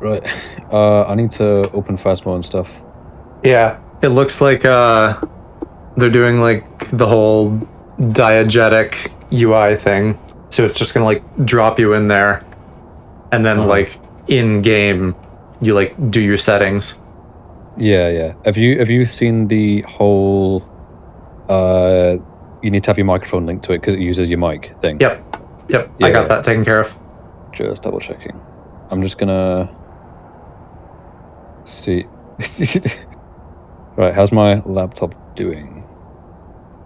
Right. I need to open Phasmo and stuff. Yeah, it looks like they're doing like the whole diegetic UI thing. So it's just gonna like drop you in there, and then like in game, you like do your settings. Yeah. Have you seen the whole you need to have your microphone linked to it because it uses your mic thing? Yep. I got that taken care of. Just double checking. I'm just gonna see. Right, how's my laptop doing?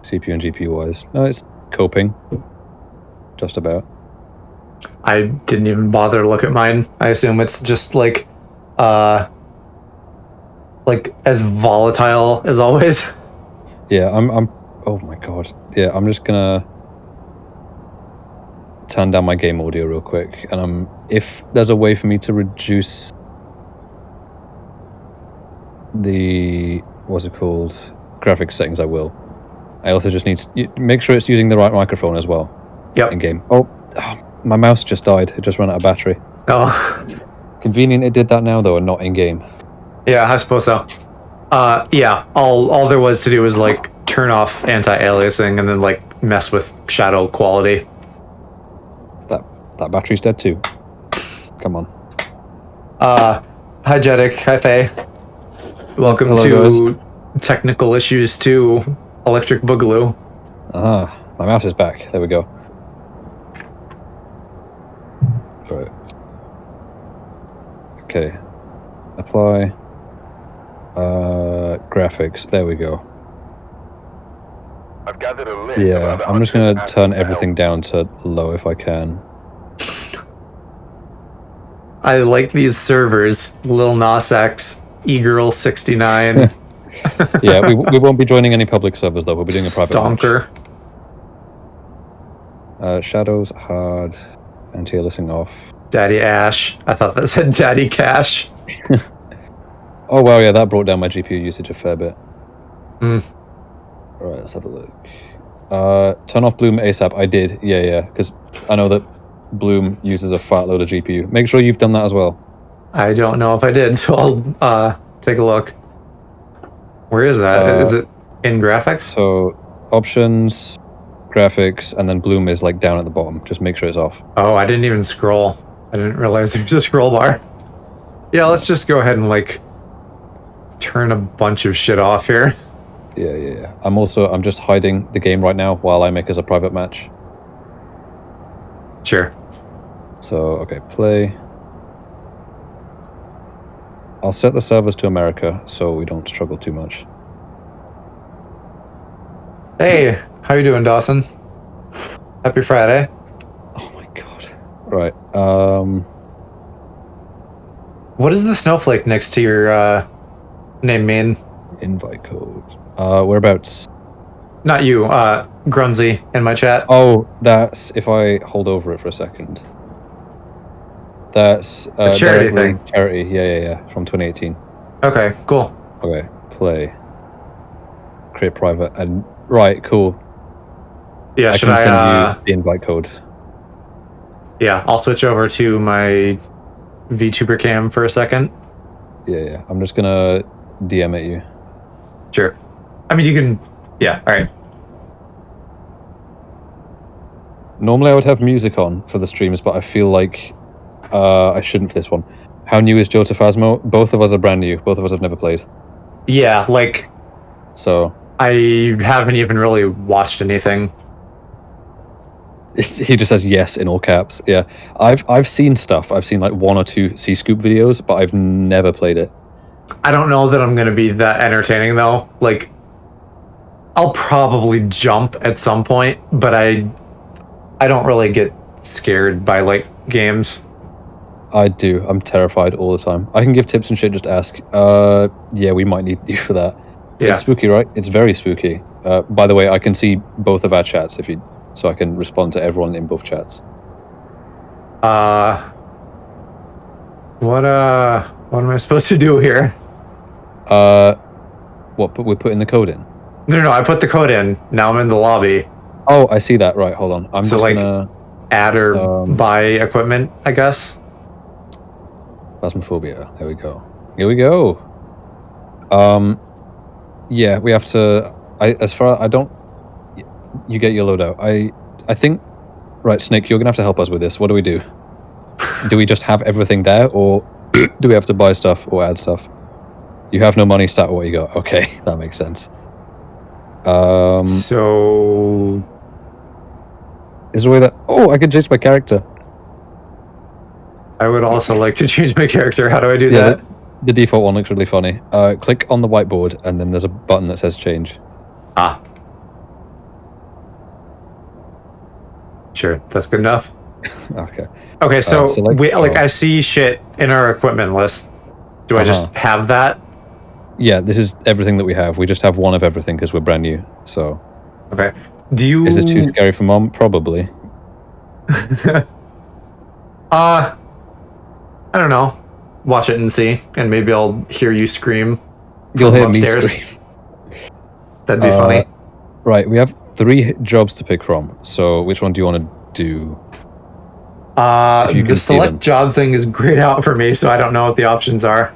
CPU and GPU wise? No, it's coping. Just about. I didn't even bother to look at mine. I assume it's just like as volatile as always. Yeah, I'm oh my god. Yeah, I'm just gonna turn down my game audio real quick, and if there's a way for me to reduce the what's it called graphics settings, I will. I also just need to make sure it's using the right microphone as well. Yep. In game. Oh, my mouse just died. It just ran out of battery. Oh. Convenient it did that now though, and not in game. Yeah, I suppose so. Yeah. All there was to do was like turn off anti-aliasing and then like mess with shadow quality. That battery's dead too. Come on. Hi Jeddick, hi Faye. Welcome Hello, to guys. Technical Issues 2 Electric Boogaloo. My mouse is back. There we go. Right. Okay. Apply. Graphics. There we go. I've gathered a list. Yeah, I'm just gonna turn everything down to low if I can. I like these servers. Lil Nas X, eGirl69. Yeah, we won't be joining any public servers though. We'll be doing a private Stonker. match. Shadows hard. Anti-aliasing off. Daddy Ash. I thought that said Daddy Cash. Oh wow, yeah, that brought down my GPU usage a fair bit. Mm. Alright, let's have a look. Turn off Bloom ASAP. I did, yeah, because I know that Bloom uses a fat load of GPU. Make sure you've done that as well. I don't know if I did, so I'll take a look. Where is that? Is it in graphics? So, options, graphics, and then Bloom is like down at the bottom. Just make sure it's off. Oh, I didn't even scroll. I didn't realize there was a scroll bar. Yeah, let's just go ahead and like turn a bunch of shit off here. Yeah. I'm just hiding the game right now while I make us a private match. Sure. So, okay, play. I'll set the servers to America so we don't struggle too much. Hey, how you doing, Dawson? Happy Friday. Oh my god. Right, What does the snowflake next to your name mean? invite code. Whereabouts? Not you, Grunzy in my chat. Oh, that's if I hold over it for a second. That's a charity thing. Charity, yeah, from 2018. Okay, cool. Okay, play. Create private and right, cool. Yeah, Should I send you the invite code? Yeah, I'll switch over to my VTuber cam for a second. Yeah. I'm just gonna DM at you. Sure. I mean, you can. Yeah. All right. Normally I would have music on for the streams, but I feel like I shouldn't for this one. How new is Joe to Phasmo? Both of us are brand new. Both of us have never played. Yeah, like. So. I haven't even really watched anything. He just says yes in all caps. Yeah, I've seen stuff. I've seen like 1 or 2 C-Scoop videos, but I've never played it. I don't know that I'm gonna be that entertaining though. Like, I'll probably jump at some point, but I don't really get scared by like games. I do. I'm terrified all the time. I can give tips and shit. Just ask. Yeah, we might need you for that. Yeah. It's spooky, right? It's very spooky. By the way, I can see both of our chats so I can respond to everyone in both chats. What am I supposed to do here? What? We're putting the code in. No, I put the code in. Now I'm in the lobby. Oh, I see that. Right, hold on. I'm so just like gonna add or buy equipment, I guess. Phasmophobia. There we go. Here we go. Yeah, we have to. I don't. You get your loadout. I think. Right, Snake, you're gonna have to help us with this. What do we do? Do we just have everything there, or do we have to buy stuff or add stuff? You have no money. Start with what you got. Okay, that makes sense. So is there a way that? Oh, I can change my character. I would also like to change my character. How do I do that? The default one looks really funny. Click on the whiteboard, and then there's a button that says change. Ah. Sure, that's good enough. Okay. Okay, so I see shit in our equipment list. Do I just have that? Yeah, this is everything that we have. We just have one of everything because we're brand new. So. Okay. Do you? Is this too scary for Mom? Probably. I don't know. Watch it and see, and maybe I'll hear you scream. You'll hear upstairs. me scream. That'd be funny. Right, we have 3 jobs to pick from. So which one do you want to do? The select job thing is grayed out for me, so I don't know what the options are.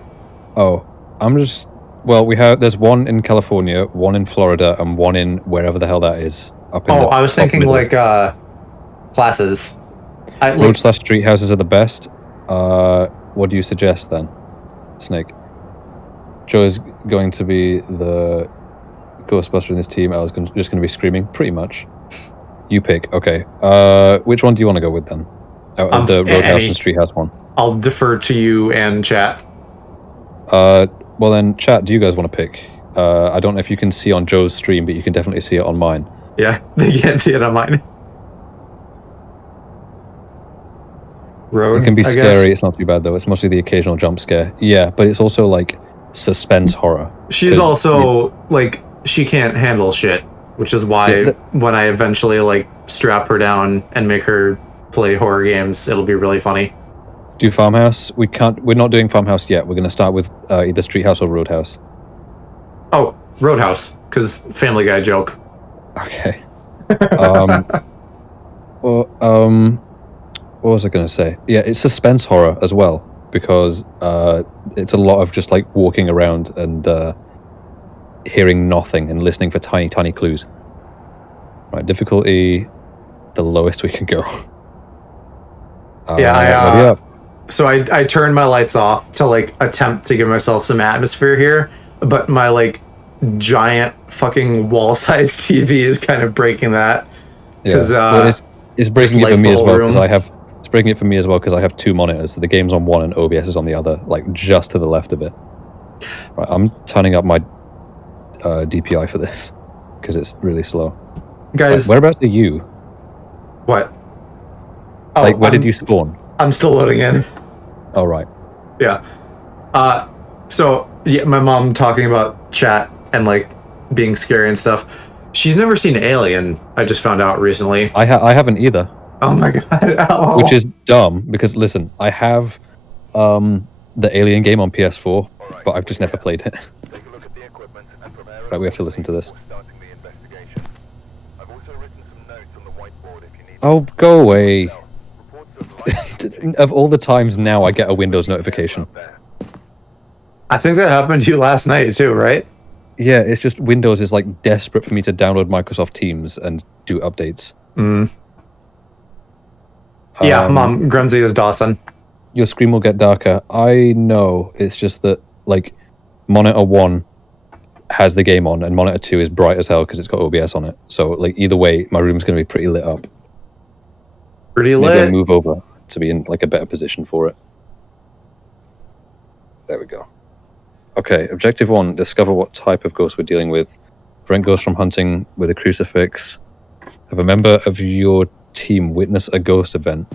Oh, there's one in California, one in Florida, and one in wherever the hell that is. I was thinking like classes. Road/street houses are the best. What do you suggest then, Snake? Joe is going to be the Ghostbuster in this team. I was just going to be screaming, pretty much. You pick. Okay. Which one do you want to go with then? Out of the Roadhouse and Street House one. I'll defer to you and chat. Well then, chat. Do you guys want to pick? I don't know if you can see on Joe's stream, but you can definitely see it on mine. Yeah, they can't see it on mine. Road. It can be scary. It's not too bad though. It's mostly the occasional jump scare. Yeah, but it's also like suspense horror. She's also like she can't handle shit, which is why when I eventually like strap her down and make her play horror games, it'll be really funny. Do Farmhouse? We're not doing Farmhouse yet. We're going to start with either Street House or Roadhouse. Oh, Roadhouse, because Family Guy joke. Okay. What was I going to say? Yeah, it's suspense horror as well, because it's a lot of just like walking around and hearing nothing and listening for tiny, tiny clues. Right, difficulty, the lowest we can go. So I turned my lights off to like attempt to give myself some atmosphere here, but my like giant fucking wall-sized TV is kind of breaking that. Yeah, it's breaking it for me as well because I have. It's breaking it for me as well because I have 2 monitors. So the game's on one and OBS is on the other, like just to the left of it. Right, I'm turning up my DPI for this because it's really slow. Guys, whereabouts are you? What? Oh, like, where did you spawn? I'm still loading in. Oh, right. Yeah. So, yeah, my mom talking about chat and, like, being scary and stuff. She's never seen Alien, I just found out recently. I haven't either. Oh, my God. Oh. Which is dumb, because, listen, I have the Alien game on PS4, but I've just never played it. Right, we have to listen to this. Oh, go away. Of all the times now I get a Windows notification. I think that happened to you last night too, right? Yeah, it's just Windows is like desperate for me to download Microsoft Teams and do updates. Yeah, Mom, Grumsy is Dawson. Your screen will get darker. I know, it's just that like monitor 1 has the game on and monitor 2 is bright as hell because it's got OBS on it. So like either way, my room's going to be pretty lit up. Pretty lit. Maybe I'll move over to be in like a better position for it. There we go. Okay, objective 1, discover what type of ghost we're dealing with. Prevent ghosts from hunting with a crucifix. Have a member of your team witness a ghost event.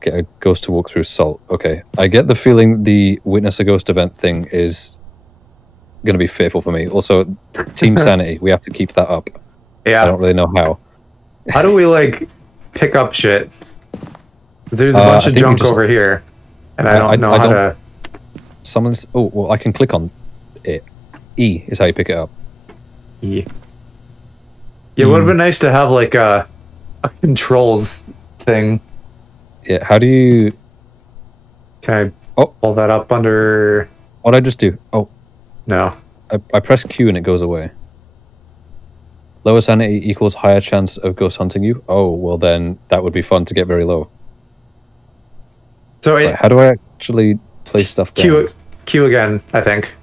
Get a ghost to walk through salt. Okay, I get the feeling the witness a ghost event thing is going to be fearful for me. Also, team sanity, we have to keep that up. Yeah. I don't really know how. How do we like pick up shit? There's a bunch of junk over here, and I don't know how to. Someone's. Oh, well, I can click on it. E is how you pick it up. E. Yeah, it would have been nice to have like a controls thing. Yeah, how do you. Can I Oh. Pull that up under... What'd I just do? Oh. No. I press Q and it goes away. Lower sanity equals higher chance of ghost hunting you. Oh, well then that would be fun to get very low. So how do I actually place stuff down? Q again, I think.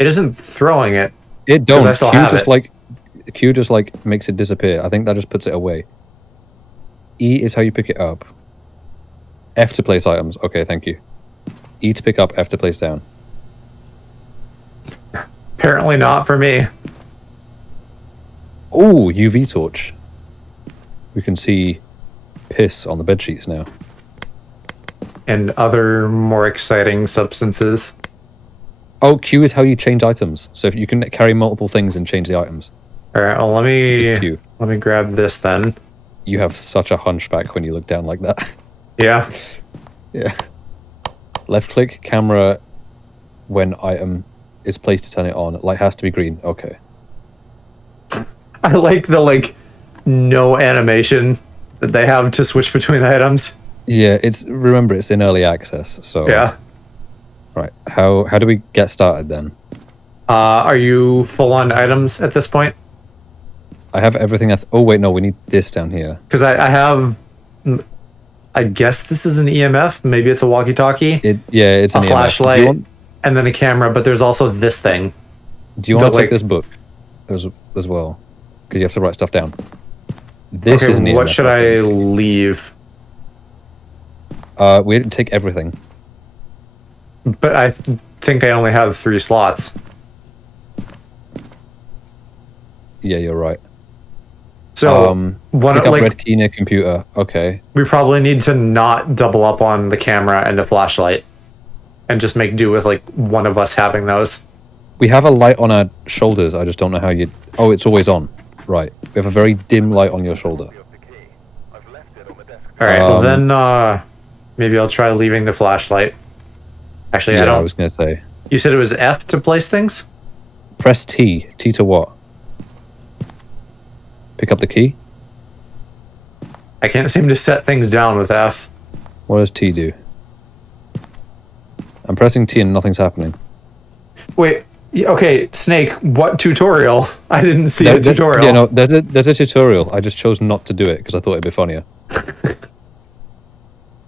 It isn't throwing it. It don't. I still have it. Q just like makes it disappear. I think that just puts it away. E is how you pick it up. F to place items. Okay, thank you. E to pick up, F to place down. Apparently not for me. Oh, UV torch. We can see piss on the bed sheets now. And other more exciting substances. Oh, Q is how you change items. So if you can carry multiple things and change the items. All right, well, let me grab this then. You have such a hunchback when you look down like that. Yeah. Yeah. Left click camera when item is placed to turn it on. Light has to be green. Okay. I like the no animation that they have to switch between items. Yeah, remember it's in early access, so yeah. Right. How do we get started then? Are you full on items at this point? I have everything. Oh wait, no, we need this down here. Because I have. I guess this is an EMF. Maybe it's a walkie-talkie. It's an EMF. Flashlight, and then a camera. But there's also this thing. Do you want to take this book as well? Because you have to write stuff down. This is an EMF. What should I leave? We didn't take everything. But I think I only have 3 slots. Yeah, you're right. So pick up red key near computer. Okay. We probably need to not double up on the camera and the flashlight, and just make do with one of us having those. We have a light on our shoulders. I just don't know how you. Oh, it's always on. Right. We have a very dim light on your shoulder. All right. Well then, maybe I'll try leaving the flashlight. Actually, I was gonna say. You said it was F to place things? Press T. T to what? Pick up the key? I can't seem to set things down with F. What does T do? I'm pressing T and nothing's happening. Wait, okay, Snake, what tutorial? I didn't see a tutorial. Yeah, no, there's a tutorial. I just chose not to do it because I thought it'd be funnier.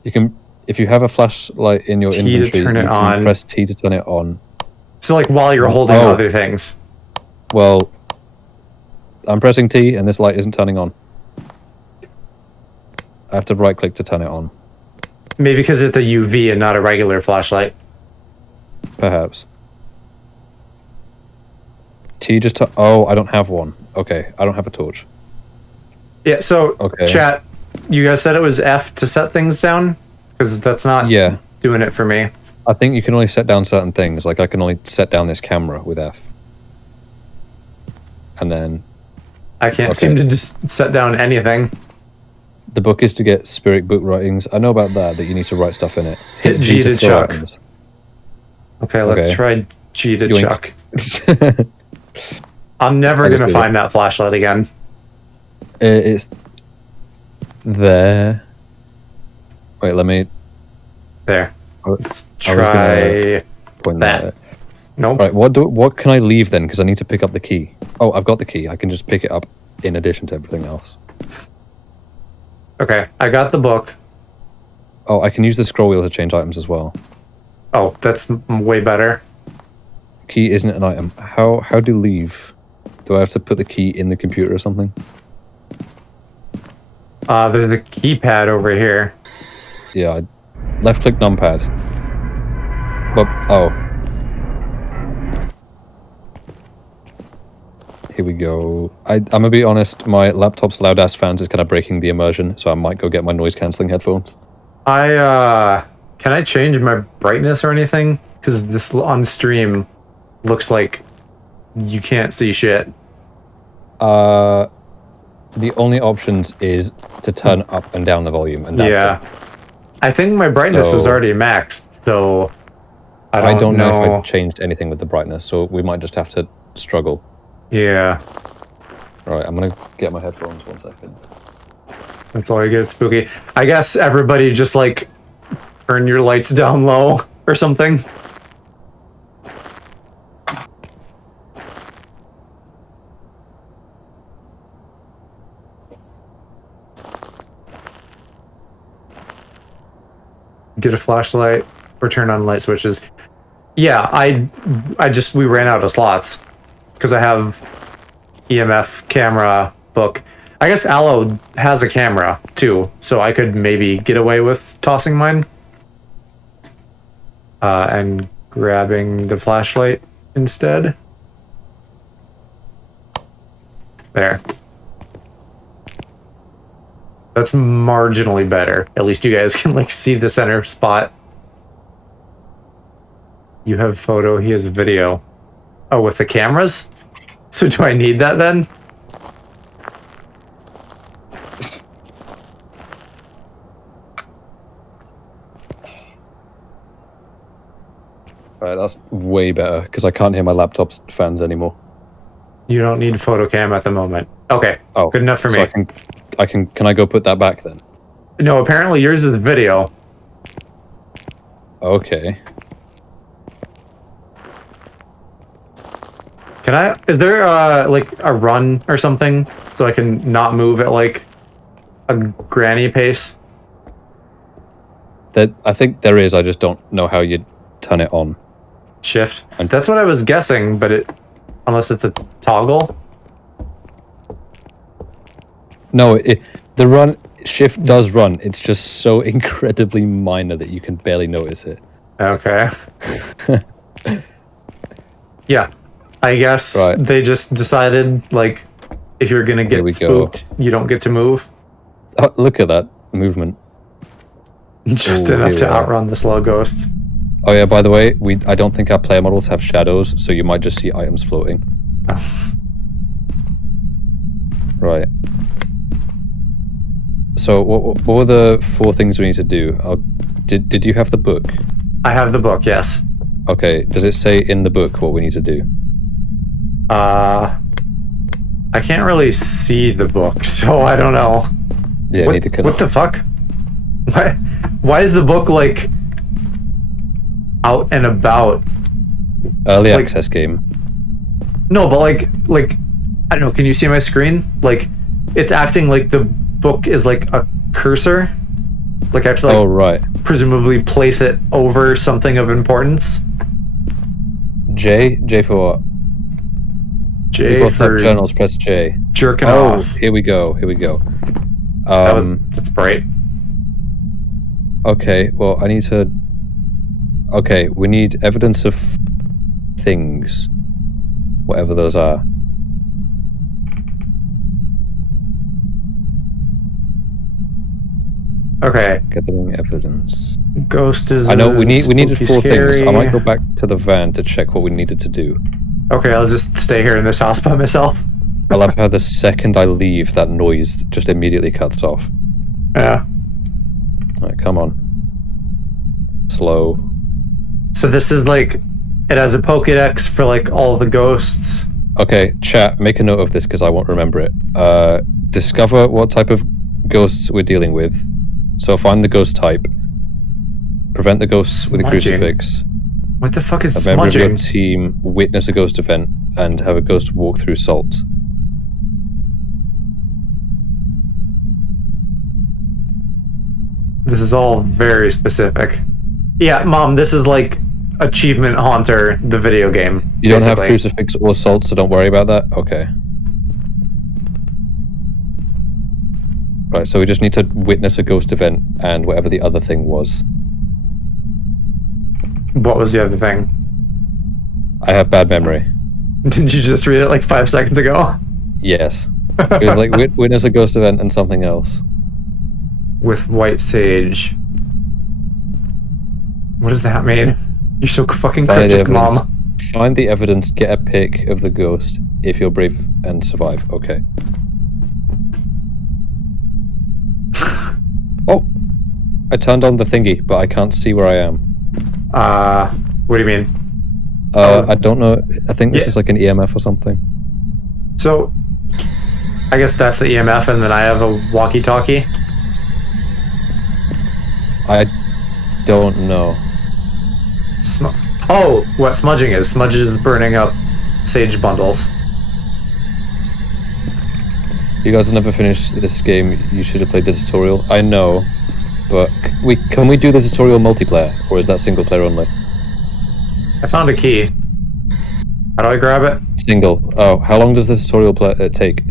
You can, if you have a flashlight in your inventory, to turn it on. Press T to turn it on. So while you're holding other things. Well, I'm pressing T and this light isn't turning on. I have to right click to turn it on. Maybe because it's a UV and not a regular flashlight. Perhaps. T just to... Oh, I don't have one. Okay, I don't have a torch. Yeah, so chat, you guys said it was F to set things down? Because that's not doing it for me. I think you can only set down certain things. Like I can only set down this camera with F. And then... I can't seem to just set down anything. The book is to get spirit book writings. I know about that you need to write stuff in it. Hit G to chuck. Okay, let's try G to chuck. I'm never going to find that flashlight again. It's there. Wait, let me... There. Let's try that. Nope. Right, what can I leave then? Because I need to pick up the key. Oh, I've got the key. I can just pick it up in addition to everything else. Okay, I got the book. Oh, I can use the scroll wheel to change items as well. Oh, that's way better. Key isn't an item. How do leave? Do I have to put the key in the computer or something? There's a keypad over here. Yeah, left click numpad. But here we go. I'm gonna be honest, my laptop's loud ass fans is kind of breaking the immersion, so I might go get my noise cancelling headphones. Can I change my brightness or anything? Because this on stream looks like you can't see shit. The only options is to turn up and down the volume, and that's it. I think my brightness is already maxed, so I don't know if I changed anything with the brightness, so we might just have to struggle. Yeah. Alright, I'm gonna get my headphones 1 second. That's all you get, spooky. I guess everybody just turn your lights down low or something. Get a flashlight or turn on light switches. Yeah, we ran out of slots because I have EMF camera book. I guess Aloe has a camera too, so I could maybe get away with tossing mine and grabbing the flashlight instead. There. That's marginally better. At least you guys can like see the center spot. You have photo, he has video. Oh, with the cameras? So do I need that then? Alright, that's way better, because I can't hear my laptop's fans anymore. You don't need photo cam at the moment. Okay, good enough for me. Can I go put that back then? No, apparently yours is video. Okay. Is there like a run or something so I can not move at like a granny pace? I think there is, I just don't know how you'd turn it on. Shift. That's what I was guessing, but unless it's a toggle. No, the run shift does run. It's just so incredibly minor that you can barely notice it. Okay. Yeah. I guess they just decided, like, if you're gonna get spooked, you don't get to move. Oh, look at that movement. Just enough to outrun the slow ghosts. Oh yeah, by the way, I don't think our player models have shadows, so you might just see items floating. Right. So what were the 4 things we need to do? Did you have the book? I have the book, yes. Okay, does it say in the book what we need to do? I can't really see the book, so I don't know. Yeah, neither can I. What the fuck? Why is the book, like, out and about? Early access game. No, but like, I don't know, can you see my screen? Like, it's acting like the book is like a cursor. Like, I have to, like, presumably place it over something of importance. J for what? J for journals, press J. Jerking off. Here we go. That's bright. Okay, well, I need to... Okay, we need evidence of things. Whatever those are. Okay. Gathering evidence. Ghost is... I know, we needed 4 scary. things. I might go back to the van to check what we needed to do. Okay, I'll just stay here in this house by myself. I love how the second I leave, that noise just immediately cuts off. Yeah. Alright, come on. Slow. So this is like... It has a Pokédex for, like, all the ghosts. Okay, chat, make a note of this because I won't remember it. Discover what type of ghosts we're dealing with. So find the ghost type. Prevent the ghosts with a crucifix. What the fuck is a member smudging? of your team witness a ghost event and have a ghost walk through salt. This is all very specific. Yeah, Mom, this is like Achievement Haunter, the video game. You don't have crucifix or salt, so don't worry about that? Okay. Right, so we just need to witness a ghost event and whatever the other thing was. What was the other thing? I have bad memory. Didn't you just read it like 5 seconds ago? Yes. It was like witness a ghost event and something else. With white sage. What does that mean? You're so fucking cryptic, Mom. Find the evidence, get a pic of the ghost if you're brave and survive. Okay. Oh! I turned on the thingy, but I can't see where I am. What do you mean? I don't know. I think this is like an EMF or something. So, I guess that's the EMF, and then I have a walkie-talkie. don't know. Oh, what smudging is. Smudging is burning up sage bundles. You guys have never finished this game. You should have played the tutorial. I know, but can we do the tutorial multiplayer, or is that single player only? I found a key. How do I grab it? Single. Oh, how long does the tutorial take?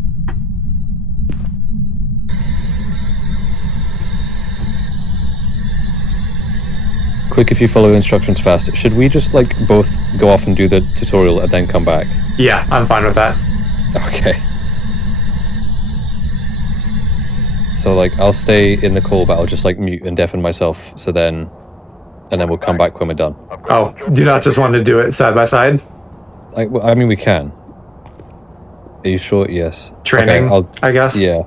Quick if you follow instructions fast. Should we just like both go off and do the tutorial and then come back? Yeah, I'm fine with that. Okay. So like I'll stay in the call, but I'll just like mute and deafen myself. So then, and then we'll come back when we're done. Oh, do you not just want to do it side by side? I mean, we can. Are you sure? Yes. Training, okay, I guess. Yeah.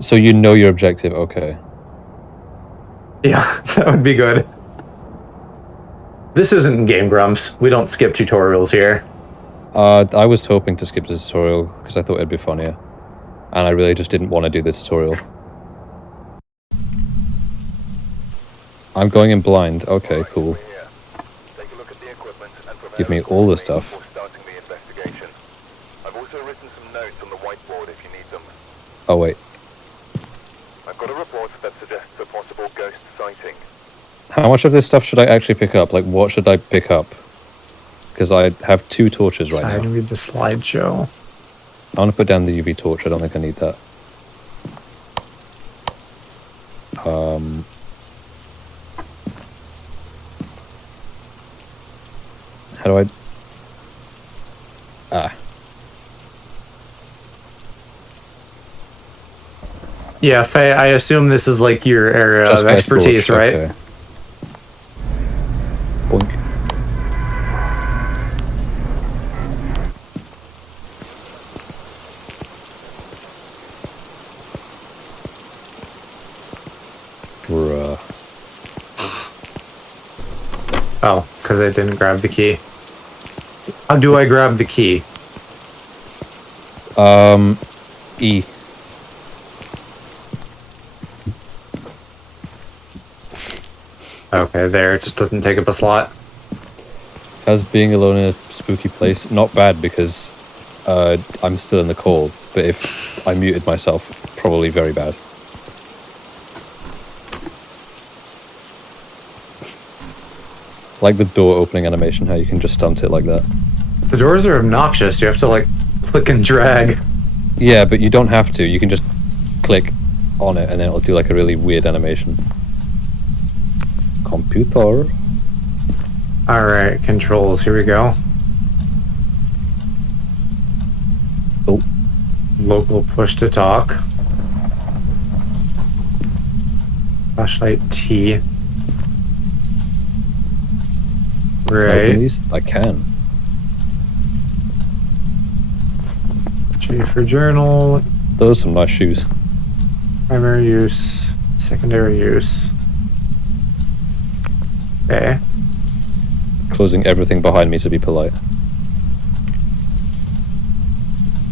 So you know your objective. Okay. Yeah, that would be good. This isn't Game Grumps. We don't skip tutorials here. I was hoping to skip the tutorial because I thought it'd be funnier. And I really just didn't want to do this tutorial. I'm going in blind. Okay, cool. Give me all the stuff. Oh, wait. I've got a report that suggests a possible ghost sighting. How much of this stuff should I actually pick up? Like, what should I pick up? Because I have 2 torches right now. I read the slideshow. I want to put down the UV torch. I don't think I need that. How do I... Ah. Yeah, Faye, I assume this is like your area Just of expertise, torch, right? okay. Boink. Bruh. Oh, because I didn't grab the key. How do I grab the key? E. Okay, there. It just doesn't take up a slot. As being alone in a spooky place, not bad because I'm still in the call, but if I muted myself, probably very bad. Like the door opening animation, how you can just stunt it like that. The doors are obnoxious. You have to like click and drag. Yeah, but you don't have to. You can just click on it and then it'll do like a really weird animation. Computer. Alright, controls. Here we go. Oh. Local push to talk. Flashlight T. Can I open Right. these? I can. J for journal. Those are some nice shoes. Primary use. Secondary use. Okay. Closing everything behind me to be polite.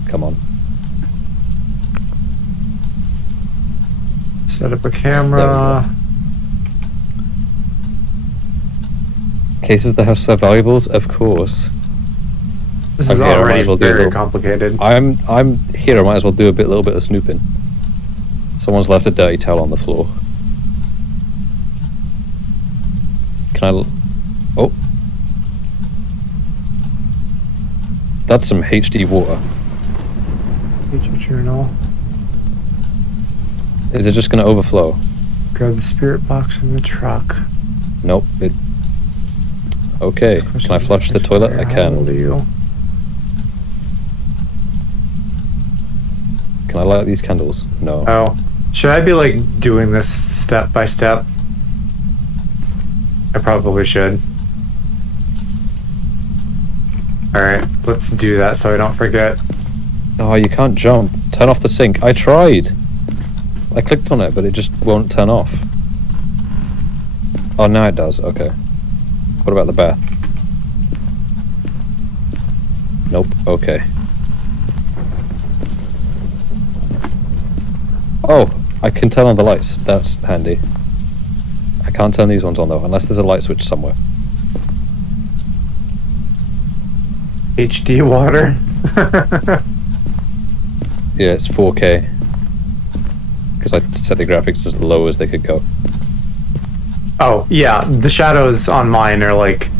Come on. Set up a camera. Cases that have their valuables, of course. This is I'm here, I might already as well do a very little- complicated. I'm here. I might as well do a little bit of snooping. Someone's left a dirty towel on the floor. Can I? Oh, that's some HD water. Feature journal. Is it just going to overflow? Grab the spirit box in the truck. Nope. It. Okay. Can I flush the toilet? I How old can. are you? Can I light these candles? No. Oh. Should I be like doing this step by step? I probably should. Alright, let's do that so I don't forget. Oh, you can't jump. Turn off the sink. I tried. I clicked on it, but it just won't turn off. Oh, now it does. Okay. What about the bath? Nope. Okay. Oh, I can turn on the lights. That's handy. I can't turn these ones on though, unless there's a light switch somewhere. HD water. Yeah, it's 4K. Because I set the graphics as low as they could go. Oh, yeah, the shadows on mine are like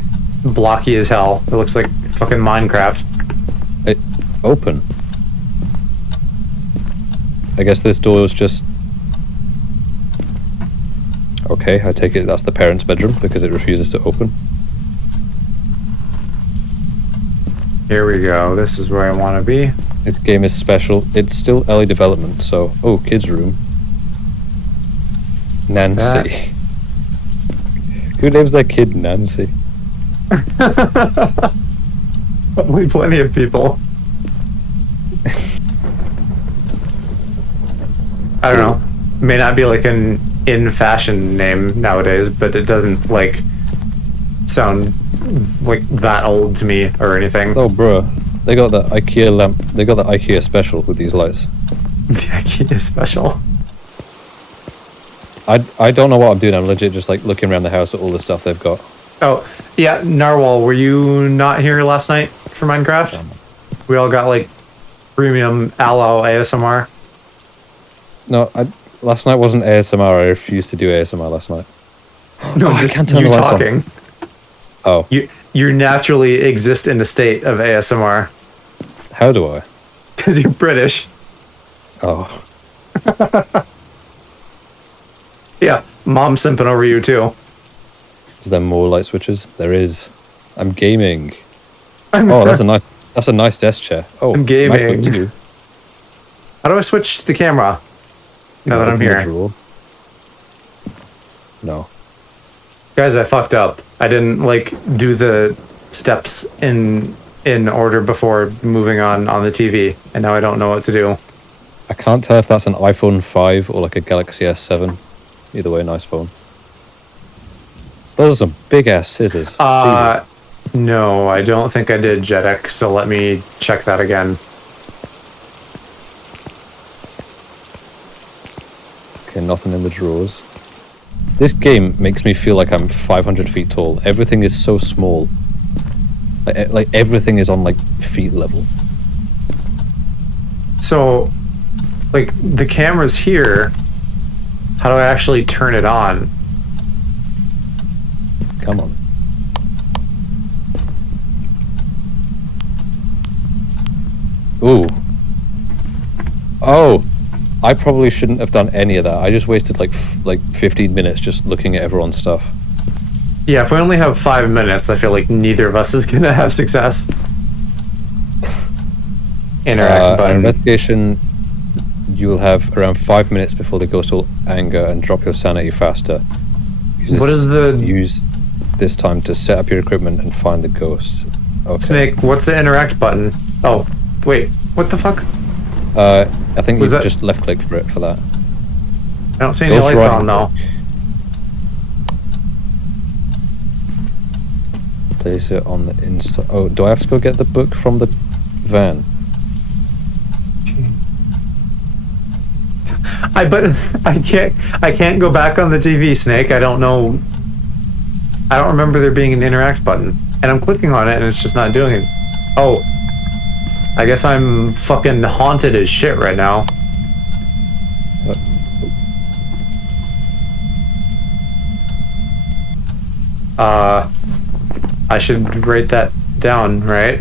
blocky as hell. It looks like fucking Minecraft. Open. I guess this door is just... Okay, I take it that's the parents' bedroom because it refuses to open. Here we go. This is where I want to be. This game is special. It's still early development, so... Oh, kids' room. Nancy. Who names their kid Nancy? Probably plenty of people. I don't know. May not be like an in-fashion name nowadays, but it doesn't like sound like that old to me or anything. Oh, bro, they got the IKEA lamp. They got the IKEA special with these lights. The IKEA special. I don't know what I'm doing. I'm legit just like looking around the house at all the stuff they've got. Oh, yeah, Narwhal, were you not here last night for Minecraft? We all got like premium aloe ASMR. No, last night wasn't ASMR. I refused to do ASMR last night. No, I just can't turn you the lights on. talking. Oh, You naturally exist in a state of ASMR how do I? because you're British. Oh, Yeah, mom's simping over you too. is there more light switches? There is. I'm gaming. Oh, that's a nice desk chair. Oh, I'm gaming. MacBook too. How do I switch the camera now that I'm Open the here? drawer. No. Guys, I fucked up. I didn't like do the steps in order before moving on the TV, and now I don't know what to do. I can't tell if that's an iPhone 5 or like a Galaxy S7. Either way, nice phone. Those are some big ass scissors. Jesus. No, I don't think I did JetX, so let me check that again. Okay, nothing in the drawers. This game makes me feel like I'm 500 feet tall. Everything is so small. Like everything is on like feet level. So, like, the camera's here. How do I actually turn it on? Come on. Ooh. Oh, I probably shouldn't have done any of that. I just wasted like 15 minutes just looking at everyone's stuff. Yeah, if we only have 5 minutes, I feel like neither of us is gonna have success. Interact button. Investigation. You will have around 5 minutes before the ghost will anger and drop your sanity faster. Use this time to set up your equipment and find the ghosts. Okay. Snake, what's the interact button? Oh, wait, what the fuck? I think you that- just left click for it for that. I don't see any Ghost lights right on though. Place it on the insta. Oh, do I have to go get the book from the van? I can't go back on the TV, Snake. I don't know. I don't remember there being an interact button. And I'm clicking on it and it's just not doing it. Oh. I guess I'm fucking haunted as shit right now. I should write that down, right?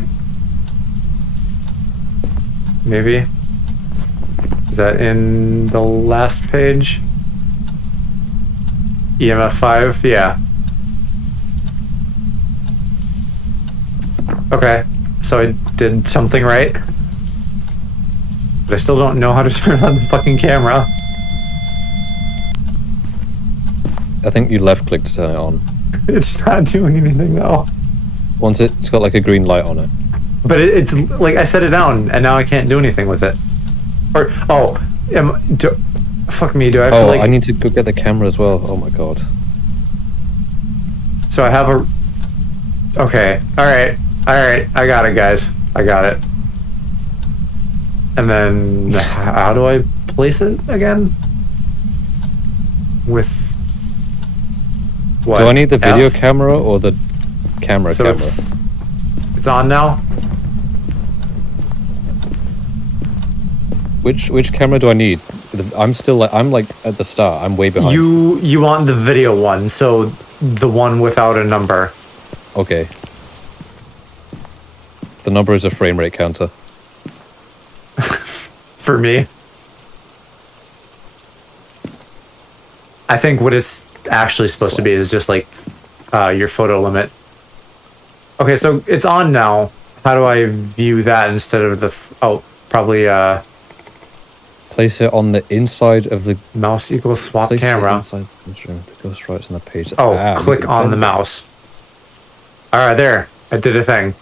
Maybe? Is that in the last page? EMF 5? Yeah. Okay, so I did something right. But I still don't know how to turn on the fucking camera. I think you left click to turn it on. It's not doing anything though. Once it's got like a green light on it. But it's like I set it down and now I can't do anything with it. Or, oh, fuck me, do I have to like... I need to go get the camera as well. Oh my god. So I have a... Okay, alright, I got it, guys. I got it. And then, how do I place it again? With... What? Do I need the video F? camera or the camera? It's on now. Which camera do I need? I'm like at the start. I'm way behind. You want the video one, so the one without a number. Okay. The number is a frame rate counter. For me. I think what it's actually supposed to be is just like your photo limit. Okay, so it's on now. How do I view that instead of the... probably... Place it on the inside of the... Mouse equals swap camera. Inside the ghost rights on the page. Click on the mouse. Alright, there. I did a thing.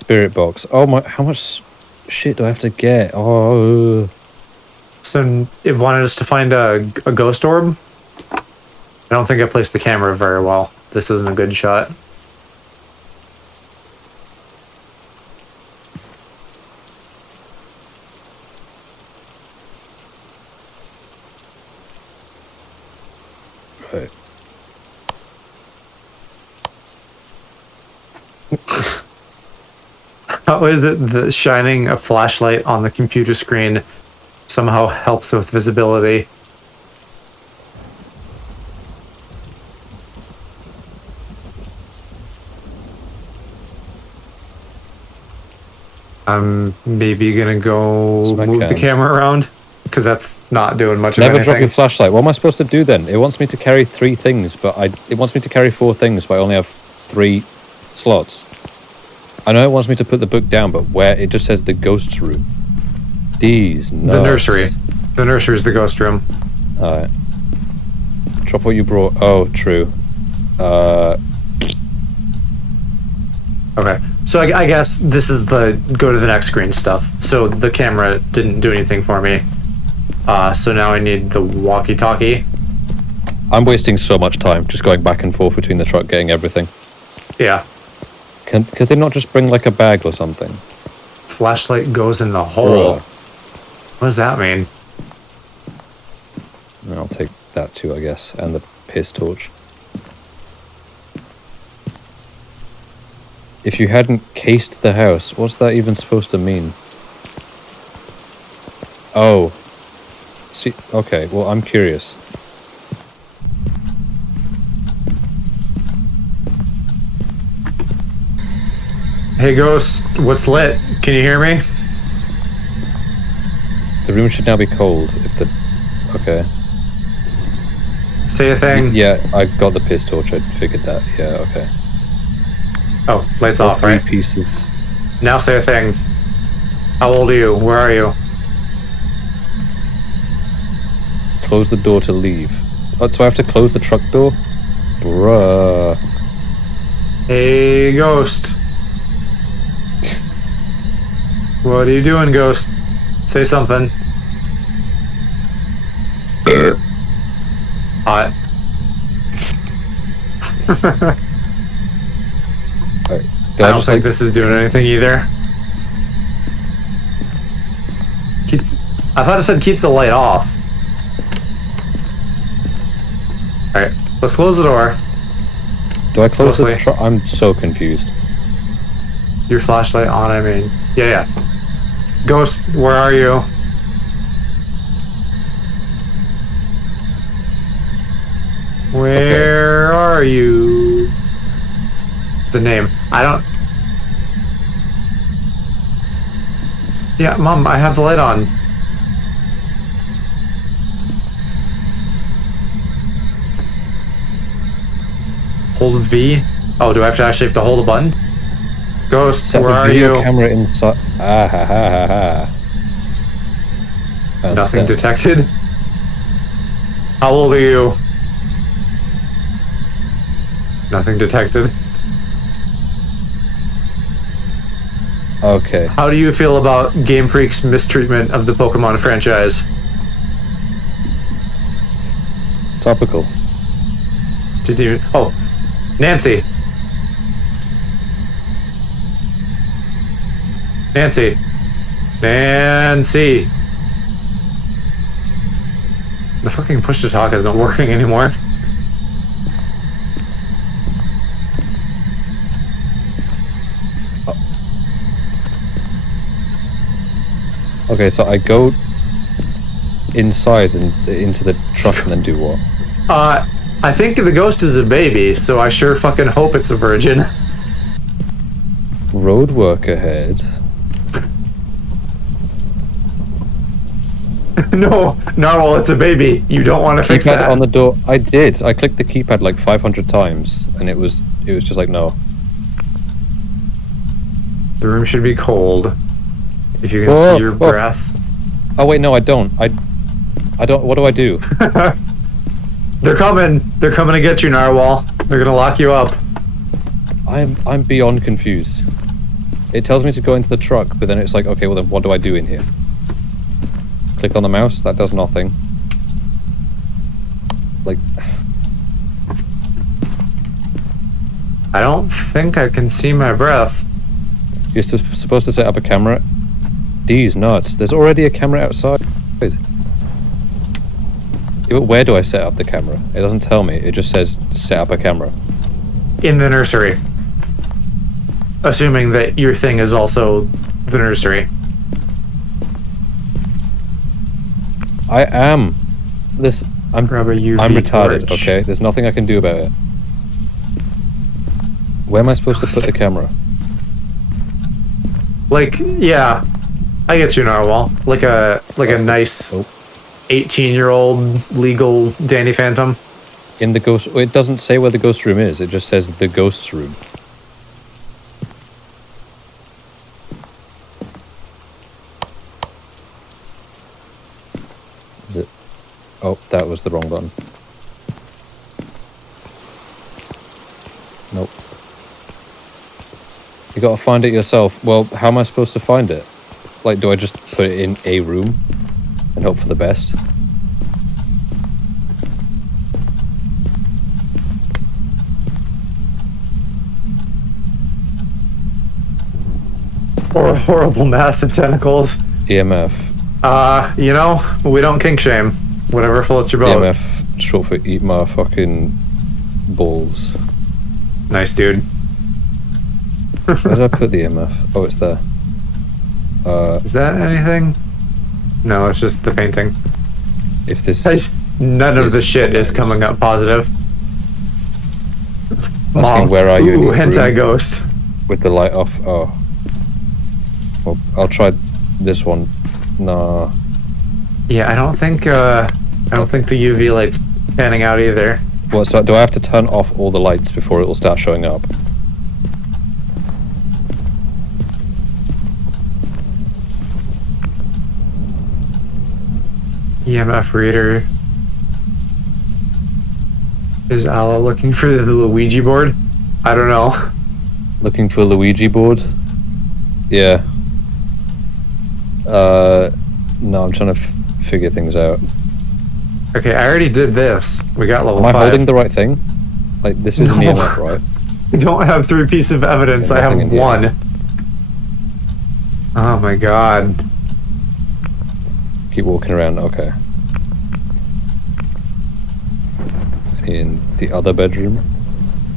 Spirit box. Oh my... How much shit do I have to get? Oh... So it wanted us to find a ghost orb? I don't think I placed the camera very well. This isn't a good shot. Right. How is it that shining a flashlight on the computer screen somehow helps with visibility? I'm maybe gonna go move the camera around because that's not doing much of anything. Never drop your flashlight. What am I supposed to do then? It wants me to carry 3 things, but it wants me to carry 4 things, but I only have 3 slots. I know it wants me to put the book down, but where? It just says the ghost room. These nuts. The nursery. The nursery is the ghost room. Alright. Drop what you brought. Oh, true. Okay. So I guess this is the go to the next screen stuff. So the camera didn't do anything for me. So now I need the walkie-talkie. I'm wasting so much time just going back and forth between the truck getting everything. Yeah. Could they not just bring like a bag or something? Flashlight goes in the hole. What does that mean? I'll take that too, I guess, and the piss torch. If you hadn't cased the house, what's that even supposed to mean? Oh. See, okay, well, I'm curious. Hey, Ghost, what's lit? Can you hear me? The room should now be cold. If the... Okay. Say a thing. Yeah, I got the piss torch. I figured that. Yeah, okay. Oh, lights off, right? 3 pieces. Now say a thing. How old are you? Where are you? Close the door to leave. Oh, so I have to close the truck door? Bruh. Hey, Ghost. What are you doing, Ghost? Say something. Hot. Right. I don't think this is doing anything either. I thought it said keep the light off. Alright, let's close the door. Do I close the truck? I'm so confused. Your flashlight on, I mean. Yeah. Ghost, where are you? Where are you? The name. I don't... Yeah, Mom, I have the light on. Hold V? Oh, do I actually have to hold a button? Ghost, Set where the are video you? camera inside. Ah ha ha ha ha. Nothing detected. How old are you? Nothing detected. Okay. How do you feel about Game Freak's mistreatment of the Pokemon franchise? Topical. Did you... Oh, Nancy. Nancy. The fucking push to talk isn't working anymore. Okay, so I go inside and into the truck and then do what? I think the ghost is a baby, so I sure fucking hope it's a virgin. Road work ahead. No, Narwhal, it's a baby. You don't want to fix Keypad that. on the door. I did. I clicked the keypad like 500 times, and it was just like no. The room should be cold. If you can see your breath. Oh wait, no, I don't. I don't. What do I do? They're coming. They're coming to get you, Narwhal. They're gonna lock you up. I'm beyond confused. It tells me to go into the truck, but then it's like, okay, well then what do I do in here? Click on the mouse. That does nothing. Like, I don't think I can see my breath. you're supposed to set up a camera. These nuts. There's already a camera outside. Yeah, but where do I set up the camera? It doesn't tell me. It just says set up a camera. In the nursery. Assuming that your thing is also the nursery. I am. I'm Grab a UV retarded, torch. okay? There's nothing I can do about it. Where am I supposed to put the camera? Like, yeah. I get you, Narwhal. Like a nice 18-year-old legal Danny Phantom. In the ghost... It doesn't say where the ghost room is. It just says the ghost room. Is it... Oh, that was the wrong button. Nope. You gotta find it yourself. Well, how am I supposed to find it? Like, do I just put it in a room and hope for the best? Or a horrible mass of tentacles. EMF. You know, we don't kink shame. Whatever floats your boat. EMF, short for eat my fucking balls. Nice, dude. Where did I put the EMF? Oh, it's there. Is that anything? No, it's just the painting. If this... None of the shit is coming up positive. Asking where are you in Ooh, the hentai room? ghost. With the light off. Oh. Well, I'll try this one. Nah. Yeah, I don't think the UV light's panning out either. What, so do I have to turn off all the lights before it will start showing up? EMF reader. Is Aloe looking for the Luigi board? I don't know. Looking for a Luigi board? Yeah. No, I'm trying to figure things out. Okay, I already did this. We got level 5. Am I holding the right thing? Like, this isn't No. EMF, right? I don't have 3 pieces of evidence. Yeah, I have nothing in here. 1. Oh my god. Keep walking around, okay. In the other bedroom.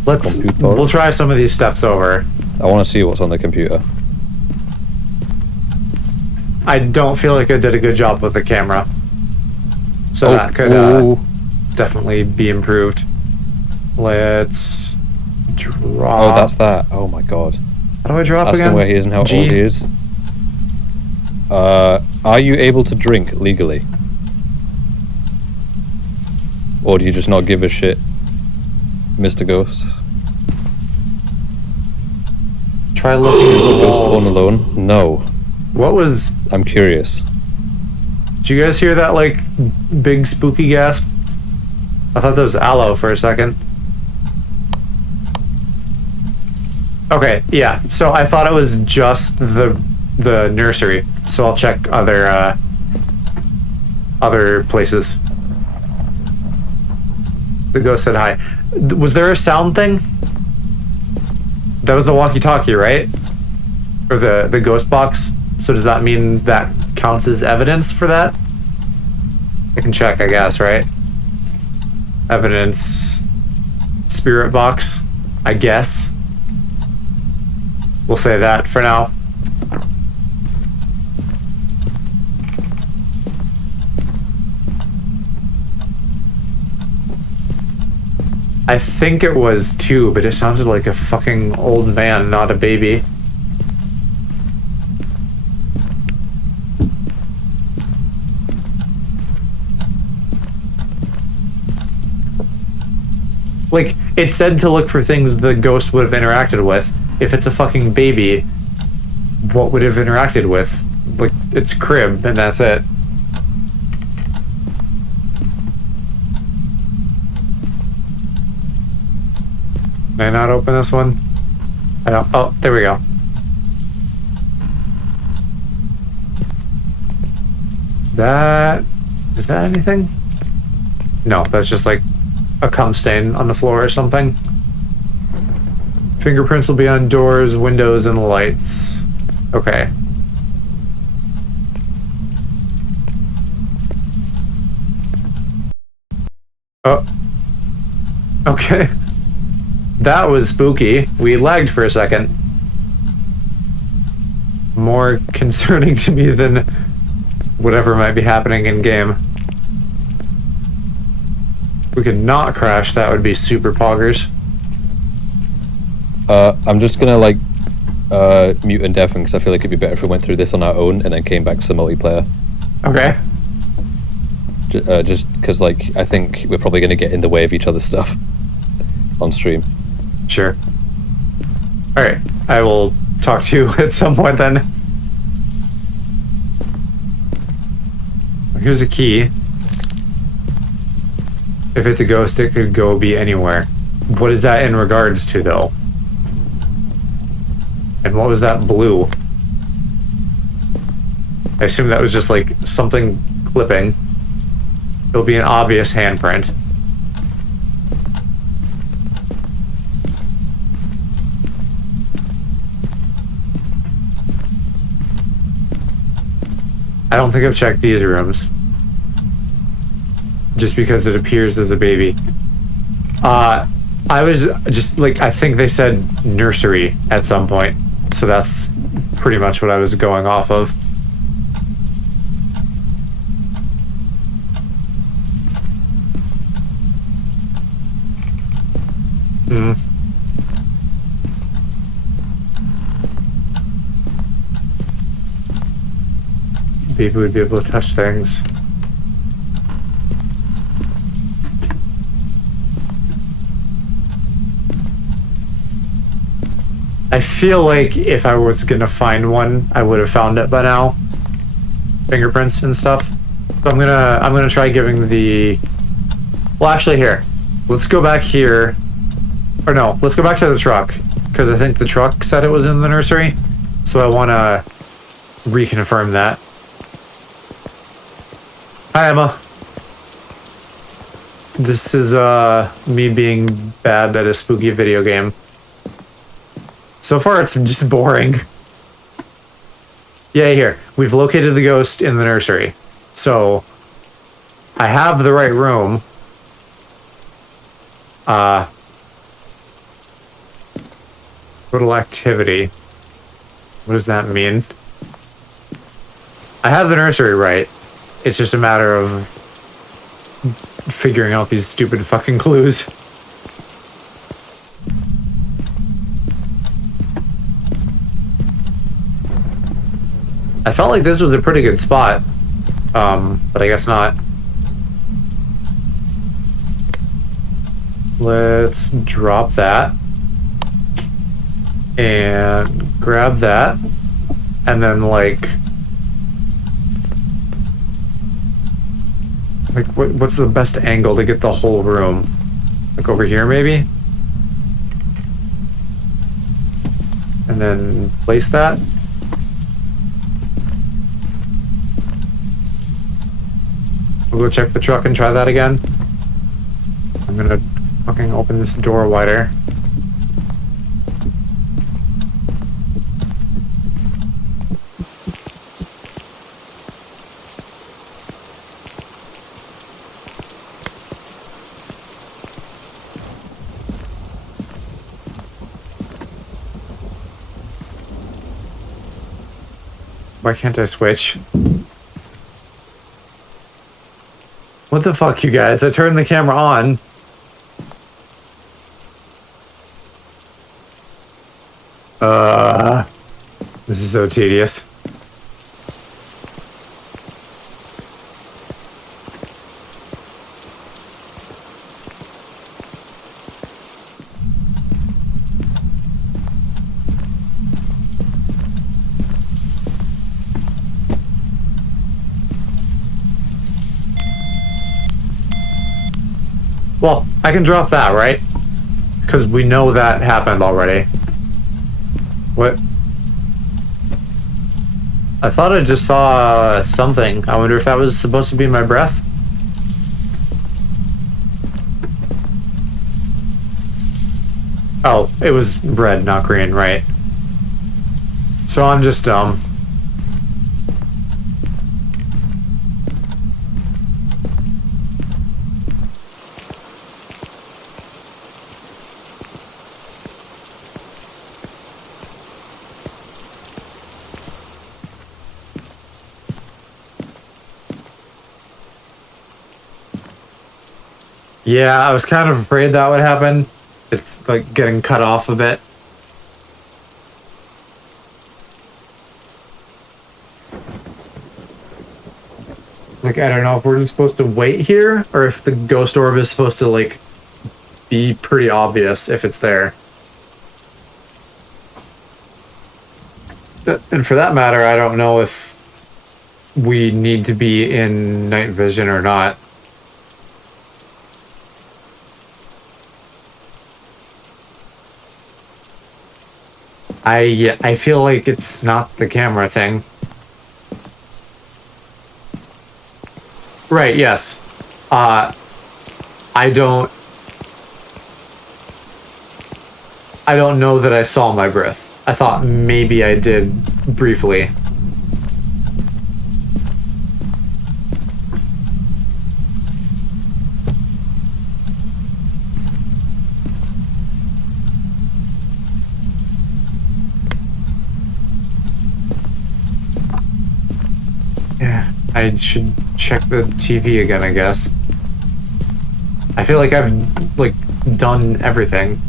Computer. We'll try some of these steps over. I want to see what's on the computer. I don't feel like I did a good job with the camera. So Oh, that could ooh. definitely be improved. Let's drop. Oh, that's that. Oh my god. How do I drop Ask again? him where he is and how G. old he is. Are you able to drink legally? Or do you just not give a shit, Mr. Ghost? Try looking at the Ghost walls. born alone? No. What was... I'm curious. Did you guys hear that, like, big spooky gasp? I thought that was Aloe for a second. Okay, yeah. So I thought it was just the nursery. So I'll check other places. The ghost said hi. Was there a sound thing? That was the walkie-talkie, right? Or the ghost box? So does that mean that counts as evidence for that? I can check, I guess, right? Evidence... Spirit box, I guess. We'll say that for now. I think it was 2, but it sounded like a fucking old man, not a baby. Like, it said to look for things the ghost would have interacted with. If it's a fucking baby, what would it have interacted with? Like, its crib, and that's it. Can I not open this one? I don't. Oh, there we go. That... Is that anything? No, that's just like a cum stain on the floor or something. Fingerprints will be on doors, windows, and lights. Okay. Oh. Okay. That was spooky. We lagged for a second. More concerning to me than whatever might be happening in game. If we could not crash, that would be super poggers. I'm just gonna like mute and deafen because I feel like it'd be better if we went through this on our own and then came back to the multiplayer. Okay. Just because like I think we're probably gonna get in the way of each other's stuff on stream. Sure. Alright, I will talk to you at some point then. Here's a key. If it's a ghost, it could go be anywhere. What is that in regards to, though? And what was that blue? I assume that was just like something clipping. It'll be an obvious handprint. I don't think I've checked these rooms. Just because it appears as a baby. I was just like, I think they said nursery at some point. So that's pretty much what I was going off of. Baby would be able to touch things. I feel like if I was gonna find one, I would have found it by now. Fingerprints and stuff. So I'm gonna try giving the... Well, actually, here. Let's go back here. Or no, let's go back to the truck. Because I think the truck said it was in the nursery. So I want to reconfirm that. Hi, Emma. This is me being bad at a spooky video game. So far, it's just boring. Yeah, here. We've located the ghost in the nursery. So, I have the right room. Total activity. What does that mean? I have the nursery right. It's just a matter of figuring out these stupid fucking clues. I felt like this was a pretty good spot, but I guess not. Let's drop that and grab that, and then like what's the best angle to get the whole room? Like over here, maybe? And then place that. We'll go check the truck and try that again. I'm gonna fucking open this door wider. Why can't I switch? What the fuck, you guys? I turned the camera on. This is so tedious. Well, I can drop that, right? Because we know that happened already. What? I thought I just saw something. I wonder if that was supposed to be my breath? Oh, it was red, not green, right? So I'm just dumb. Yeah, I was kind of afraid that would happen. It's like getting cut off a bit. Like, I don't know if we're just supposed to wait here or if the ghost orb is supposed to, like, be pretty obvious if it's there. And for that matter, I don't know if we need to be in night vision or not. I feel like it's not the camera thing. Right, yes. I don't know that I saw my breath. I thought maybe I did briefly. Yeah, I should check the TV again, I guess. I feel like I've, like, done everything.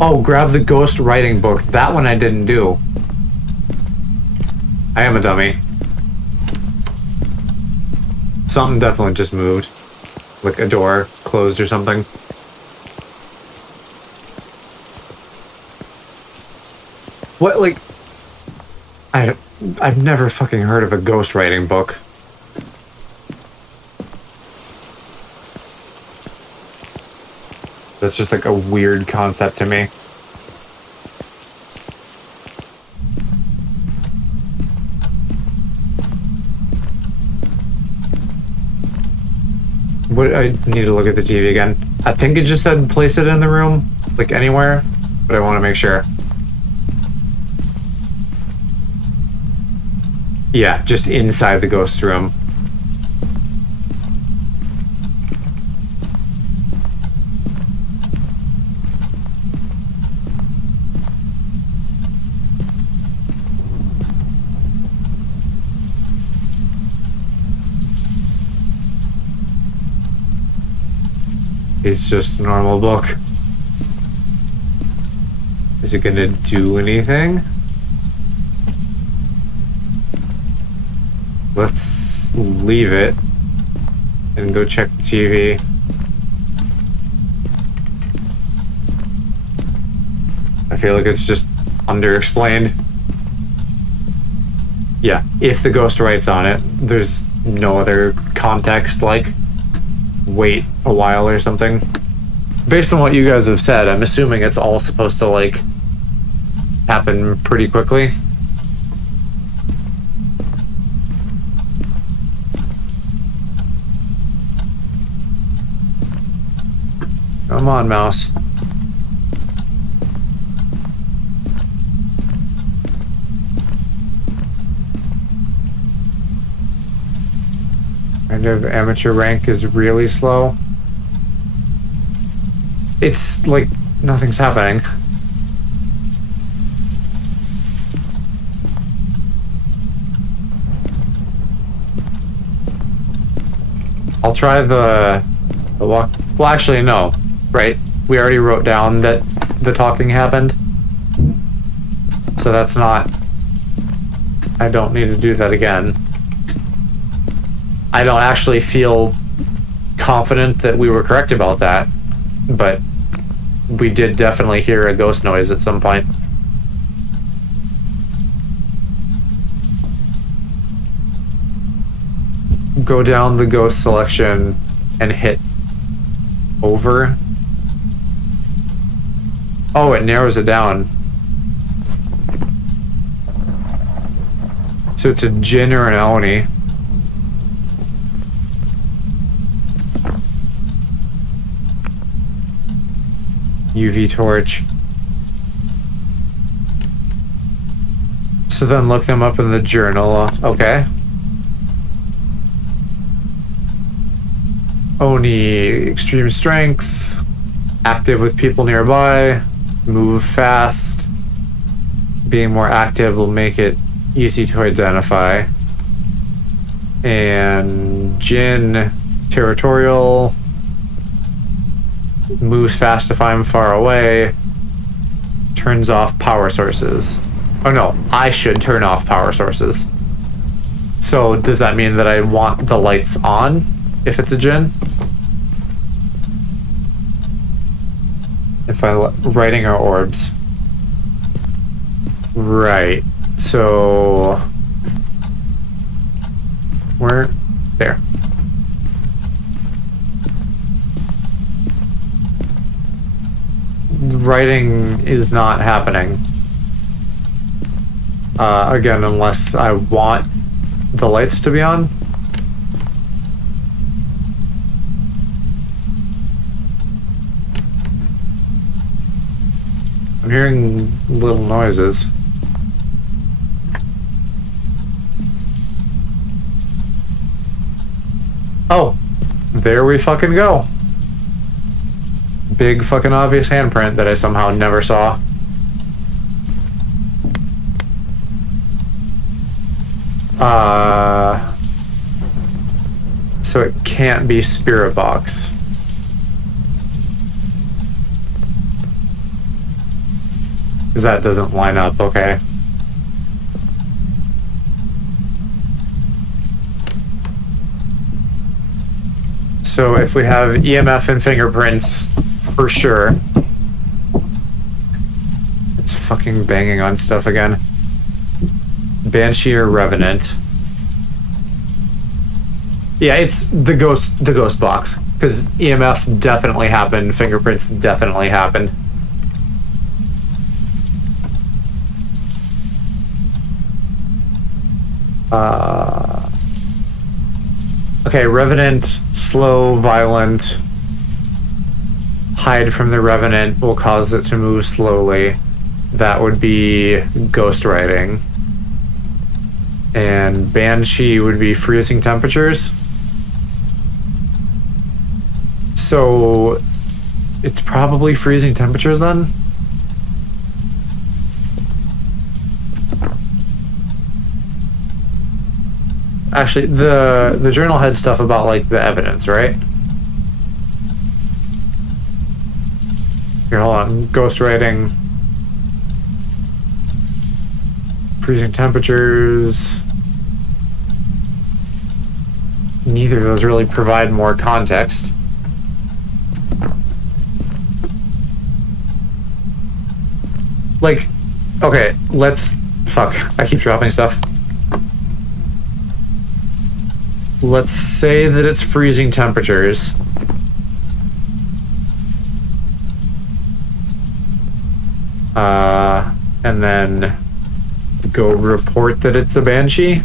Oh, grab the ghost writing book. That one I didn't do. I am a dummy. Something definitely just moved. Like a door closed or something. What, like... I've never fucking heard of a ghost writing book. That's just like a weird concept to me. What, I need to look at the TV again. I think it just said place it in the room, like anywhere, but I want to make sure. Yeah, just inside the ghost room. It's just a normal book. Is it gonna do anything? Let's leave it and go check the TV. I feel like it's just underexplained. Yeah, if the ghost writes on it, there's no other context, like wait a while or something. Based on what you guys have said, I'm assuming it's all supposed to, like, happen pretty quickly. Come on, mouse. Kind of amateur rank is really slow. It's like nothing's happening. I'll try the walk Well, actually, no. Right? We already wrote down that the talking happened. So that's not... I don't need to do that again. I don't actually feel confident that we were correct about that, but we did definitely hear a ghost noise at some point. Go down the ghost selection and hit over. Oh, it narrows it down. So it's a Jinn or an Oni. UV torch. So then look them up in the journal. Okay. Oni, extreme strength, active with people nearby, move fast. Being more active will make it easy to identify. And Jinn, territorial, moves fast if I'm far away, turns off power sources. Oh no, I should turn off power sources. So does that mean that I want the lights on if it's a Jinn? If writing our orbs. Right. So where? There. Writing is not happening. Again, unless I want the lights to be on. I'm hearing little noises. Oh, there we fucking go. Big fucking obvious handprint that I somehow never saw. So it can't be Spirit Box. Because that doesn't line up, okay. So if we have EMF and fingerprints, for sure. It's fucking banging on stuff again. Banshee or Revenant. Yeah, it's the ghost box. Because EMF definitely happened, fingerprints definitely happened. Okay, Revenant, slow, violent. Hide from the Revenant will cause it to move slowly. That would be ghost writing. And Banshee would be freezing temperatures. So it's probably freezing temperatures then? Actually, the journal had stuff about like the evidence, right? Here, hold on. Ghost writing. Freezing temperatures. Neither of those really provide more context. Like, okay, let's... Fuck, I keep dropping stuff. Let's say that it's freezing temperatures. And then go report that it's a Banshee.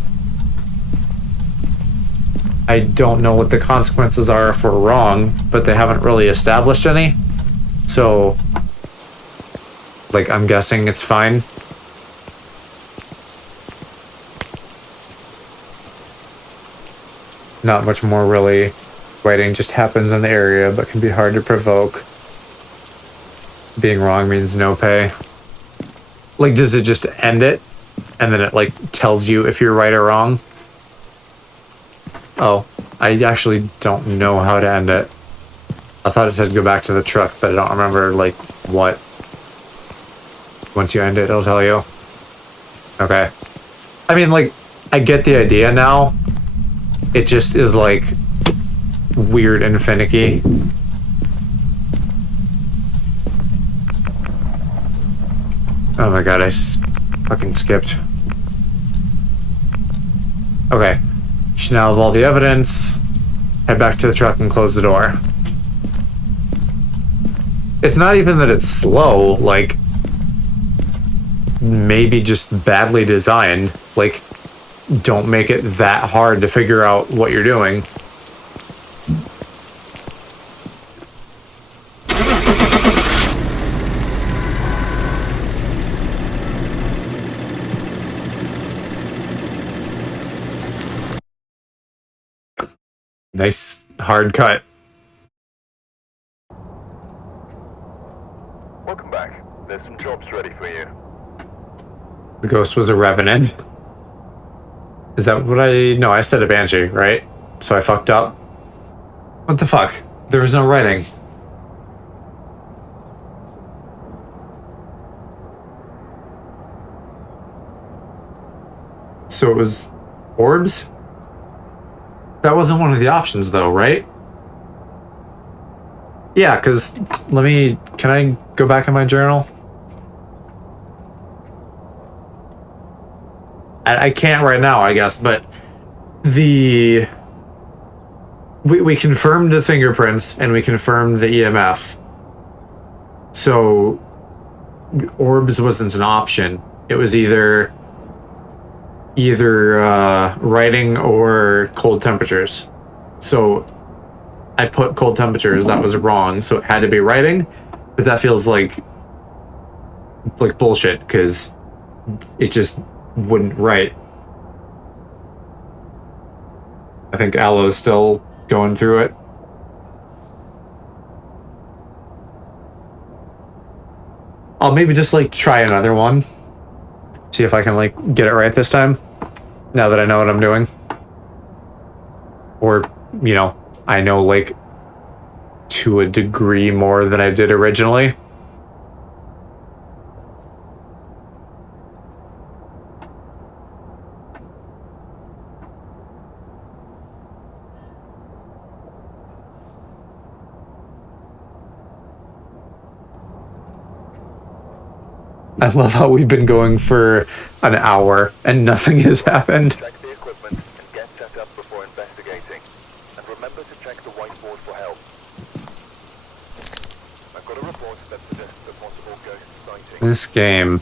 I don't know what the consequences are if we're wrong, but they haven't really established any. So, like, I'm guessing it's fine. Not much more really. Writing just happens in the area, but can be hard to provoke. Being wrong means no pay. Like, does it just end it? And then it, like, tells you if you're right or wrong? Oh, I actually don't know how to end it. I thought it said go back to the truck, but I don't remember, like, what. Once you end it, it'll tell you. Okay. I mean, like, I get the idea now. It just is, like, weird and finicky. Oh my god, I fucking skipped. Okay. Should now have all the evidence. Head back to the truck and close the door. It's not even that it's slow, like, maybe just badly designed. Like, don't make it that hard to figure out what you're doing. Nice hard cut. Welcome back. There's some jobs ready for you. The ghost was a revenant. Is that what No, I said a banshee, right? So I fucked up? What the fuck? There was no writing. So it was orbs? That wasn't one of the options though, right? Yeah, because can I go back in my journal? I can't right now, I guess, but we confirmed the fingerprints and we confirmed the EMF. So orbs wasn't an option. It was either writing or cold temperatures. So I put cold temperatures, that was wrong, so it had to be writing, but that feels like bullshit because it just wouldn't write. I think Alo's still going through it. I'll maybe just try another one. See if I can get it right this time. Now that I know what I'm doing. Or, I know to a degree more than I did originally. I love how we've been going for an hour and nothing has happened. Check the equipment and get set up before investigating. And remember to check the whiteboard for help. I've got a report that suggests a possible ghost sighting. This game.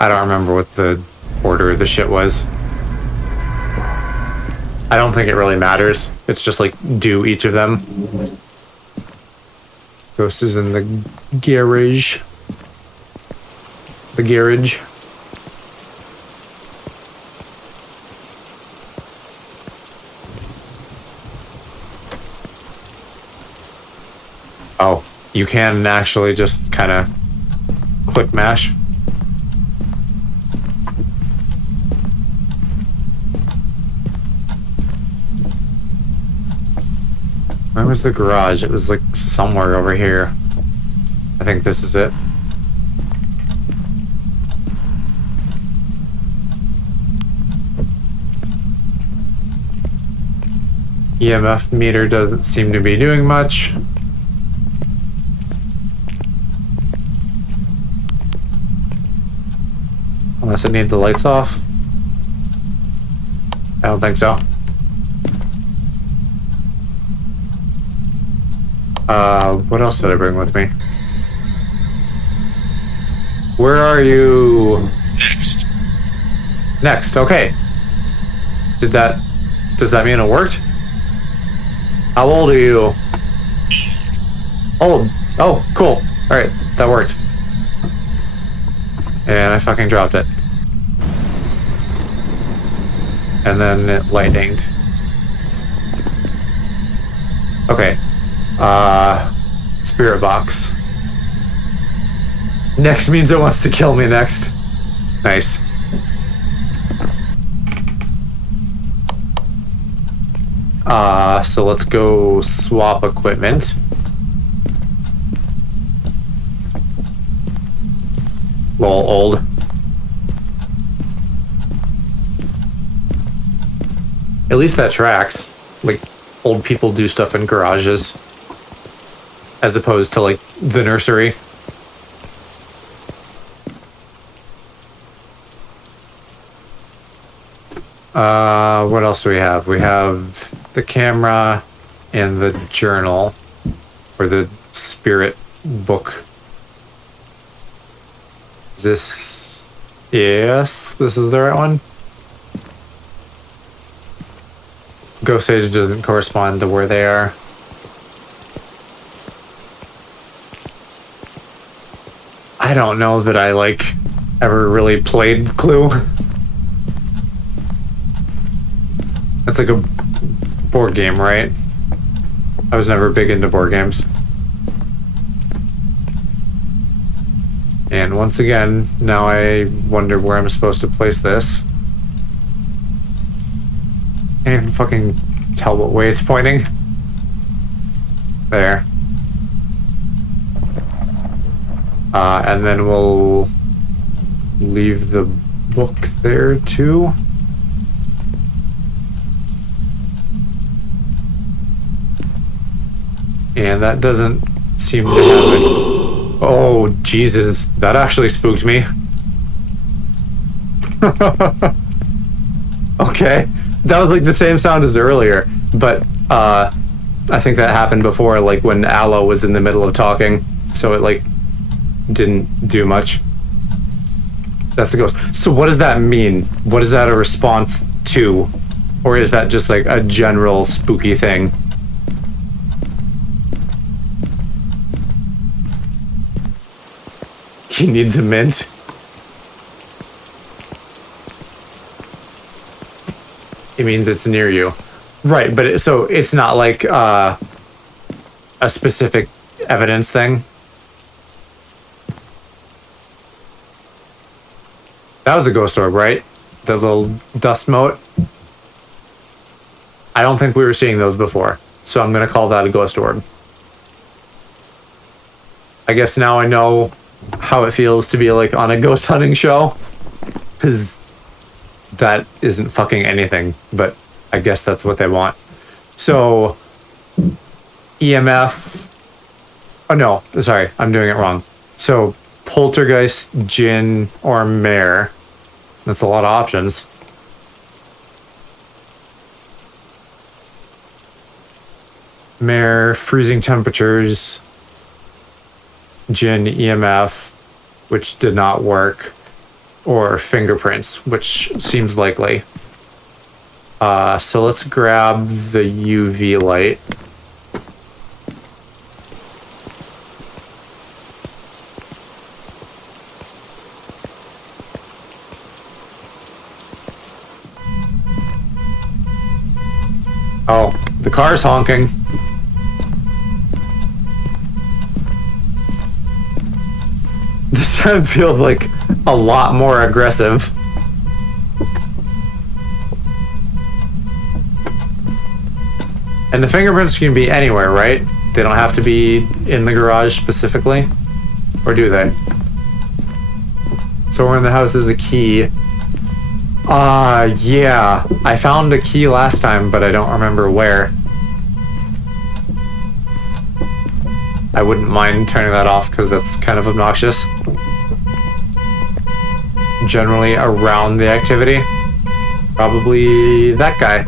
I don't remember what the order of the shit was. I don't think it really matters. It's just do each of them. Ghost is in the garage. The garage. Oh, you can actually just kind of click mash. Where was the garage? It was somewhere over here. I think this is it. EMF meter doesn't seem to be doing much. Unless I need the lights off. I don't think so. What else did I bring with me? Where are you? Next, okay. Does that mean it worked? How old are you? Old. Oh, cool. Alright, that worked. And I fucking dropped it. And then it lightninged. Okay. Spirit box. Next means it wants to kill me next. Nice. So let's go swap equipment. Lol, old. At least that tracks. Like, old people do stuff in garages. As opposed to, like, the nursery. What else do we have? We have the camera and the journal. Or the spirit book. Is this... Yes, this is the right one. Ghost age doesn't correspond to where they are. I don't know that I, like, ever really played Clue. That's like a board game, right? I was never big into board games. And once again, now I wonder where I'm supposed to place this. Can't even fucking tell what way it's pointing. There. And then we'll leave the book there too. And that doesn't seem to have it. Oh, Jesus. That actually spooked me. Okay. That was like the same sound as earlier. But I think that happened before, like when Aloe was in the middle of talking. So it like didn't do much. That's the ghost. So what does that mean? What is that a response to? Or is that just like a general spooky thing? He needs a mint. It means it's near you. Right, but so it's not like a specific evidence thing. That was a ghost orb, right? The little dust mote. I don't think we were seeing those before, so I'm gonna call that a ghost orb. I guess now I know how it feels to be like on a ghost hunting show, because that isn't fucking anything, but I guess that's what they want. So EMF, oh no, sorry, I'm doing it wrong. So poltergeist, djinn, or mare. That's a lot of options. Mare, freezing temperatures, djinn, EMF, which did not work, or fingerprints, which seems likely. So let's grab the UV light. Oh, the car's honking. This time feels like a lot more aggressive. And the fingerprints can be anywhere, right? They don't have to be in the garage specifically? Or do they? So we're in the house is a key. Yeah. I found a key last time, but I don't remember where. I wouldn't mind turning that off because that's kind of obnoxious. Generally around the activity. Probably that guy.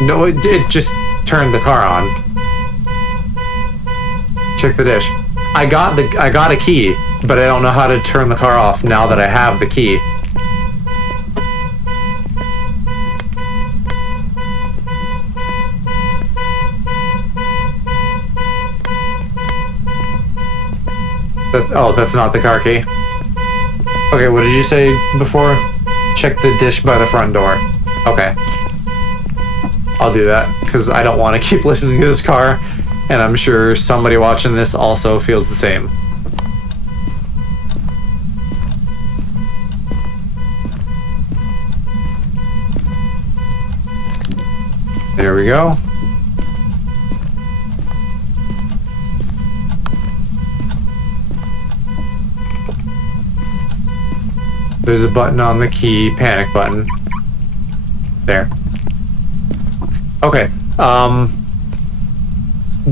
No, it just turned the car on. Check the dish. I got a key, but I don't know how to turn the car off now that I have the key. That's not the car key. Okay, what did you say before? Check the dish by the front door. Okay. I'll do that because I don't want to keep listening to this car, and I'm sure somebody watching this also feels the same. There we go. There's a button on the key, panic button. There. Okay.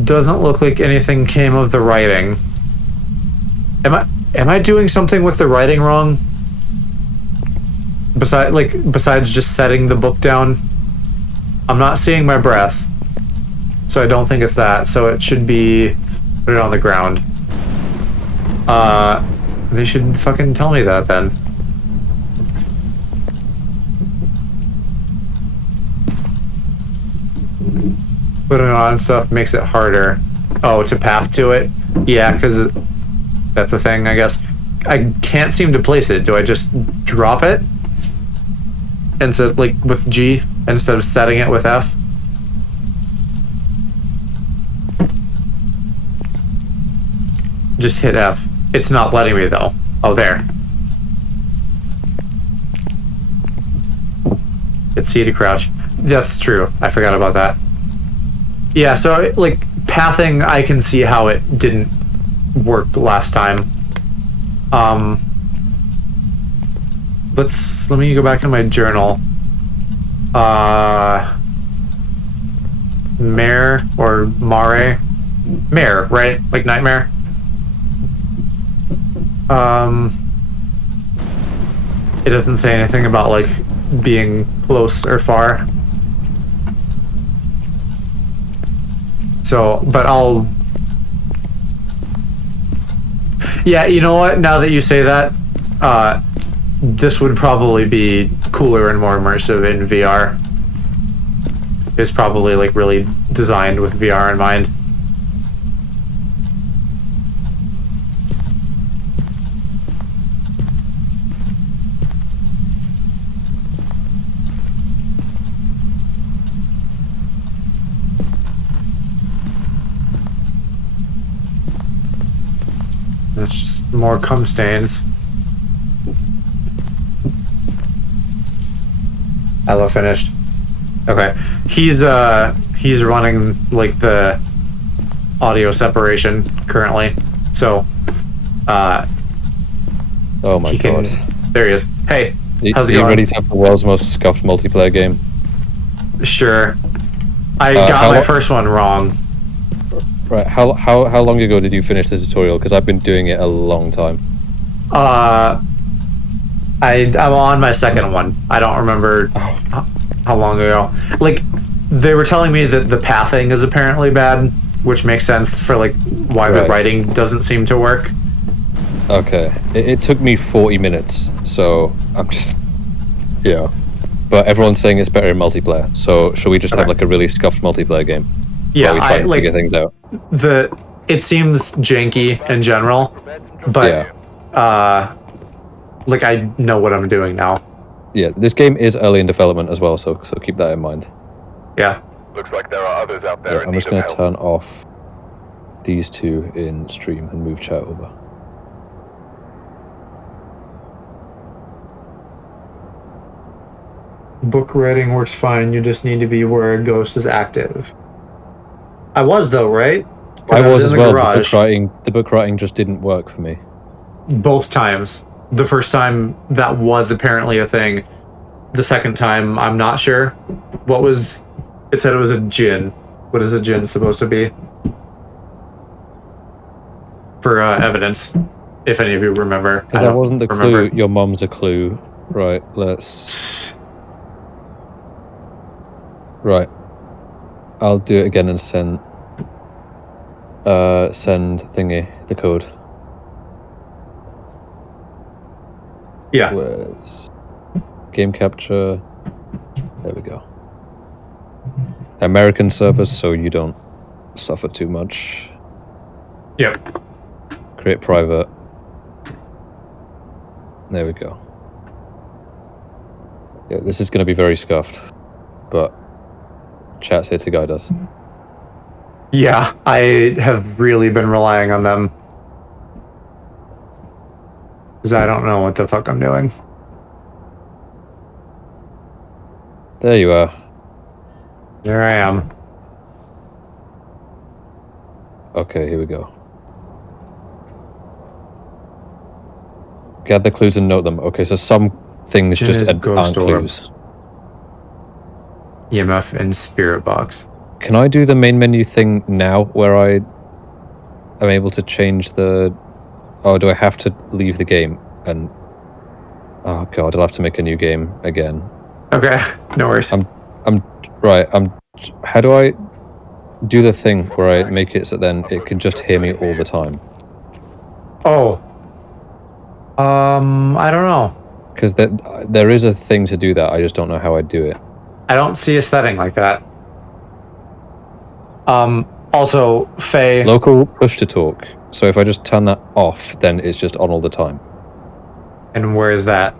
Doesn't look like anything came of the writing. Am I doing something with the writing wrong? Besides just setting the book down? I'm not seeing my breath, so I don't think it's that. So it should be put it on the ground. They should fucking tell me that then. Putting it on stuff makes it harder. Oh, it's a path to it? Yeah, because that's a thing, I guess. I can't seem to place it. Do I just drop it? Instead, like with G, instead of setting it with F? Just hit F. It's not letting me though. Oh, there. Hit C to crouch. That's true. I forgot about that. Yeah, so like pathing, I can see how it didn't work last time. Let me go back to my journal. Mare or Mare? Mare, right? Like nightmare? It doesn't say anything about like being close or far. So, but I'll... Yeah, you know what? Now that you say that, this would probably be cooler and more immersive in VR. It's probably like really designed with VR in mind. That's just more cum stains. Hello, finished. Okay, he's running like the audio separation currently, so oh my god! There he is. Hey, how's it going? Are you ready going? to have the world's most scuffed multiplayer game? Sure. I got my first one wrong. Right. How long ago did you finish the tutorial? Because I've been doing it a long time. I'm on my second one. I don't remember how long ago. Like, they were telling me that the pathing is apparently bad, which makes sense for like why the writing doesn't seem to work. Okay. It took me 40 minutes, so I'm just, yeah. But everyone's saying it's better in multiplayer. So should we just have like a really scuffed multiplayer game? Yeah, I like figure things out. It seems janky in general, but yeah. Like I know what I'm doing now. Yeah, this game is early in development as well, so keep that in mind. Yeah. Looks like there are others out there. I'm just going to turn off these two in stream and move chat over. Book writing works fine. You just need to be where a ghost is active. I was though, right? I was as well. The book writing just didn't work for me. Both times. The first time that was apparently a thing. The second time, I'm not sure. What was... It said it was a djinn. What is a djinn supposed to be? For evidence, if any of you remember. Because that wasn't the clue. Your mom's a clue. Right, let's... Right. I'll do it again and send thingy, the code. Yeah. Where's game capture? There we go. American servers, so you don't suffer too much. Yep. Create private. There we go. Yeah, this is going to be very scuffed, but chats here to guide us. Yeah, I have really been relying on them. Because I don't know what the fuck I'm doing. There you are. There I am. Okay, here we go. Gather clues and note them. Okay, so some things Jin just is aren't ghost orb. clues. EMF and spirit box. Can I do the main menu thing now where I am able to change the... Oh, do I have to leave the game? And... Oh god, I'll have to make a new game again. Okay, no worries. Right, how do I do the thing where I make it so then it can just hear me all the time? Oh. I don't know. Because there is a thing to do that, I just don't know how I do it. I don't see a setting like that. Also, Faye... Local push to talk. So if I just turn that off, then it's just on all the time. And where is that?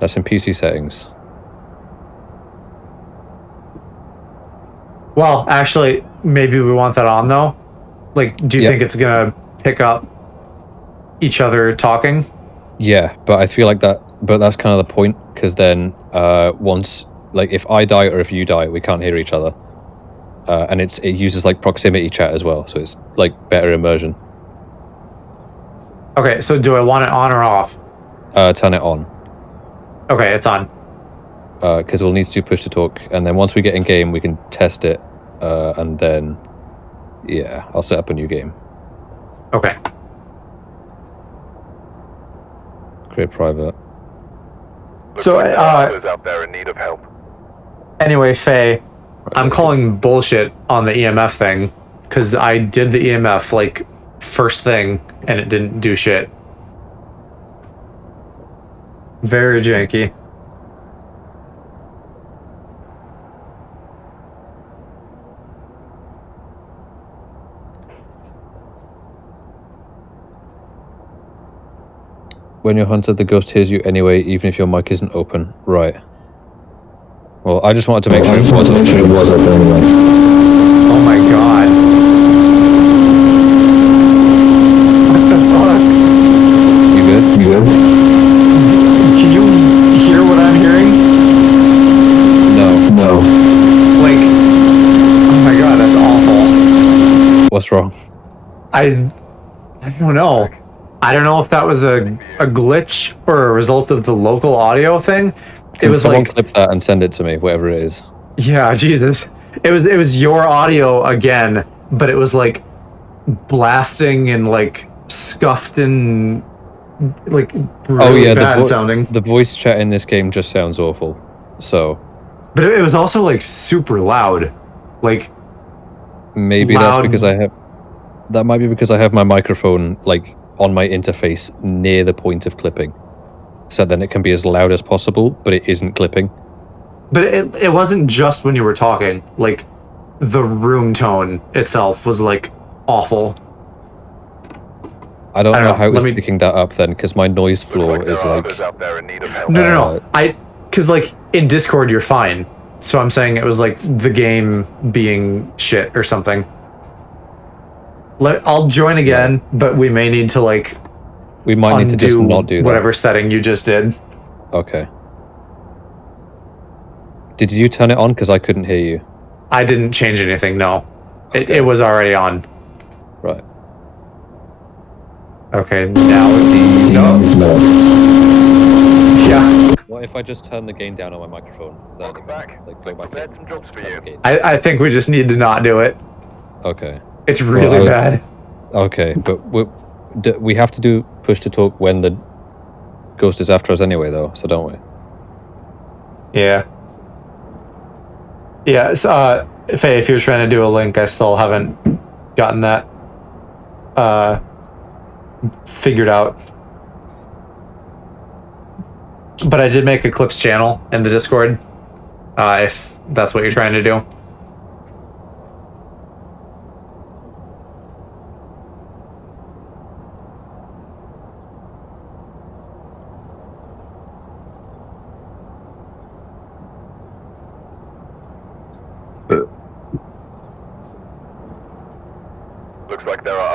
That's in PC settings. Well, actually, maybe we want that on, though. Like, do you think it's gonna pick up each other talking? Yeah, but I feel like that's kind of the point, because then once, like, if I die or if you die, we can't hear each other. And it uses, like, proximity chat as well, so it's, like, better immersion. Okay, so do I want it on or off? Turn it on. Okay, it's on. Because we'll need to do push to talk, and then once we get in game, we can test it, and then, yeah, I'll set up a new game. Okay. Create private. So, others out there in need of help. Anyway, Faye, I'm calling bullshit on the EMF thing, because I did the EMF, like, first thing, and it didn't do shit. Very janky. When you're hunted, the ghost hears you anyway, even if your mic isn't open. Right. Well, I just wanted to make sure it was open anyway. Oh my god. What the fuck? You good? You good? Can you hear what I'm hearing? No. No. Like, oh my god, that's awful. What's wrong? I don't know. I don't know if that was a glitch or a result of the local audio thing. Can it was someone like, clip that and send it to me, whatever it is. yeah, Jesus. It was your audio again, but it was like blasting and like scuffed and like really bad sounding. The voice chat in this game just sounds awful. So, but it was also like super loud. Like maybe loud. That's because that might be because I have my microphone like on my interface near the point of clipping. So then it can be as loud as possible, but it isn't clipping. But it wasn't just when you were talking. Like, the room tone itself was, like, awful. I don't know how it's picking that up then, because my noise floor is like... No. Because, like, in Discord you're fine. So I'm saying it was, like, the game being shit or something. I'll join again, but we may need to, like... We might need to just not do that. Whatever setting you just did. Okay. Did you turn it on? Because I couldn't hear you. I didn't change anything, no. Okay. It was already on. Right. Okay, now... No. Yeah. What if I just turn the gain down on my microphone? Is that Welcome back. Like, go back Some jobs for you. I think we just need to not do it. Okay. It's really bad. Okay, but we have to do push to talk when the ghost is after us anyway, though, so don't we? Yeah. Yeah, so, Faye, if you're trying to do a link, I still haven't gotten that figured out. But I did make a clips channel in the Discord, if that's what you're trying to do.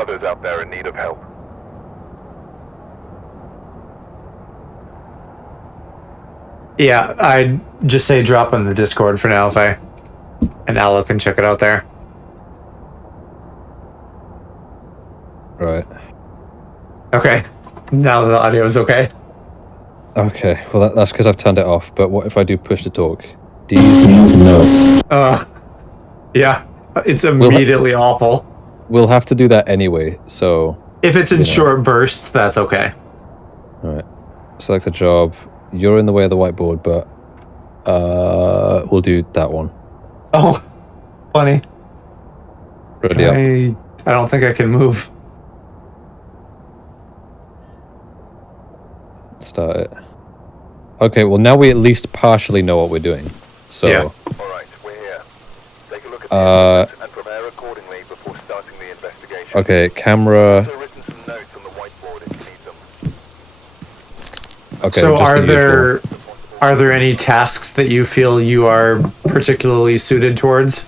others out there in need of help. Yeah, I'd just say drop in the Discord for now, and Aloe can check it out there. Right. Okay. Now the audio is okay. Okay, well that's because I've turned it off, but what if I do push to talk? No. Yeah, it's immediately awful. We'll have to do that anyway, so... If it's in short bursts, that's okay. Alright. Select a job. You're in the way of the whiteboard, but... we'll do that one. Oh, funny. Ready up. I don't think I can move. Start it. Okay, well now we at least partially know what we're doing. So... Yeah. Alright, we're here. Take a look at the equipment and prepare accordingly before starting the investigation. Okay, camera... I've also written some notes on the whiteboard if you need them. Okay, So are there any tasks that you feel you are particularly suited towards?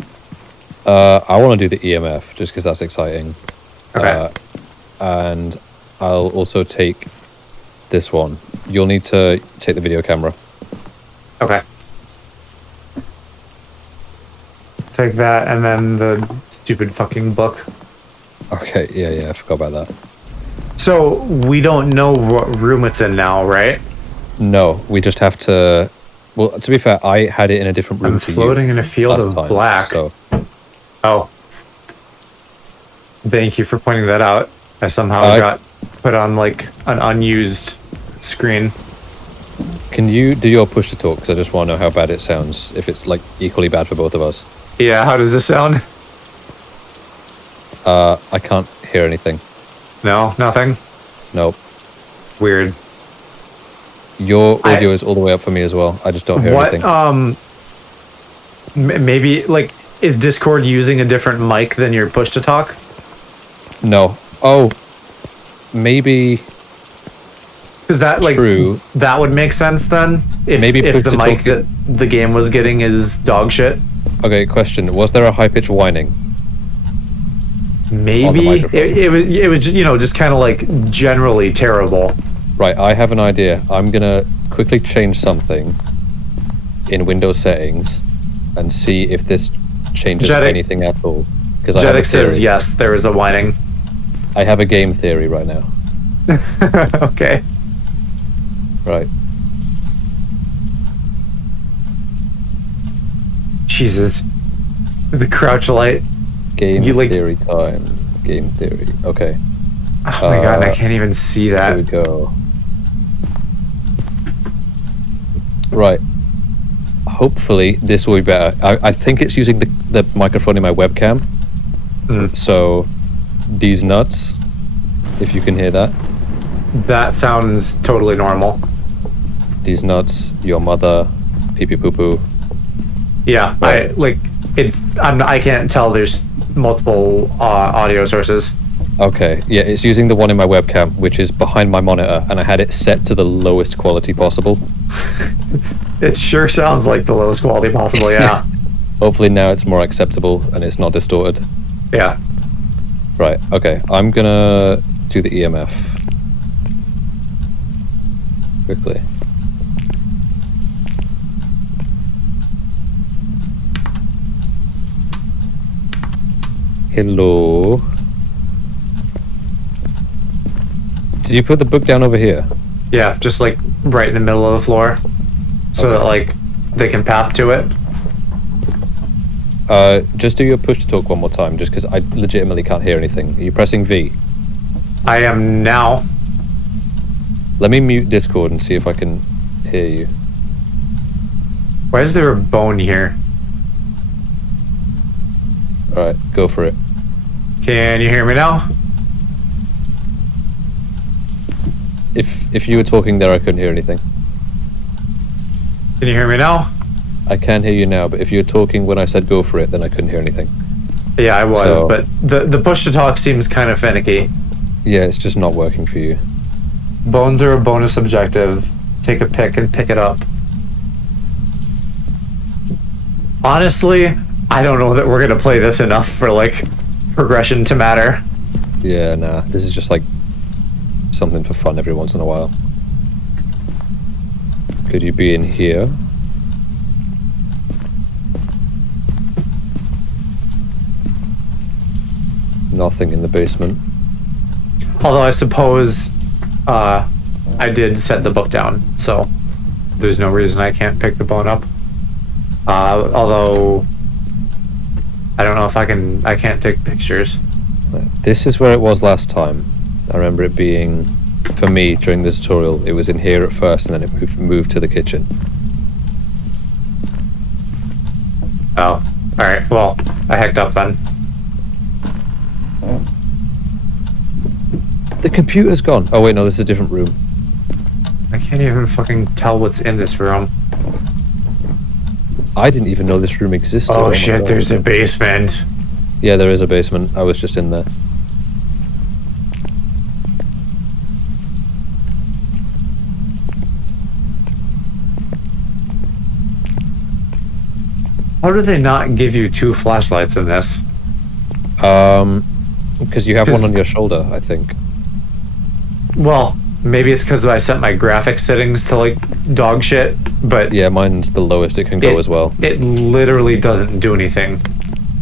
I want to do the EMF, just because that's exciting. Okay. And I'll also take this one. You'll need to take the video camera. Okay. Take that, and then the stupid fucking book. Okay, yeah, I forgot about that. So, we don't know what room it's in now, right? No, we just have to... Well, to be fair, I had it in a different room I'm to you floating in a field last of time, black. So, Oh. Thank you for pointing that out. I somehow got put on, like, an unused screen. can you do your push to talk? Because I just want to know how bad it sounds, if it's, like, equally bad for both of us. Yeah, how does this sound? I can't hear anything. No, nothing? Nope. Weird. Your audio is all the way up for me as well. I just don't hear anything. Maybe, like, is Discord using a different mic than your push to talk? No. Oh, maybe... Is that, like, True. that would make sense then? If, Maybe if push the to mic talk that the game was getting is dog shit? Okay, question. Was there a high-pitched whining? Maybe. It was, you know, just kind of, like, generally terrible. Right, I have an idea. I'm gonna quickly change something in Windows settings and see if this changes anything at all. Because Jeddick says yes, there is a whining. I have a game theory right now. Okay. Right. Jesus. The crouch light. Game theory time. Game theory. Okay. Oh my god, I can't even see that. Here we go. Right. Hopefully this will be better. I think it's using the microphone in my webcam. So, these nuts, if you can hear that. That sounds totally normal. These nuts, your mother, pee pee poo poo. Yeah, right. I can't tell there's multiple audio sources. Okay, yeah, it's using the one in my webcam, which is behind my monitor, and I had it set to the lowest quality possible. It sure sounds like the lowest quality possible, yeah. Hopefully now it's more acceptable and it's not distorted. Yeah. Right, okay, I'm gonna do the EMF. Quickly. Hello. Did you put the book down over here? Yeah, just like right in the middle of the floor. So that like they can path to it. Just do your push to talk one more time, just because I legitimately can't hear anything. Are you pressing V? I am now. Let me mute Discord and see if I can hear you. Why is there a bone here? Alright, go for it. Can you hear me now? If you were talking there, I couldn't hear anything. Can you hear me now? I can hear you now, but if you were talking when I said go for it, then I couldn't hear anything. Yeah, I was, but the push to talk seems kind of finicky. Yeah, it's just not working for you. Bones are a bonus objective. Take a pick and pick it up. Honestly, I don't know that we're gonna play this enough for like progression to matter. Yeah, nah. This is just like something for fun every once in a while. Could you be in here? Nothing in the basement. Although I suppose I did set the book down, so there's no reason I can't pick the bone up. Although I don't know if I can't take pictures. This is where it was last time. I remember it being, for me, during the tutorial, it was in here at first and then it moved to the kitchen. Oh, alright, well, I hecked up then. The computer's gone. Oh wait, no, this is a different room. I can't even fucking tell what's in this room. I didn't even know this room existed. Oh shit, there's a basement. Yeah, there is a basement. I was just in there. How do they not give you 2 flashlights in this? Because you have one on your shoulder, I think. Well, maybe it's because I set my graphic settings to like dog shit, but Yeah, mine's the lowest it can go as well. It literally doesn't do anything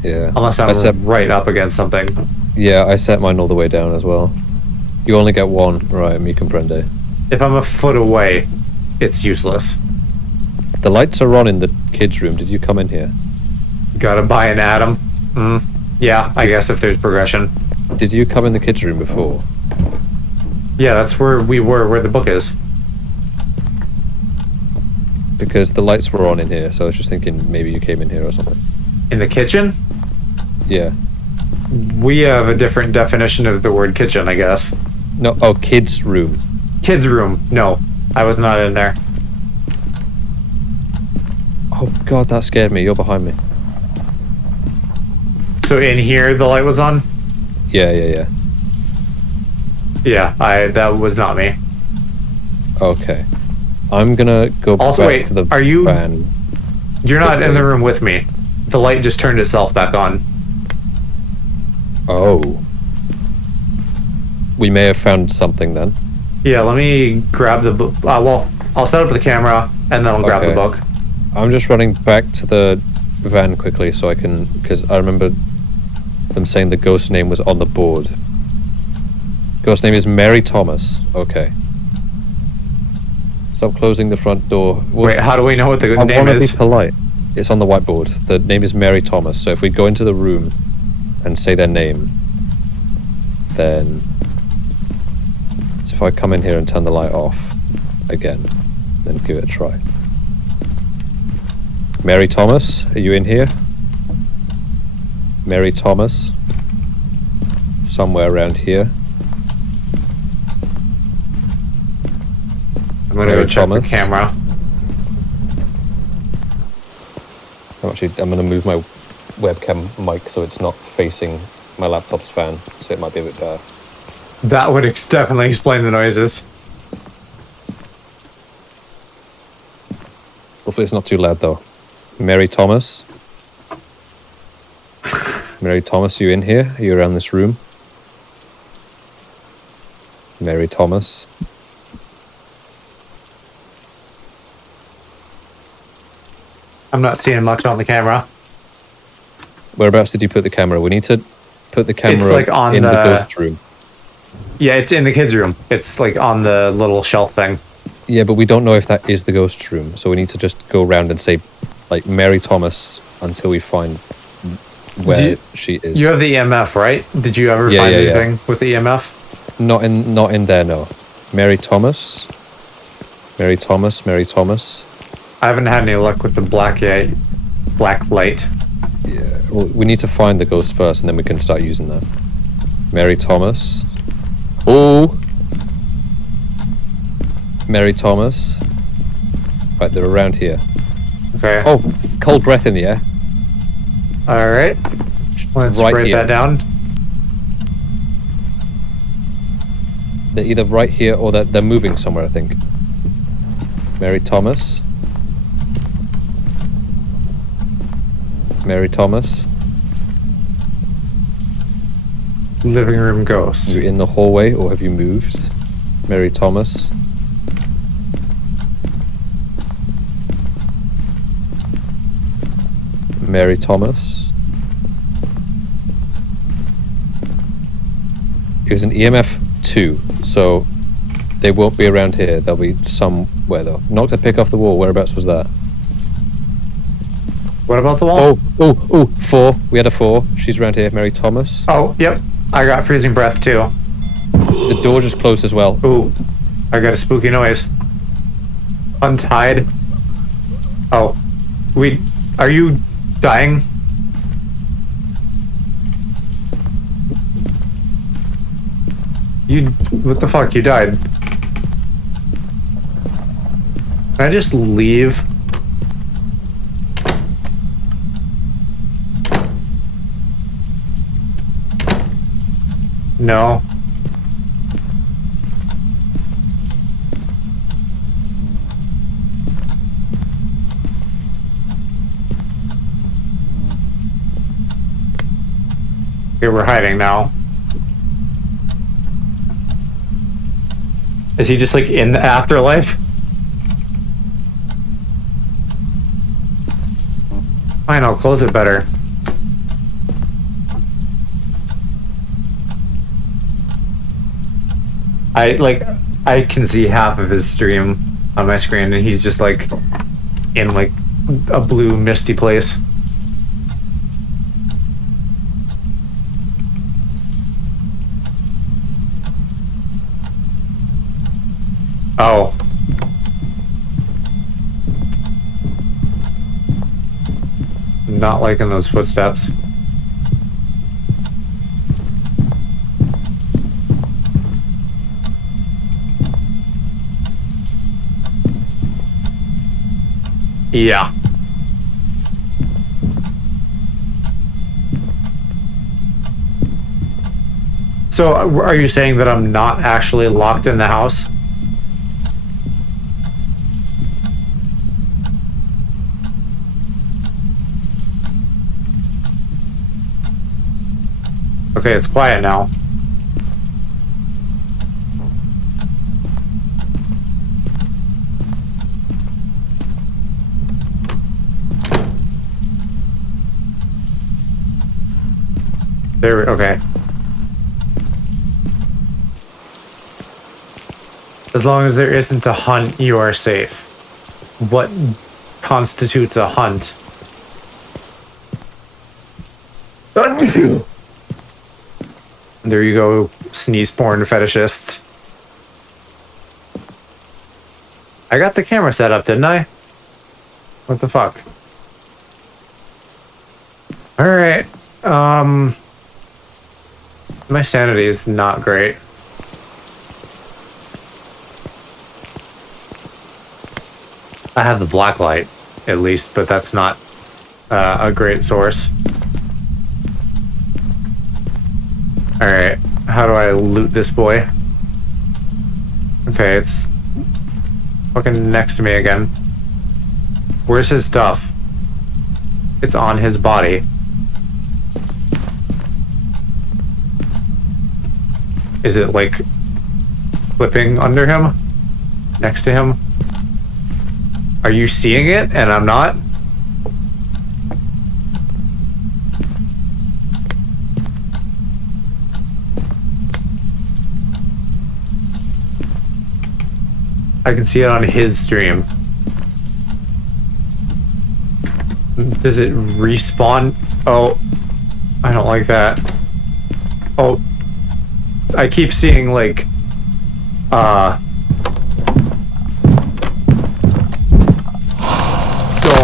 Yeah. unless I'm right up against something. Yeah, I set mine all the way down as well. You only get one. Right, mi comprende. If I'm a foot away, it's useless. The lights are on in the kids' room. Did you come in here? Gotta buy an atom. Yeah, I guess if there's progression. Did you come in the kids' room before? Yeah, that's where we were, where the book is. Because the lights were on in here, so I was just thinking maybe you came in here or something. In the kitchen? Yeah. We have a different definition of the word kitchen, I guess. No, oh, kids' room. Kids' room. No, I was not in there. Oh god, that scared me. You're behind me. So in here, the light was on? Yeah. Yeah, that was not me. Okay. I'm gonna go Also, back wait, to the are you... van. You're not in the room with me. The light just turned itself back on. Oh. We may have found something then. Yeah, let me grab the book. Well, I'll set up the camera, and then I'll grab the book. I'm just running back to the van quickly so I can... Because I remember them saying the ghost name was on the board. Ghost name is Mary Thomas. Okay. Stop closing the front door. Wait, how do we know what the name I want to is? be polite. It's on the whiteboard. The name is Mary Thomas. So if we go into the room and say their name, then... So if I come in here and turn the light off again, then give it a try. Mary Thomas, are you in here? Mary Thomas. Somewhere around here. I'm gonna go check the camera. I'm gonna move my webcam mic so it's not facing my laptop's fan, so it might be a bit better. That would definitely explain the noises. Hopefully it's not too loud though. Mary Thomas? Mary Thomas, you in here? Are you around this room? Mary Thomas? I'm not seeing much on the camera. Whereabouts did you put the camera? We need to put the camera It's like on in the ghost room. Yeah, it's in the kids' room. It's like on the little shelf thing. Yeah, but we don't know if that is the ghost room, so we need to just go around and say, like, Mary Thomas until we find where she is. You have the EMF, right? Did you ever find anything with the EMF? Not in there, no. Mary Thomas. Mary Thomas. Mary Thomas. I haven't had any luck with the black light. Yeah, well, we need to find the ghost first, and then we can start using that. Mary Thomas. Oh! Mary Thomas. Right, they're around here. Okay. Oh, cold breath in the air. Alright. Let's write that down. They're either right here or they're moving somewhere, I think. Mary Thomas. Mary Thomas. Living room ghost. You're in the hallway, or have you moved? Mary Thomas. Mary Thomas. It was an EMF 2, so they won't be around here. They'll be somewhere though. Knocked a pick off the wall. Whereabouts was that? What about the wall? Oh, 4. We had a 4. She's around here. Mary Thomas. Oh, yep. I got freezing breath too. The door just closed as well. Ooh, I got a spooky noise. Untied. Oh, are you dying? What the fuck? You died. Can I just leave? No. Okay, we're hiding now. Is he just like in the afterlife? Fine, I'll close it better. I can see half of his stream on my screen, and he's just like in like a blue misty place. Oh. Not liking those footsteps. Yeah. So, are you saying that I'm not actually locked in the house? Okay, it's quiet now. Okay. As long as there isn't a hunt, you are safe. What constitutes a hunt? There you go, sneeze porn fetishists. I got the camera set up, didn't I? What the fuck? Alright, my sanity is not great. I have the black light, at least, but that's not a great source. Alright, how do I loot this boy? Okay, it's fucking next to me again. Where's his stuff? It's on his body. Is it like flipping under him? Next to him? Are you seeing it and I'm not? I can see it on his stream. Does it respawn? Oh, I don't like that. Oh, I keep seeing like, oh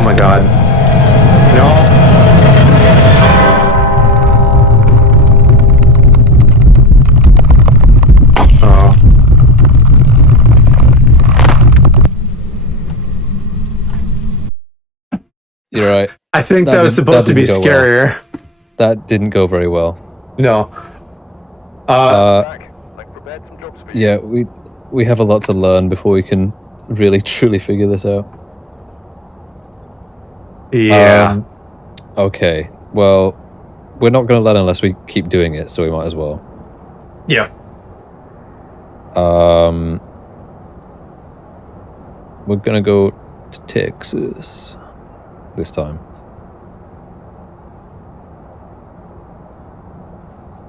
my god. No. Oh. You're right. I think that was supposed to be scarier. Well. That didn't go very well. No. Yeah, we have a lot to learn before we can really truly figure this out. Yeah. Okay. Well, we're not going to let unless we keep doing it, so we might as well. Yeah. We're gonna go to Texas this time.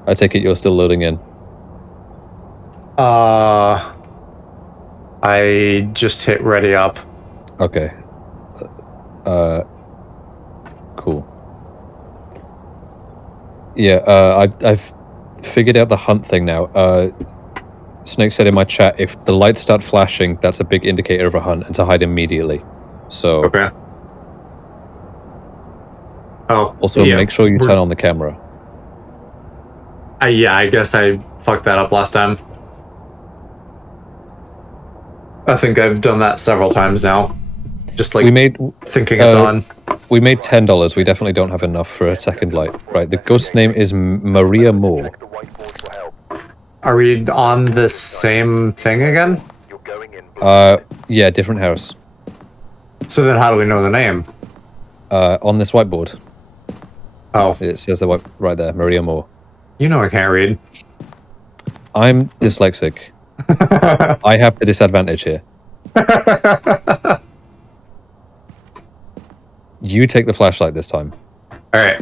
I take it you're still loading in. I just hit ready up. Okay. Cool. Yeah, I've figured out the hunt thing now. Snake said in my chat, if the lights start flashing, that's a big indicator of a hunt, and to hide immediately. So. Okay. Oh. Also, yeah, make sure you turn on the camera. Yeah, I guess I fucked that up last time. I think I've done that several times now. Just like thinking it's on. We made $10. We definitely don't have enough for a second light. Right, the ghost's name is Maria Moore. Are we on the same thing again? Yeah, different house. So then how do we know the name? On this whiteboard. Oh. It says the right there, Maria Moore. You know I can't read. I'm dyslexic. I have the disadvantage here. You take the flashlight this time. Alright.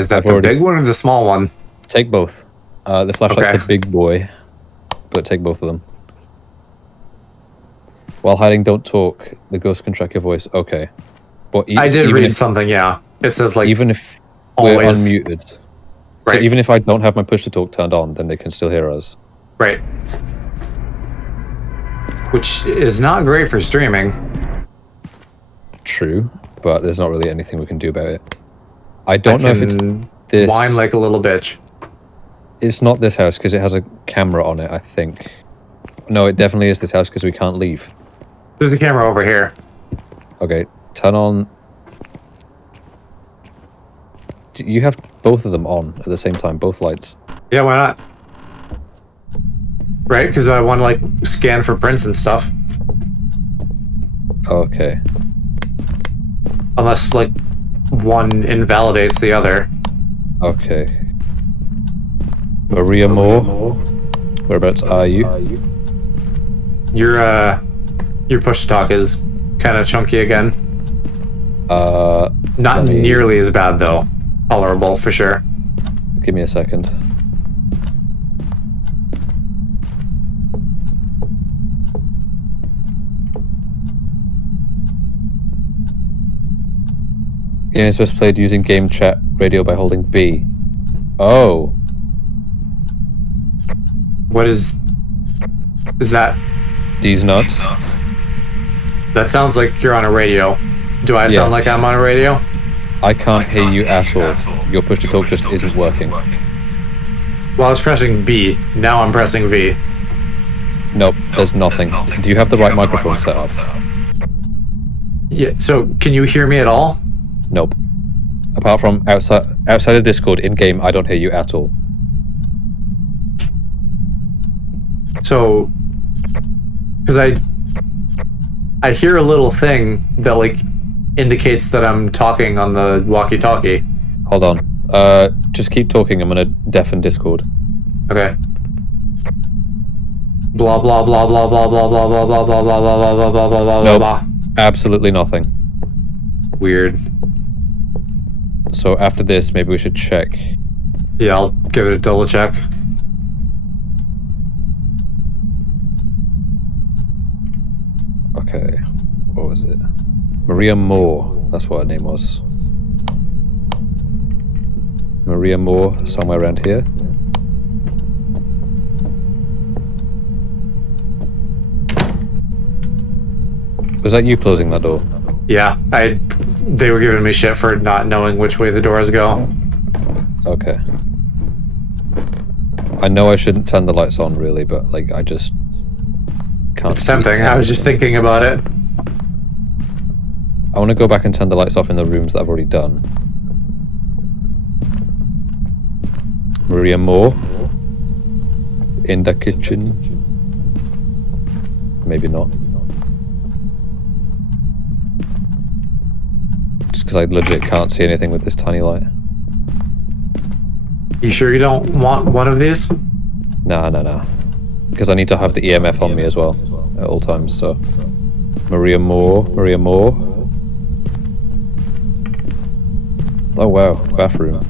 Is that the big one or the small one? Take both. The flashlight's the big boy, but take both of them. While hiding, don't talk. The ghost can track your voice. Okay. But I did read something, yeah. It says like even if we're unmuted. Right. So even if I don't have my push to talk turned on, then they can still hear us. Right. Which is not great for streaming. True, but there's not really anything we can do about it. I don't know if it's this. Whine like a little bitch. It's not this house because it has a camera on it, I think. No, it definitely is this house because we can't leave. There's a camera over here. Okay, turn on. You have both of them on at the same time, both lights. Yeah, why not? Right, because I want to like scan for prints and stuff. Okay. Unless like one invalidates the other. Okay. Maria Moore, whereabouts are you? Your push to talk is kind of chunky again. Not nearly as bad though. Tolerable for sure. Give me a second. Game is best played using game chat radio by holding B. Oh. What is that? D's nuts. That sounds like you're on a radio. Do I sound like I'm on a radio? I can't hear you at all. Your push to talk just isn't working. Well, I was pressing B. Now I'm pressing V. Nope, there's nothing. Do you have the right microphone set up? Yeah, so can you hear me at all? Nope. Apart from outside of Discord, in-game, I don't hear you at all. So, because I hear a little thing that like indicates that I'm talking on the walkie-talkie. Hold on. Just keep talking. I'm gonna deafen Discord. Okay. Blah blah blah blah blah blah blah blah blah blah blah blah blah blah blah blah blah. Absolutely nothing. Weird. So after this, maybe we should check. Yeah, I'll give it a double check. Okay. What was it? Maria Moore. That's what her name was. Maria Moore, somewhere around here. Was that you closing that door? Yeah, they were giving me shit for not knowing which way the doors go. Okay. I know I shouldn't turn the lights on really, but like I just can't. It's tempting. I was just thinking about it. I want to go back and turn the lights off in the rooms that I've already done. Maria Moore in the kitchen. Maybe not. Just because I legit can't see anything with this tiny light. You sure you don't want one of these? Nah. Because I need to have the EMF on me as well at all times. So, Maria Moore. Oh wow, bathroom.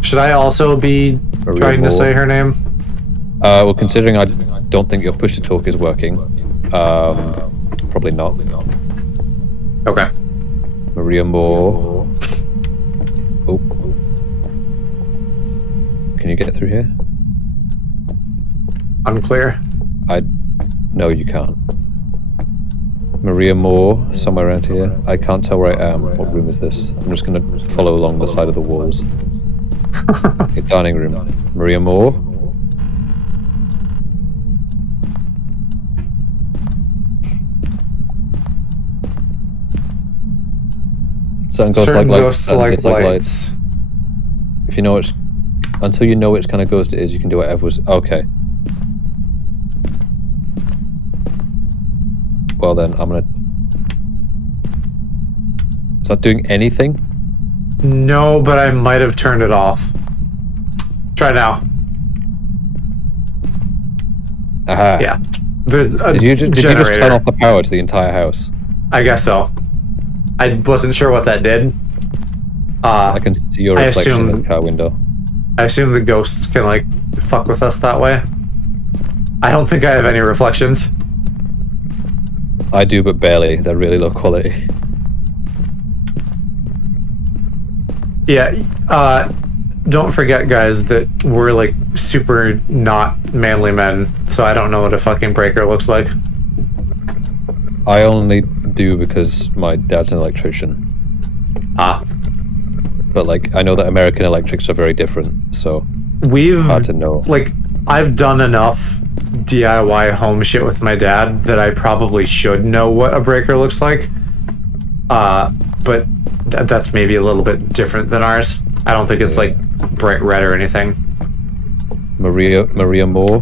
Should I also be Maria trying Moore. to say her name? Well, considering I don't think your push to talk is working, probably not. Okay. Maria Moore. Oh. Can you get through here? Unclear. No, you can't. Maria Moore, somewhere around here. I can't tell where I am. What room is this? I'm just gonna follow along the side of the walls. Okay, dining room. Maria Moore. Certain ghosts like lights. If you know which, until you know which kind of ghost it is, you can do whatever was. Okay. Well then, I'm gonna. Is that doing anything? No, but I might have turned it off. Try now. Aha. Yeah. There's a Did you just generator. turn off the power to the entire house? I guess so. I wasn't sure what that did. I can see your reflection in the car window. I assume the ghosts can, like, fuck with us that way. I don't think I have any reflections. I do, but barely. They're really low quality. Yeah, don't forget, guys, that we're, like, super not manly men, so I don't know what a fucking breaker looks like. I only do because my dad's an electrician. Ah. But, like, I know that American electrics are very different, so hard to know. Like, I've done enough DIY home shit with my dad that I probably should know what a breaker looks like. But that's maybe a little bit different than ours. I don't think it's like bright red or anything. Maria Moore.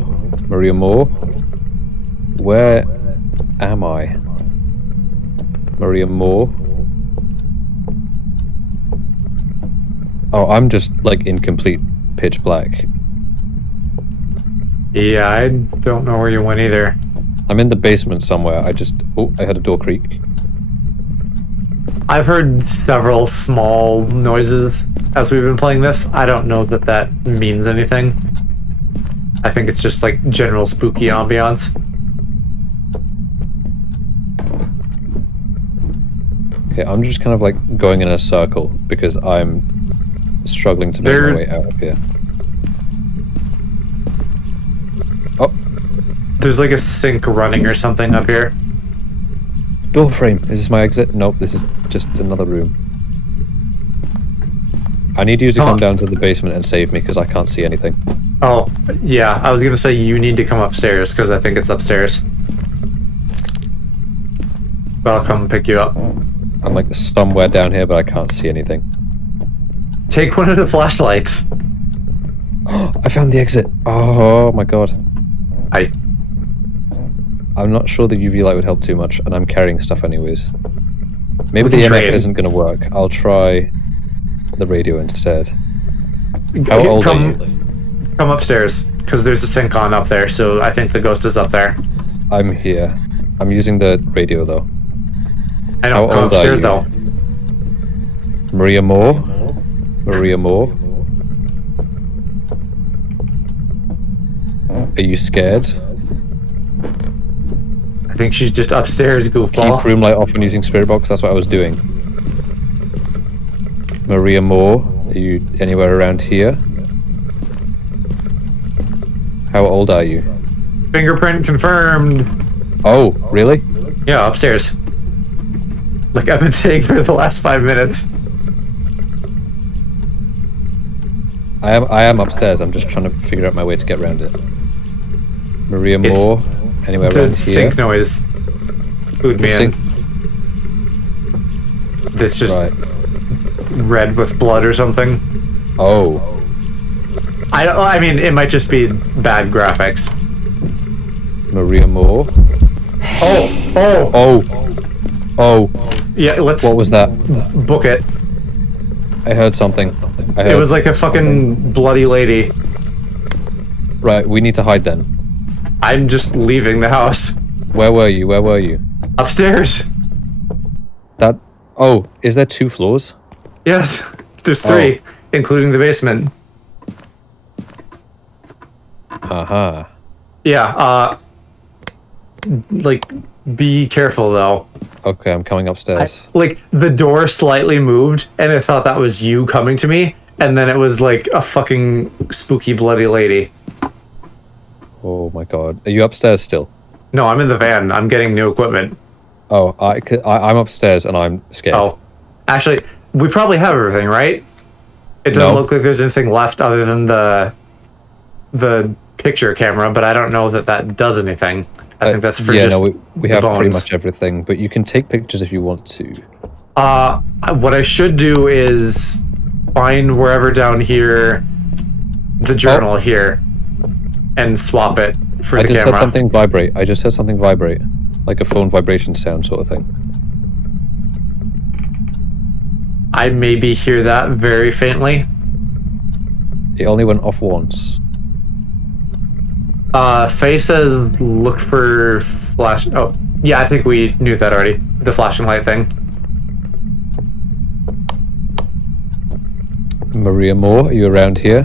Where am I? Maria Moore. Oh, I'm just like in complete pitch black. Yeah, I don't know where you went either. I'm in the basement somewhere. I heard a door creak. I've heard several small noises as we've been playing this. I don't know that that means anything. I think it's just like general spooky ambiance. Okay, I'm just kind of like going in a circle because I'm struggling to make my way out of here. Oh. There's like a sink running or something up here. Door frame. Is this my exit? Nope, this is just another room. I need you to come down to the basement and save me because I can't see anything. Oh, yeah. I was going to say you need to come upstairs because I think it's upstairs. But I'll come pick you up. I'm like somewhere down here, but I can't see anything. Take one of the flashlights. I found the exit. Oh my god. I'm not sure the UV light would help too much, and I'm carrying stuff anyways. Maybe the EMF isn't going to work. I'll try the radio instead. How old are you? Come upstairs, because there's a sink on up there, so I think the ghost is up there. I'm here. I'm using the radio, though. I know, come upstairs, though. Maria Moore? Maria Moore? Are you scared? I think she's just upstairs, goofball. Keep room light off when using spirit box. That's what I was doing. Maria Moore, are you anywhere around here? How old are you? Fingerprint confirmed. Oh, really? Yeah, upstairs. Like I've been saying for the last 5 minutes. I am upstairs. I'm just trying to figure out my way to get around it. Maria Moore, anywhere around here? The sink noise clued me in. That's just red with blood or something. Oh. I mean, it might just be bad graphics. Maria Moore. Oh. Yeah, let's... What was that? Book it. I heard something. It was like a fucking bloody lady. Right, we need to hide then. I'm just leaving the house. Where were you? Where were you? Upstairs. That... Oh, is there 2 floors? Yes, there's 3, including the basement. Aha. Yeah, like, be careful though. Okay, I'm coming upstairs. Like, the door slightly moved, and I thought that was you coming to me, and then it was like a fucking spooky bloody lady. Oh my god. Are you upstairs still? No, I'm in the van. I'm getting new equipment. Oh, I'm upstairs and I'm scared. Oh, actually, we probably have everything, right? It doesn't look like there's anything left other than the picture camera, but I don't know that does anything. I think that's for just we have bones. pretty much everything, but you can take pictures if you want to. What I should do is find wherever down here the journal here and swap it for the camera. I just heard something vibrate. I just heard something vibrate. Like a phone vibration sound sort of thing. I maybe hear that very faintly. It only went off once. Faye says look for flash. Oh, yeah, I think we knew that already. The flashing light thing. Maria Moore, are you around here?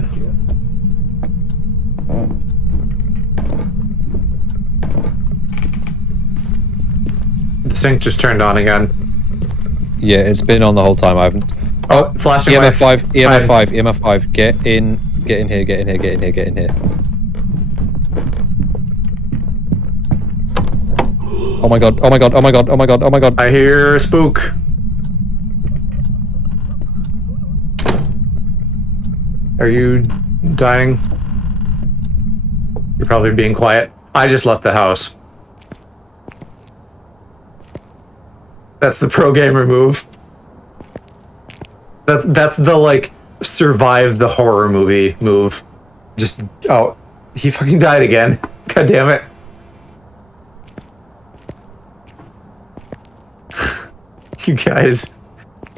The sync just turned on again. Yeah, it's been on the whole time. I haven't. Oh, flashing EMF lights. 5, EMF 5, EMF 5. Get in here, get in here, get in here, get in here. Oh my god, oh my god, oh my god, oh my god, oh my god. I hear a spook. Are you dying? You're probably being quiet. I just left the house. That's the pro gamer move. That's the, like, survive the horror movie move. Just, oh, he fucking died again. God damn it. You guys,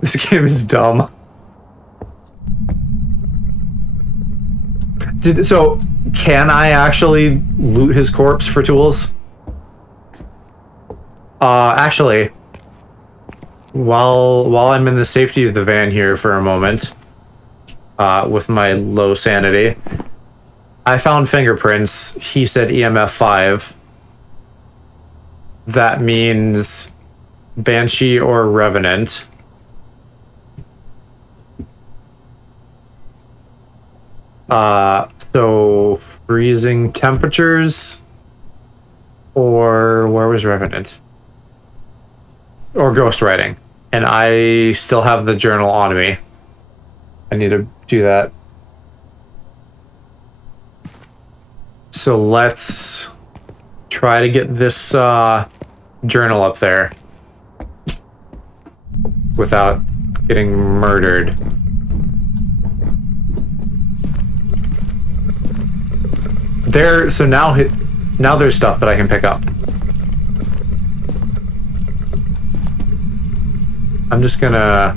this game is dumb. So, can I actually loot his corpse for tools? Actually, while I'm in the safety of the van here for a moment, with my low sanity, I found fingerprints. He said EMF 5. That means Banshee or Revenant. So freezing temperatures, or where was Revenant? Or ghostwriting. And I still have the journal on me. I need to do that. So let's try to get this journal up there without getting murdered. So now there's stuff that I can pick up. I'm just gonna...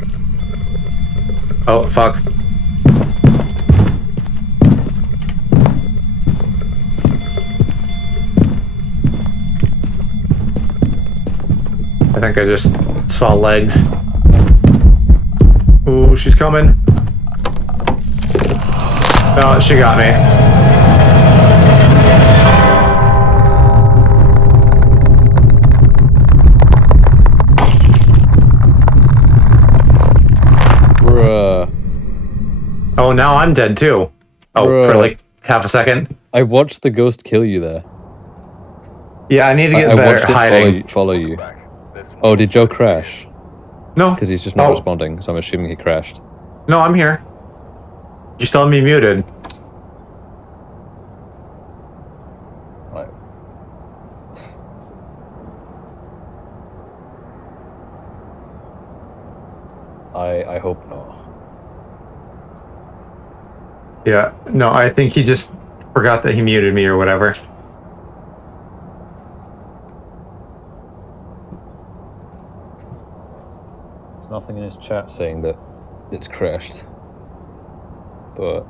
Oh, fuck. I think I just saw legs. Ooh, she's coming. Oh, she got me. Oh, now I'm dead too. Oh, Bruh. For like half a second. I watched the ghost kill you there. Yeah, I need to get better at hiding. Follow you. Oh, did Joe crash? No. Because he's just not responding, so I'm assuming he crashed. No, I'm here. You still have me muted. Right. I hope not. Yeah, no, I think he just forgot that he muted me or whatever. There's nothing in his chat saying that it's crashed. but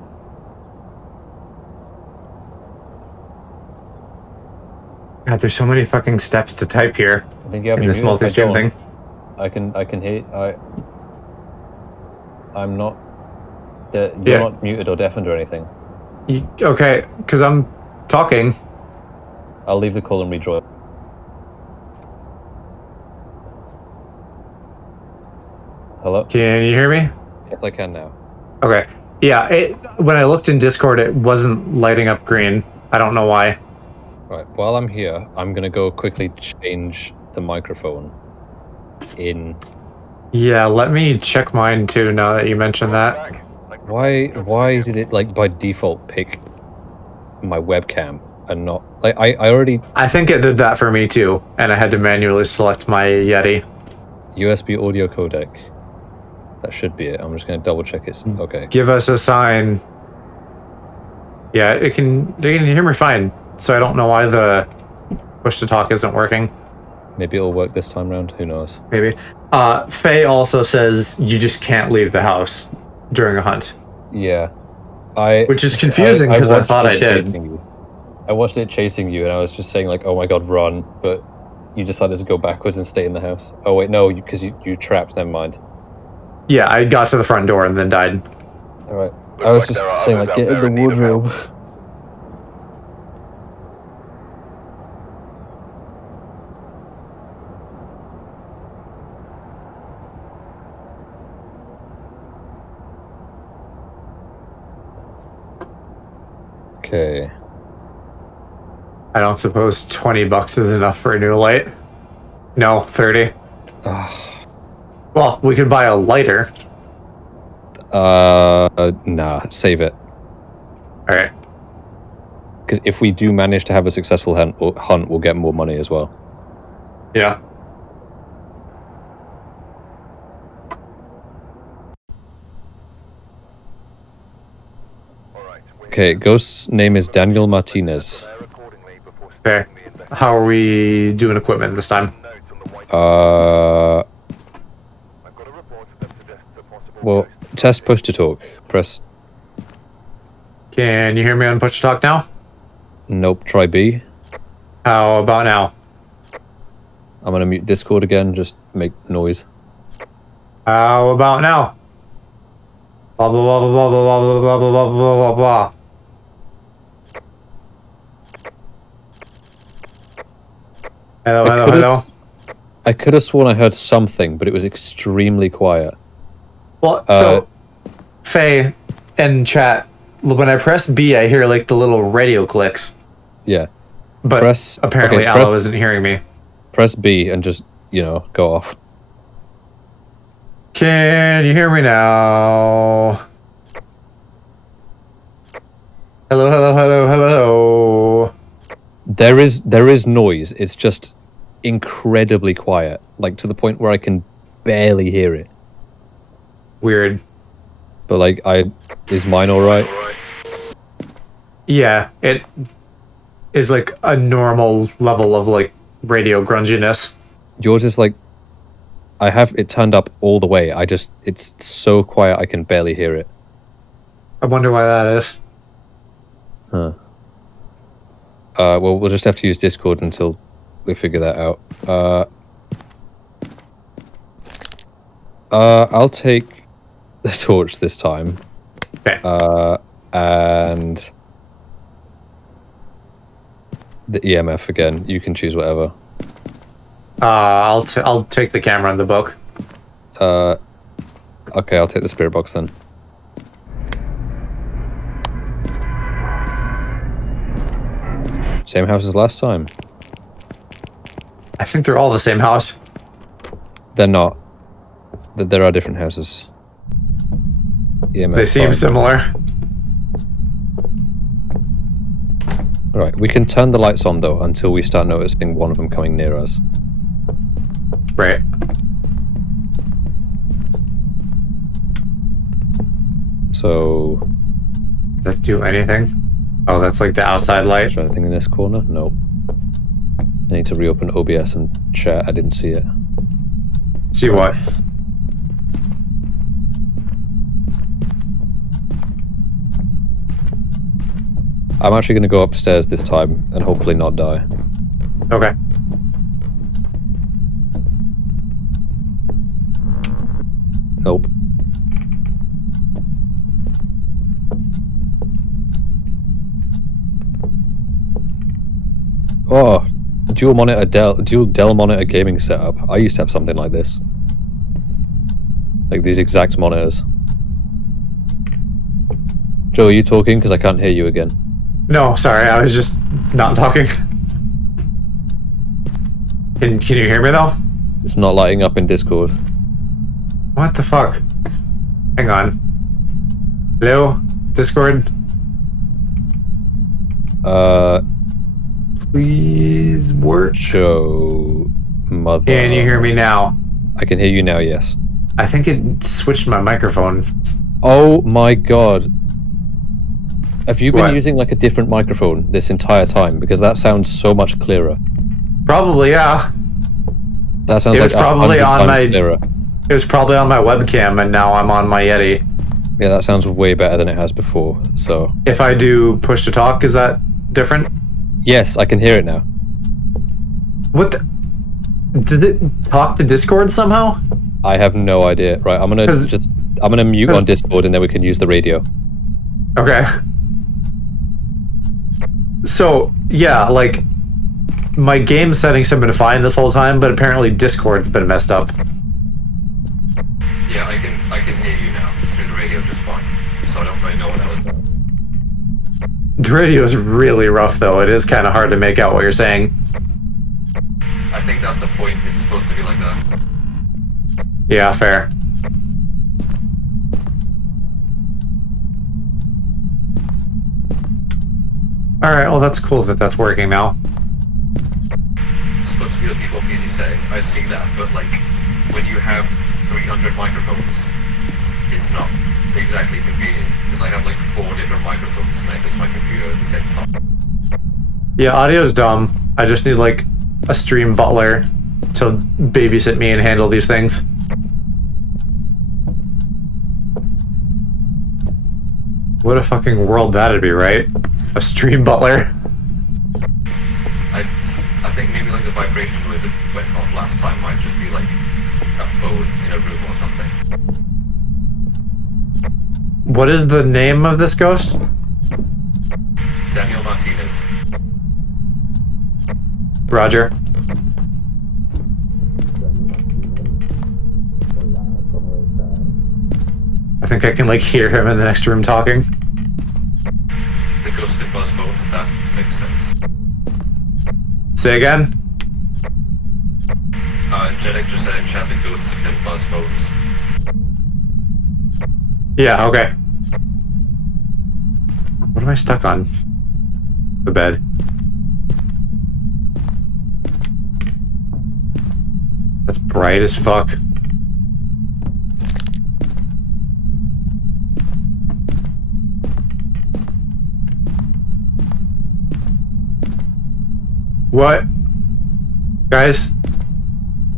God, there's so many fucking steps to type here. I think you have in me this muted. multi-stream thing. I can hear. I'm not. You're not muted or deafened or anything. Okay, because I'm talking. I'll leave the call and rejoin. Hello? Can you hear me? Yes, I can now. Okay. Yeah, when I looked in Discord, it wasn't lighting up green. I don't know why. Right, while I'm here, I'm gonna go quickly change the microphone in... Yeah, let me check mine too, now that you mentioned that. Why did it, like, by default pick my webcam and not... Like, I already... I think it did that for me too, and I had to manually select my Yeti. USB audio codec. That should be it. I'm just gonna double check it's... Okay. Give us a sign. Yeah, they can hear me fine, so I don't know why the push to talk isn't working. Maybe it'll work this time round, who knows. Maybe. Faye also says you just can't leave the house during a hunt. Yeah. Which is confusing, because I thought I did. I watched it chasing you, and I was just saying, like, oh my god, run, but you decided to go backwards and stay in the house. Oh wait, no, because you trapped, never mind. Yeah, I got to the front door and then died. Alright. I was just saying, like, get in the wardrobe. Okay. I don't suppose $20 is enough for a new light. No, 30. Well, we could buy a lighter. Nah, save it. Alright. Because if we do manage to have a successful hunt, we'll get more money as well. Yeah. Okay, Ghost's name is Daniel Martinez. Okay. How are we doing equipment this time? Well, test push to talk. Press... Can you hear me on push to talk now? Nope, try B. How about now? I'm gonna mute Discord again, just make noise. How about now? Blah blah blah blah blah blah blah blah blah blah blah blah. Hello, hello, hello. I could have sworn I heard something, but it was extremely quiet. Well, so, Faye and chat, when I press B, I hear like the little radio clicks. Yeah. But apparently Aloe isn't hearing me. Press B and just, go off. Can you hear me now? Hello, hello, hello, hello. There is noise. It's just incredibly quiet, like to the point where I can barely hear it. Weird. But like, is mine all right? Yeah, it is like a normal level of like radio grunginess. Yours is like, I have it turned up all the way. It's so quiet I can barely hear it. I wonder why that is. Huh. Well, we'll just have to use Discord until we figure that out. I'll take the torch this time. Okay. And the EMF again. You can choose whatever. I'll take the camera and the book. Okay, I'll take the spirit box then. Same house as last time. I think they're all the same house. They're not. There are different houses. EMF they seem 5. similar. Right, we can turn the lights on though until we start noticing one of them coming near us. Right. So... Does that do anything? Oh, that's like the outside light. Is there anything in this corner? Nope. I need to reopen OBS and chat. I didn't see it. See what? I'm actually going to go upstairs this time and hopefully not die. Okay. Nope. Oh, dual Dell monitor gaming setup. I used to have something like this. Like these exact monitors. Joe, are you talking? Because I can't hear you again. No, sorry, I was just not talking. Can you hear me though? It's not lighting up in Discord. What the fuck? Hang on. Hello? Discord? Please work. Joe, mother. Can you hear me now? I can hear you now, yes. I think it switched my microphone. Oh my god. Have you been What? using like a different microphone this entire time? Because that sounds so much clearer. Probably, yeah. That sounds It was like probably 100 on times my- clearer. It was probably on my webcam and now I'm on my Yeti. Yeah, that sounds way better than it has before, so... If I do push to talk, is that different? Yes, I can hear it now. What the... Did it talk to Discord somehow? I have no idea. Right, I'm gonna mute on Discord and then we can use the radio. Okay. So, yeah, like, my game settings have been fine this whole time, but apparently Discord's been messed up. Yeah, I can hear you now through the radio just fine. So I don't really know what I was doing. The radio's really rough, though. It is kind of hard to make out what you're saying. I think that's the point. It's supposed to be like that. Yeah, fair. Alright, well that's cool that that's working now. It's supposed to be the default easy setting. I see that, but like, when you have 300 microphones, it's not exactly convenient. Because I have like 4 different microphones connected to my computer at the same time. Yeah, audio's dumb. I just need like a stream butler to babysit me and handle these things. What a fucking world that'd be, right? A stream butler. I think maybe like the vibration noise that went off last time might just be like a phone in a room or something. What is the name of this ghost? Daniel Martinez. Roger. I think I can like hear him in the next room talking. The ghost in buzz phones, that makes sense. Say again? Jedek just said in chat the ghosts in buzz phones. Yeah, okay. What am I stuck on? The bed. That's bright as fuck. What? Guys?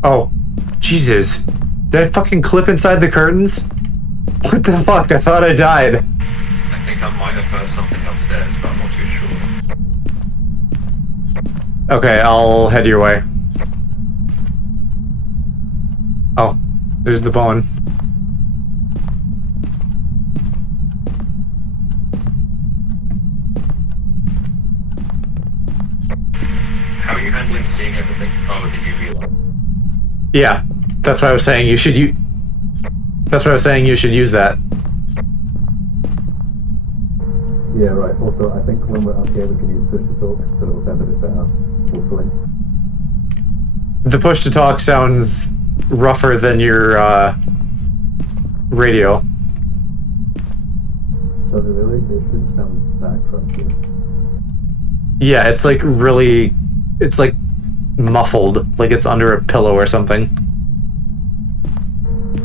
Oh, Jesus. Did I fucking clip inside the curtains? What the fuck? I thought I died. I think I might have heard something upstairs, but I'm not too sure. Okay, I'll head your way. Oh, there's the bone. How are you handling seeing everything? Oh, the UV light. Yeah, that's what I was saying. You should use. That's what I was saying. You should use that. Yeah, right. Also, I think when we're up here, we can use push to talk, so it'll sound a bit better. Hopefully. The push to talk sounds rougher than your radio. Does it really? It shouldn't sound that crunchy. Yeah, it's like really. It's like muffled, like it's under a pillow or something.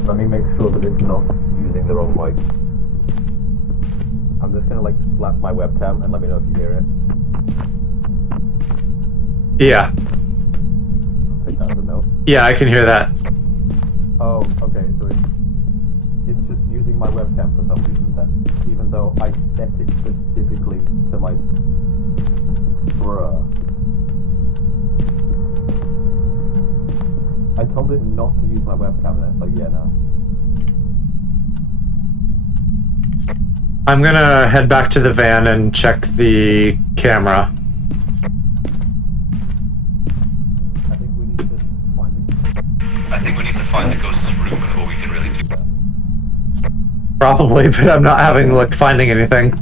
Let me make sure that it's not using the wrong mic. I'm just gonna like slap my webcam and let me know if you hear it. Yeah. I'll take that as a no. Yeah, I can hear that. Oh, okay, so it's... it's just using my webcam for some reason then, even though I set it specifically to my... Bruh. I told it not to use my webcam and it's like, yeah, no. I'm gonna head back to the van and check the camera. I think we need to find the ghost's room before we can really do that. Probably, but I'm not having luck finding anything.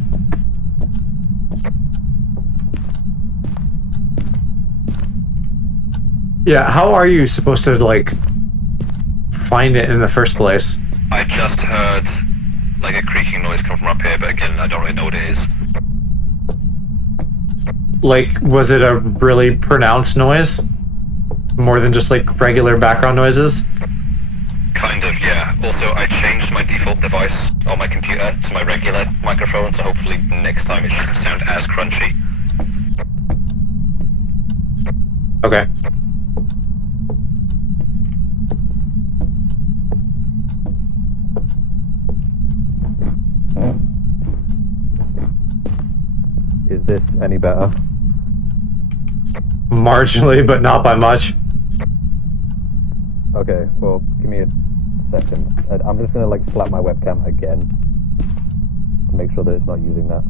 Yeah, how are you supposed to, like, find it in the first place? I just heard, like, a creaking noise come from up here, but again, I don't really know what it is. Like, was it a really pronounced noise? More than just, like, regular background noises? Kind of, yeah. Also, I changed my default device on my computer to my regular microphone, so hopefully next time it shouldn't sound as crunchy. Okay. Is this any better? Marginally, but not by much. Okay, well, give me a second. I'm just gonna like slap my webcam again to make sure that it's not using that.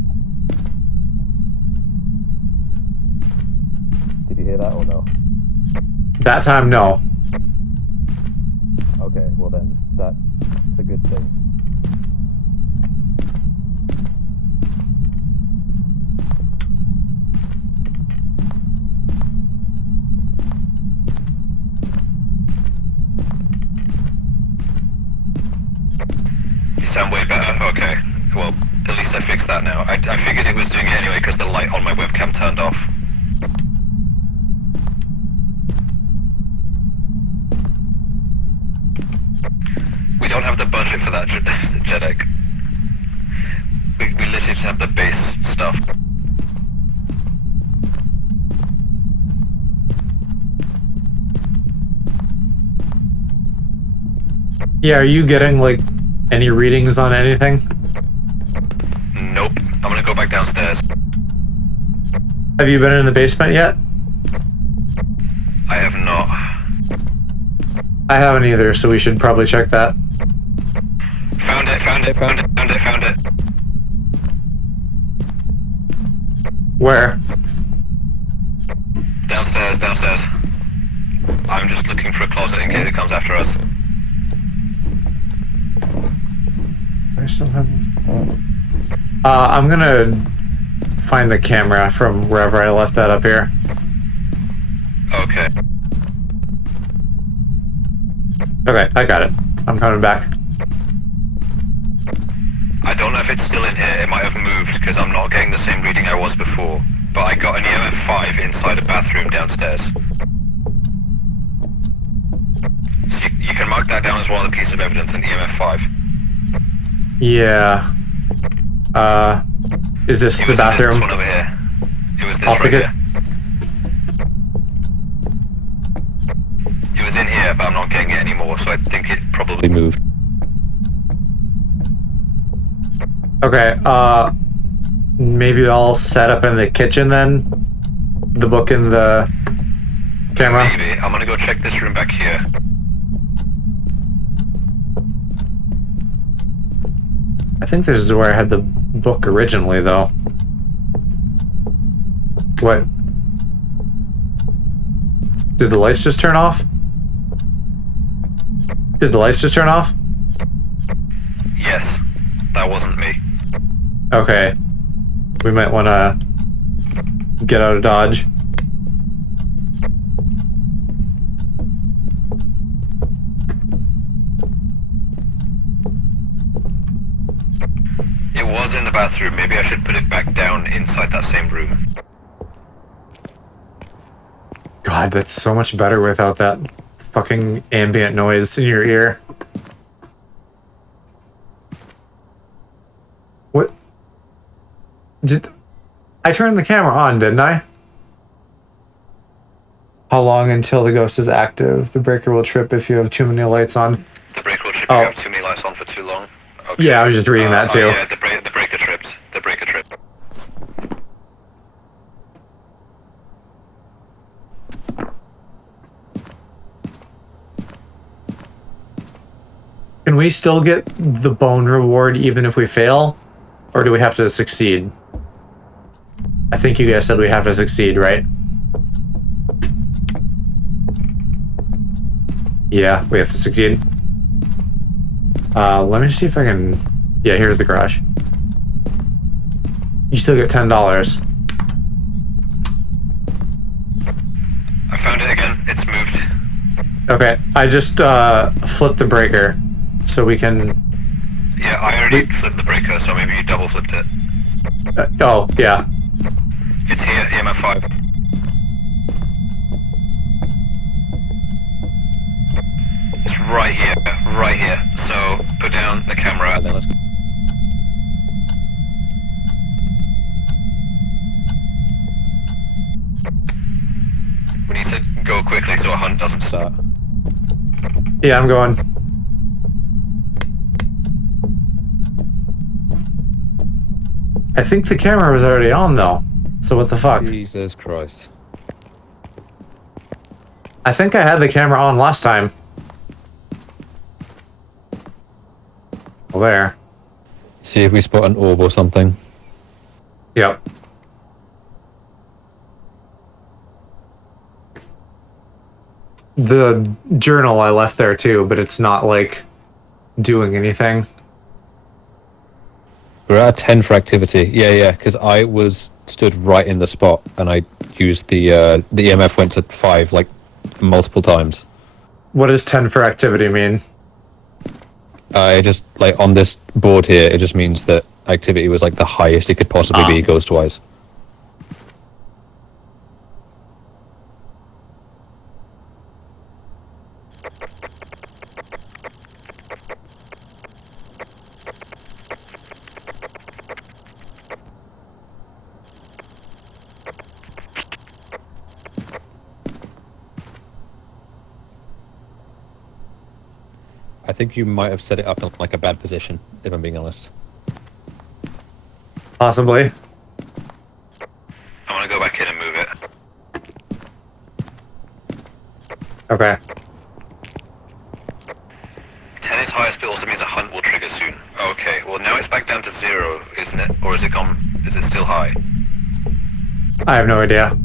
Did you hear that or no? That time, no. Okay, well then, that's a good thing. You sound way better? Okay. Well, at least I fixed that now. I figured it was doing it anyway because the light on my webcam turned off. We don't have the budget for that, Jedek. We literally just have the base stuff. Yeah, are you getting, like, any readings on anything? Nope. I'm gonna go back downstairs. Have you been in the basement yet? I have not. I haven't either, so we should probably check that. Found it, found it, found it, found it, found it. Where? Downstairs, downstairs. I'm just looking for a closet in case it comes after us. I still have... I'm gonna find the camera from wherever I left that up here. Okay. Okay, I got it. I'm coming back. I don't know if it's still in here. It might have moved because I'm not getting the same reading I was before. But I got an EMF 5 inside a bathroom downstairs. So you can mark that down as one of the pieces of evidence, an EMF 5. Yeah. Is this the bathroom? This one over here. It was this I'll right forget. here. It was in here, but I'm not getting it anymore, so I think it probably moved. Okay, maybe I'll set up in the kitchen then? The book in the camera? Maybe. I'm gonna go check this room back here. I think this is where I had the book originally, though. What? Did the lights just turn off? Did the lights just turn off? Yes. That wasn't me. Okay. We might want to get out of Dodge. It was in the bathroom. Maybe I should put it back down inside that same room. God, that's so much better without that fucking ambient noise in your ear. What? Did I turn the camera on, didn't I? How long until the ghost is active? The breaker will trip if you have too many lights on. The breaker will trip if you have too many lights on for too long. Okay. Yeah, I was just reading that too. Yeah, the breaker tripped. The breaker tripped. Can we still get the bone reward even if we fail? Or do we have to succeed? I think you guys said we have to succeed, right? Yeah, we have to succeed. Let me see if I can... Yeah, here's the garage. You still get $10. I found it again. It's moved. Okay, I just flipped the breaker so we can... Yeah, I already flipped the breaker, so maybe you double flipped it. oh, yeah. It's here, EMF 5. It's right here, right here. So put down the camera and then let's go. We need to go quickly so a hunt doesn't start. Yeah, I'm going. I think the camera was already on though. So what the fuck? Jesus Christ. I think I had the camera on last time. Well, there. See if we spot an orb or something. Yep. The journal I left there too, but it's not like doing anything. We're at 10 for activity. Yeah, because I was stood right in the spot and I used the EMF went to 5 like multiple times. What does 10 for activity mean? It just like on this board here, it just means that activity was like the highest it could possibly be ghost-wise. I think you might have set it up in like a bad position, if I'm being honest. Possibly. I want to go back in and move it. Okay. 10 is highest, but also means a hunt will trigger soon. Okay, well now it's back down to 0, isn't it? Or is it gone? Is it still high? I have no idea.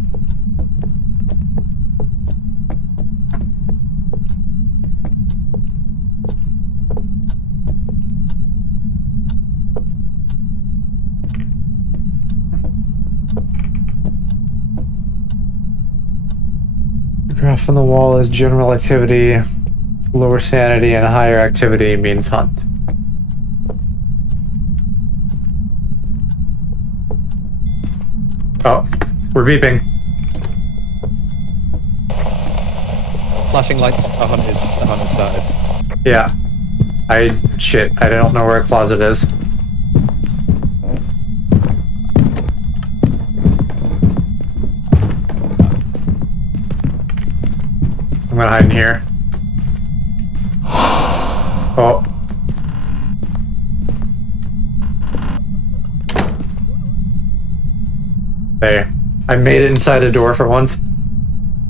The graph on the wall is general activity, lower sanity, and higher activity means hunt. Oh, we're beeping. Flashing lights, a hunt has started. Yeah. Shit, I don't know where a closet is. I'm gonna hide in here. Oh. There. I made it inside a door for once.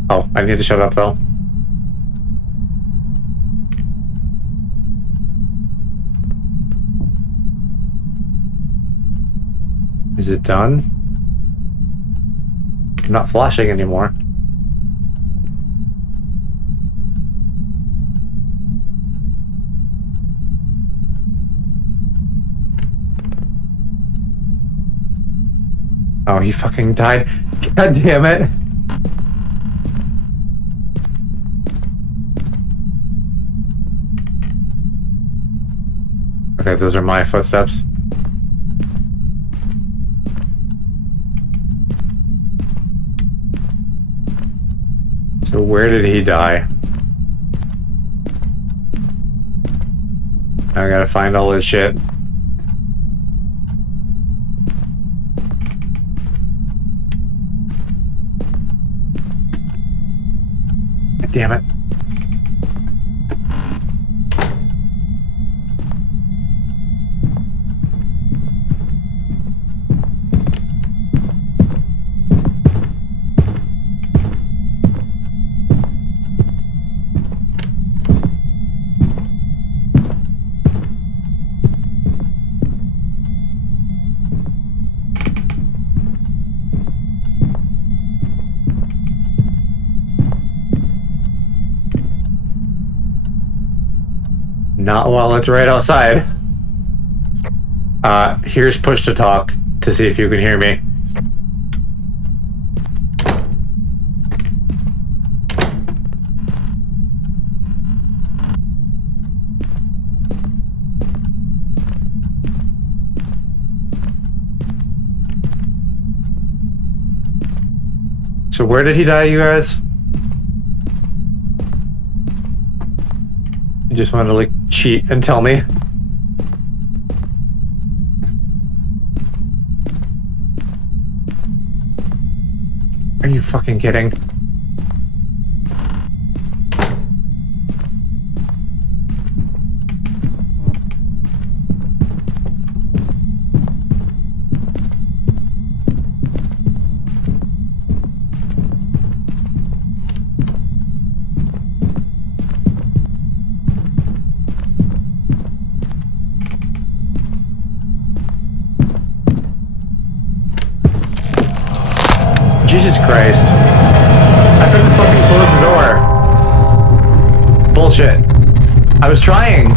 Oh, I need to shut up though. Is it done? I'm not flashing anymore. Oh, he fucking died. God damn it. Okay, those are my footsteps. So where did he die? Now I gotta find all his shit. Damn it. Not while it's right outside. Here's push to talk to see if you can hear me. So where did he die, you guys? You just wanted to like cheat and tell me? Are you fucking kidding? Jesus Christ. I couldn't fucking close the door. Bullshit. I was trying.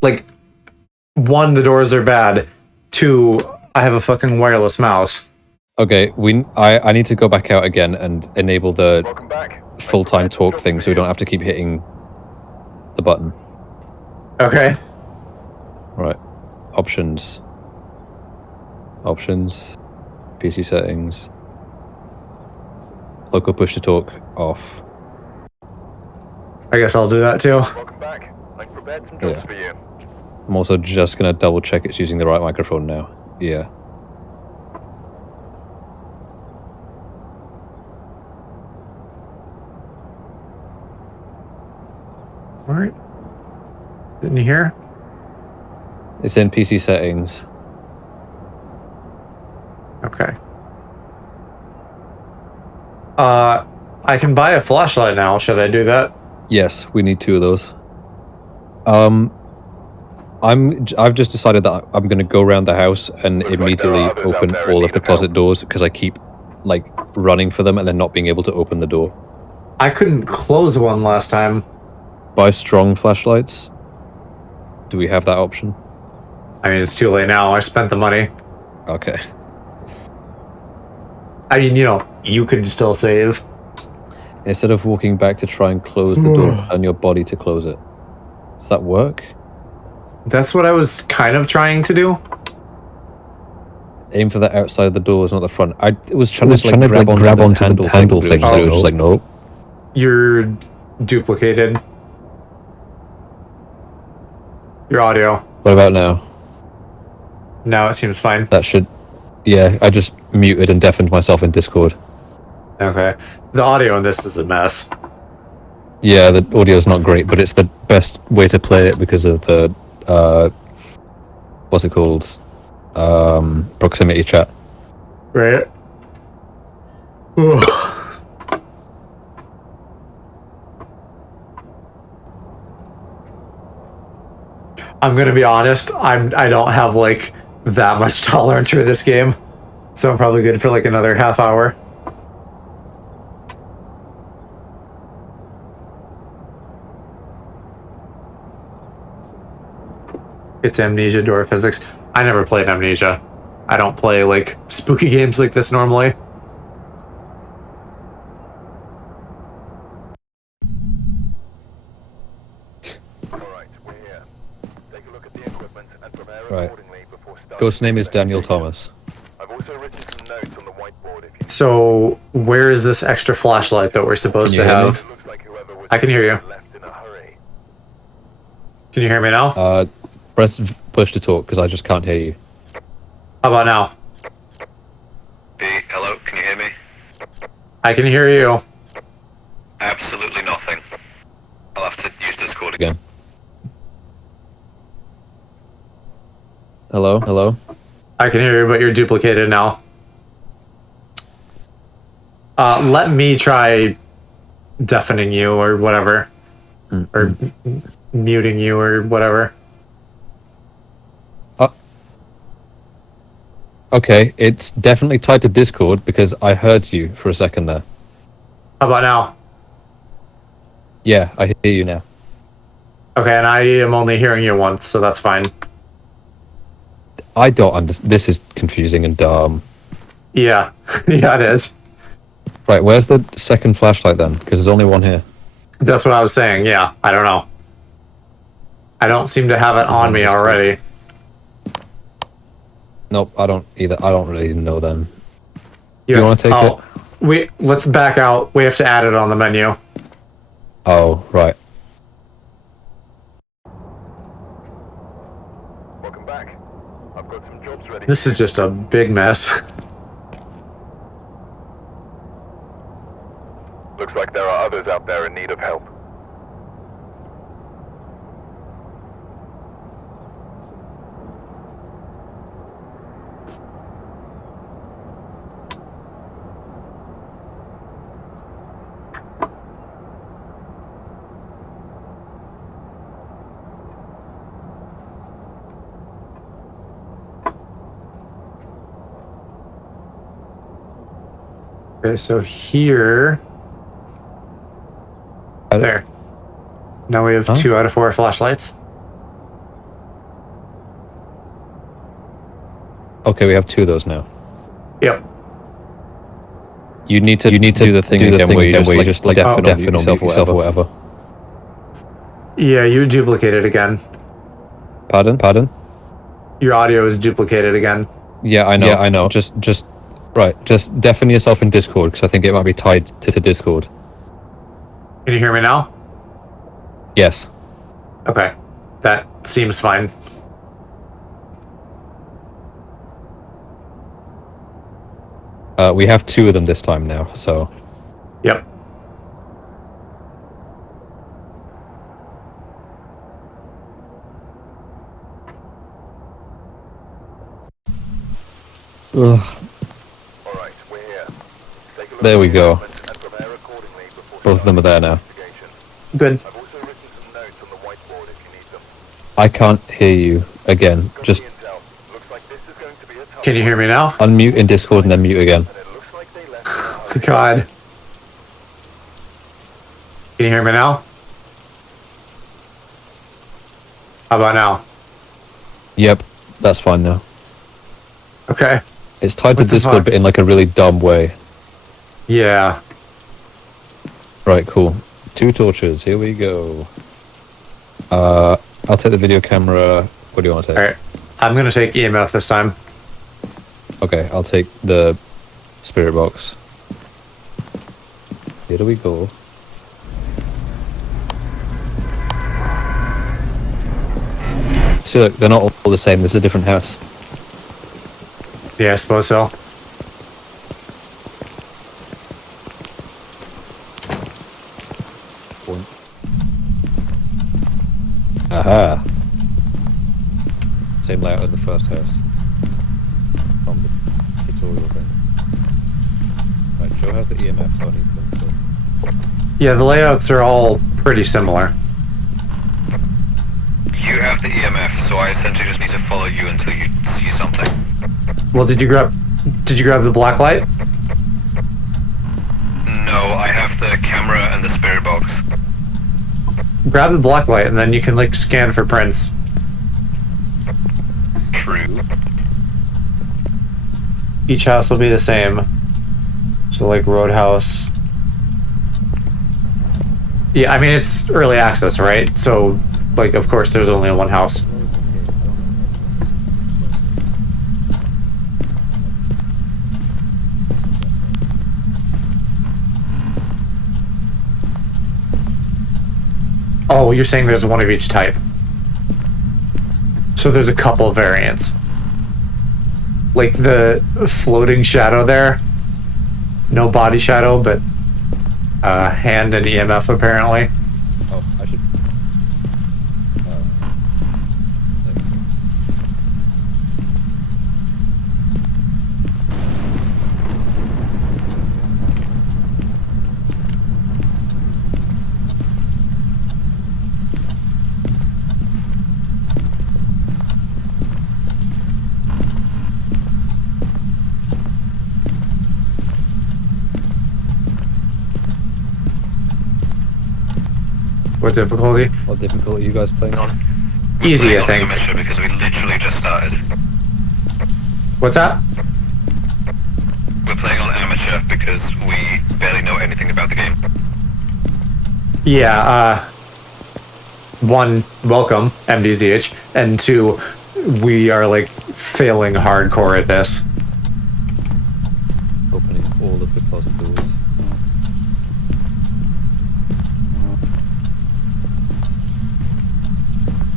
Like, 1, the doors are bad. 2, I have a fucking wireless mouse. Okay, I need to go back out again and enable the full-time talk thing so we don't have to keep hitting the button. Okay. Right. Options. PC settings. Local push to talk off. I guess I'll do that too. Welcome back. I've prepared some jobs for you. I'm also just gonna double check it's using the right microphone now. Yeah. Alright. Didn't you hear? It's in PC settings. Okay. I can buy a flashlight now. Should I do that? Yes, we need 2 of those. I've just decided that I'm gonna go around the house and immediately open all of the closet doors because I keep like running for them and then not being able to open the door. I couldn't close one last time. Buy strong flashlights. Do we have that option? I mean, it's too late now. I spent the money. Okay. I mean, you know, you could still save. Instead of walking back to try and close the door, turn your body to close it. Does that work? That's what I was kind of trying to do. Aim for the outside of the doors, not the front. I was trying to grab onto the handle thing, but it was just like, nope. You're duplicated. Your audio. What about now? Now it seems fine. That should... Yeah, I just muted and deafened myself in Discord. Okay. The audio in this is a mess. Yeah, the audio's not great, but it's the best way to play it because of the, what's it called? Proximity chat. Right. I'm gonna be honest, I don't have like that much tolerance for this game. So I'm probably good for like another half hour. It's Amnesia door physics. I never played Amnesia. I don't play like spooky games like this normally. Alright, we're here. Take a look at the equipment and prepare Right. accordingly before starting. Ghost's name is Daniel Thomas. I've also written some notes on the whiteboard if you So where is this extra flashlight that we're supposed to Can you hear me? have? looks like whoever was I can hear you. left in a hurry. Can you hear me now? Press push to talk, because I just can't hear you. How about now? Hello, can you hear me? I can hear you. Absolutely nothing. I'll have to use Discord Again. Hello? Hello? I can hear you, but you're duplicated now. Let me try deafening you or whatever. Or muting you or whatever. Okay, it's definitely tied to Discord because I heard you for a second there. How about now? Yeah, I hear you now. Okay, and I am only hearing you once, so that's fine. I don't understand. This is confusing and dumb. Yeah, yeah, it is. Right, where's the second flashlight then? Because there's only one here. That's what I was saying. Yeah, I don't know. I don't seem to have it on me already. Nope, I don't either. I don't really know then. You Do you want to take it? Let's back out. We have to add it on the menu. Oh, right. Welcome back. I've got some jobs ready. This is just a big mess. Looks like there are others out there in need of help. Okay, so here... There. Now we have 2 out of 4 flashlights. Okay, we have 2 of those now. Yep. You need to do the thing again where you just like definitely yourself or whatever. Yeah, you duplicated again. Pardon? Your audio is duplicated again. Yeah, I know. Just deafen yourself in Discord because I think it might be tied to Discord. Can you hear me now? Yes. Okay. That seems fine. We have 2 of them this time now, so... Yep. Ugh. Alright, we're here. Take a look There we at the go. environment and prepare accordingly before Both of them are there now. investigation. Good. I've also written some notes on the whiteboard if you need them. I can't hear you again. Got Just the intel. Looks like this is going to be a tough Can you hear me now? unmute in Discord and then mute again. one, and it looks like they left in a hurry. God. Can you hear me now? How about now? Yep, that's fine now. Okay. It's tied to What the Discord, fuck? but in like a really dumb way. Yeah. Right, cool. 2 torches, here we go. I'll take the video camera. What do you want to take? Alright. I'm gonna take EMF this time. Okay, I'll take the spirit box. Here we go. See, look, they're not all the same. This is a different house. Yeah, I suppose so. Aha. Same layout as the first house. From the tutorial thing. Right, Joe has the EMF, so I need them to... Yeah, the layouts are all pretty similar. You have the EMF, so I essentially just need to follow you until you see something. Well, did you grab the black light? No, I have the camera and the spirit box. Grab the black light and then you can like scan for prints. True. Each house will be the same. So like Roadhouse. Yeah, I mean it's early access, right? So like of course there's only one house. Oh, you're saying there's one of each type. So there's a couple variants. Like the floating shadow there. No body shadow, but hand and EMF apparently. Oh, I should... What difficulty? What difficulty are you guys playing on? Easy, I On think. amateur because we literally just started. What's that? We're playing on amateur because we barely know anything about the game. Yeah, one, welcome, MDZH, and two, we are like failing hardcore at this. Opening all of the closet doors.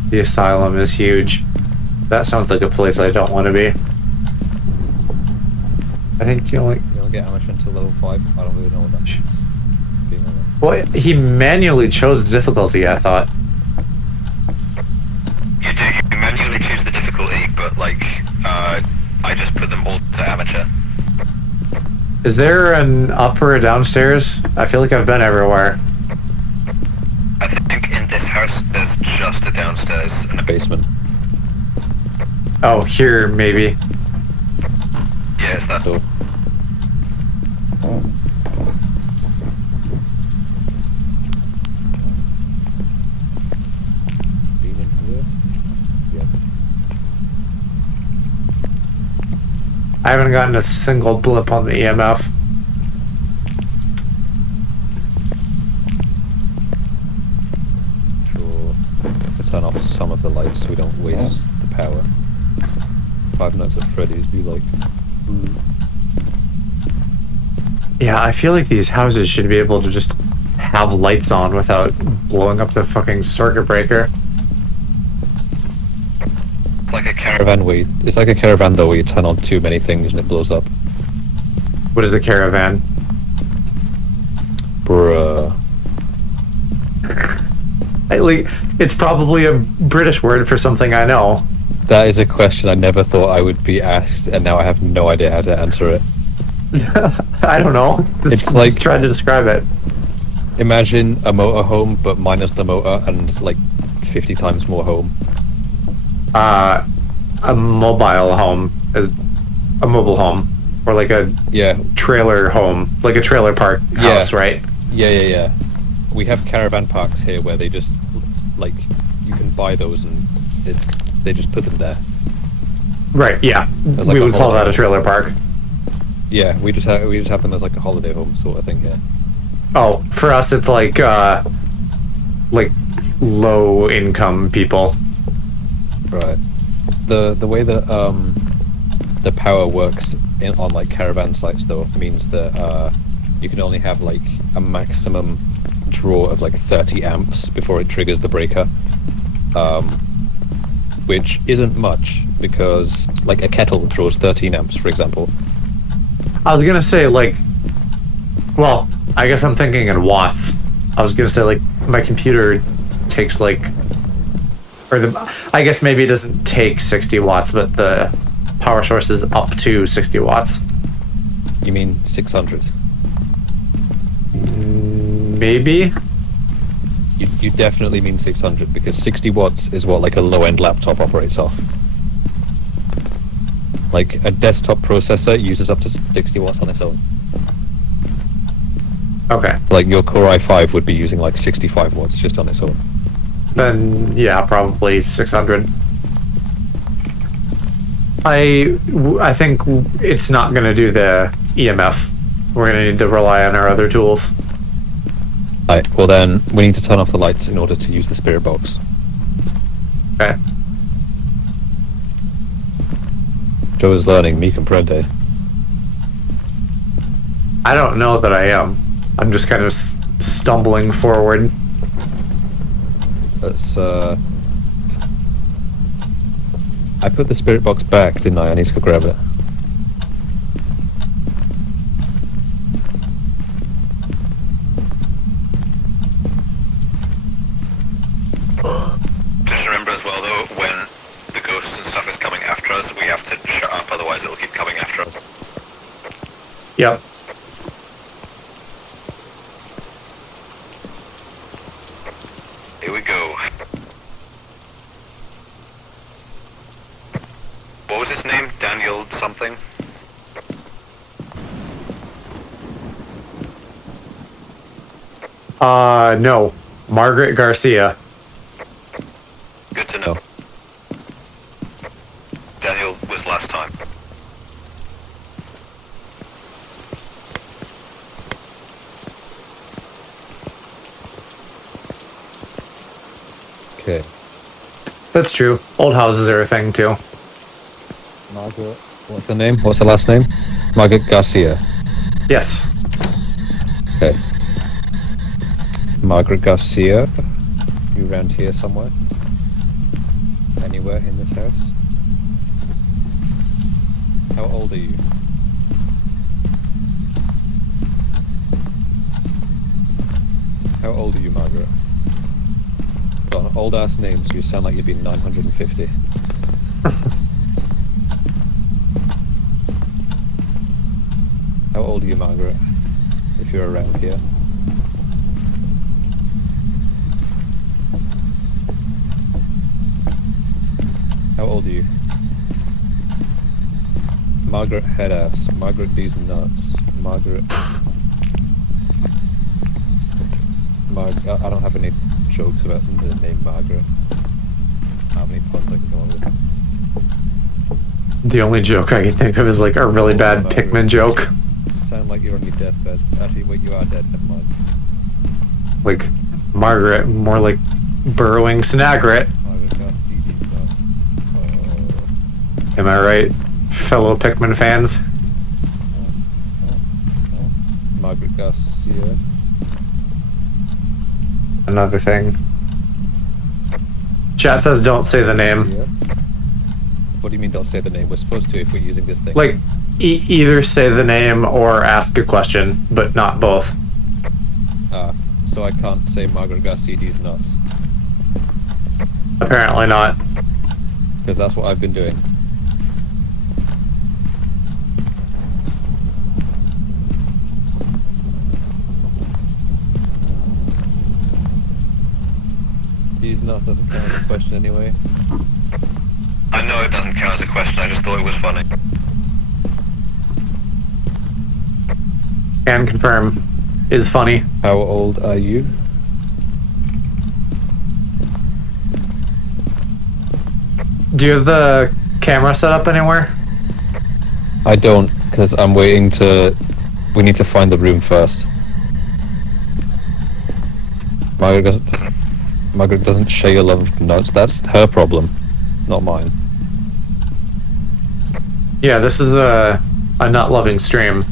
The asylum is huge. That sounds like a place I don't want to be. I think you only... You only get amateur until level 5. I don't really know what that means, being honest. Well, he manually chose the difficulty, I thought. You do. You manually choose the difficulty, but like, I just put them all to amateur. Is there an up or a downstairs? I feel like I've been everywhere. I think in this house there's just a downstairs and a Basement. Oh, here, maybe. Yeah, it's that door. Been in here? Yep. I haven't gotten a single blip on the E EMF. Sure. To turn off some of the lights so we don't waste the power. 5 Nights at Freddy's be like... Ooh. Yeah, I feel like these houses should be able to just have lights on without blowing up the fucking circuit breaker. It's like a caravan. Caravan where it's like a caravan though where you turn on too many things and it blows up. What is a caravan? Bruh. It's probably a British word for something I know. That is a question I never thought I would be asked, and now I have no idea how to answer it. I don't know. It's like- try to describe it. Imagine a motorhome, but minus the motor and like 50 times more home. A mobile home is a mobile home, or like a Yeah, trailer home, like a trailer park house, right? yeah. We have caravan parks here where they just like you can buy those and they just put them there. Right. Yeah, As like we a would call that a holiday. trailer park. Yeah, we just have them as like a holiday home sort of thing. Yeah. Oh, for us, it's like low income people. Right. The way that the power works on like caravan sites though means that you can only have like a maximum draw of like 30 amps before it triggers the breaker, which isn't much because like a kettle draws 13 amps, for example. I was gonna say well, I guess I'm thinking in watts. I was gonna say like my computer takes like, I guess maybe it doesn't take 60 watts, but the power source is up to 60 watts. You mean 600? Maybe. You definitely mean 600 because 60 watts is what like a low-end laptop operates off. Like a desktop processor uses up to 60 watts on its own. Okay. Like your Core i5 would be using like 65 watts just on its own. Then yeah, probably 600. I think it's not gonna do the EMF. We're gonna need to rely on our other tools. Right, well then we need to turn off the lights in order to use the spirit box. Okay. Joe is learning, me comprende. I don't know that I am. I'm just kind of stumbling forward. Let's I put the spirit box back, didn't I? I need to go grab it. Just remember as well though, when the ghosts and stuff is coming after us, we have to shut up, otherwise it'll keep coming after us. Yep. Here we go. What was his name? Daniel something? No. Margaret Garcia. Good to know. Daniel was last time. Okay. That's true. Old houses are a thing too. Margaret. What's her name? What's her last name? Margaret Garcia. Yes. Okay. Margaret Garcia. You around here somewhere? Anywhere in this house? How old are you? How old are you, Margaret? Got an old ass name, so you sound like you'd be 950. How old are you, Margaret? If you're around here. How old are you? Margaret Headass. Margaret D's nuts. Margaret. I don't have any jokes about the name Margaret. How many puns I can come up with? The only joke I can think of is like a really bad Pikmin joke. Sound like you're on your deathbed. Actually, wait, you are dead. Never mind. Like Margaret, more like burrowing Snagret. Margaret got D's nuts. Am I right, fellow Pikmin fans? Margaret Garcia. Another thing. Chat says don't say the name. Yeah. What do you mean don't say the name? We're supposed to if we're using this thing. Like, either say the name or ask a question, but not both. So I can't say Margaret Garcia's nuts. Apparently not. Because that's what I've been doing. These nuts doesn't count as a question anyway. I know it doesn't count as a question, I just thought it was funny. Can confirm. Is funny. How old are you? Do you have the camera set up anywhere? I don't, because I'm waiting to... We need to find the room first. Margaret doesn't share your love of nuts. That's her problem, not mine. Yeah, this is a nut-loving stream.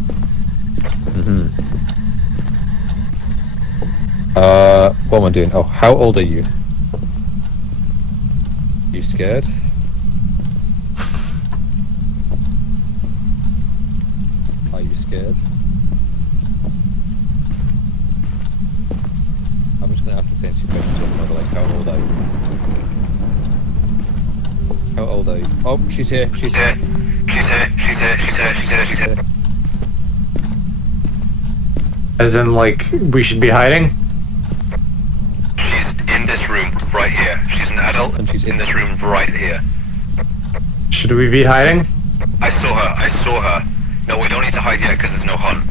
What am I doing? Oh, how old are you? You scared? Are you scared? I'm just gonna ask the same two questions over, like, how old are you? How old are you? Oh, she's here, she's here. She's here, she's here, she's here, she's here, she's here. As in, like, we should be hiding? She's in this room, right here. She's an adult, and she's in this room right here. Should we be hiding? I saw her. No, we don't need to hide yet, because there's no hunt.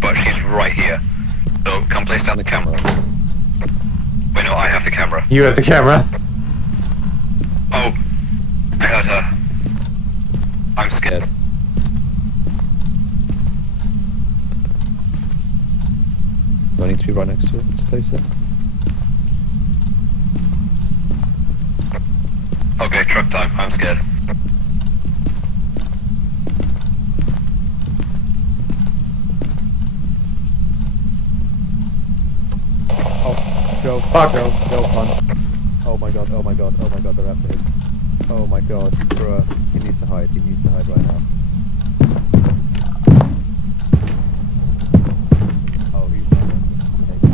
But she's right here. So, come place down the camera. Wait, no, I have the camera. You have the camera? Oh, I heard her. I'm scared. Do I need to be right next to it to place it? Okay, truck time. I'm scared. Oh, Joe, Fuck. Joe, hunt. Oh my god, they're after him. Oh my god, bruh. He needs to hide right now. Oh, he's not going to take it.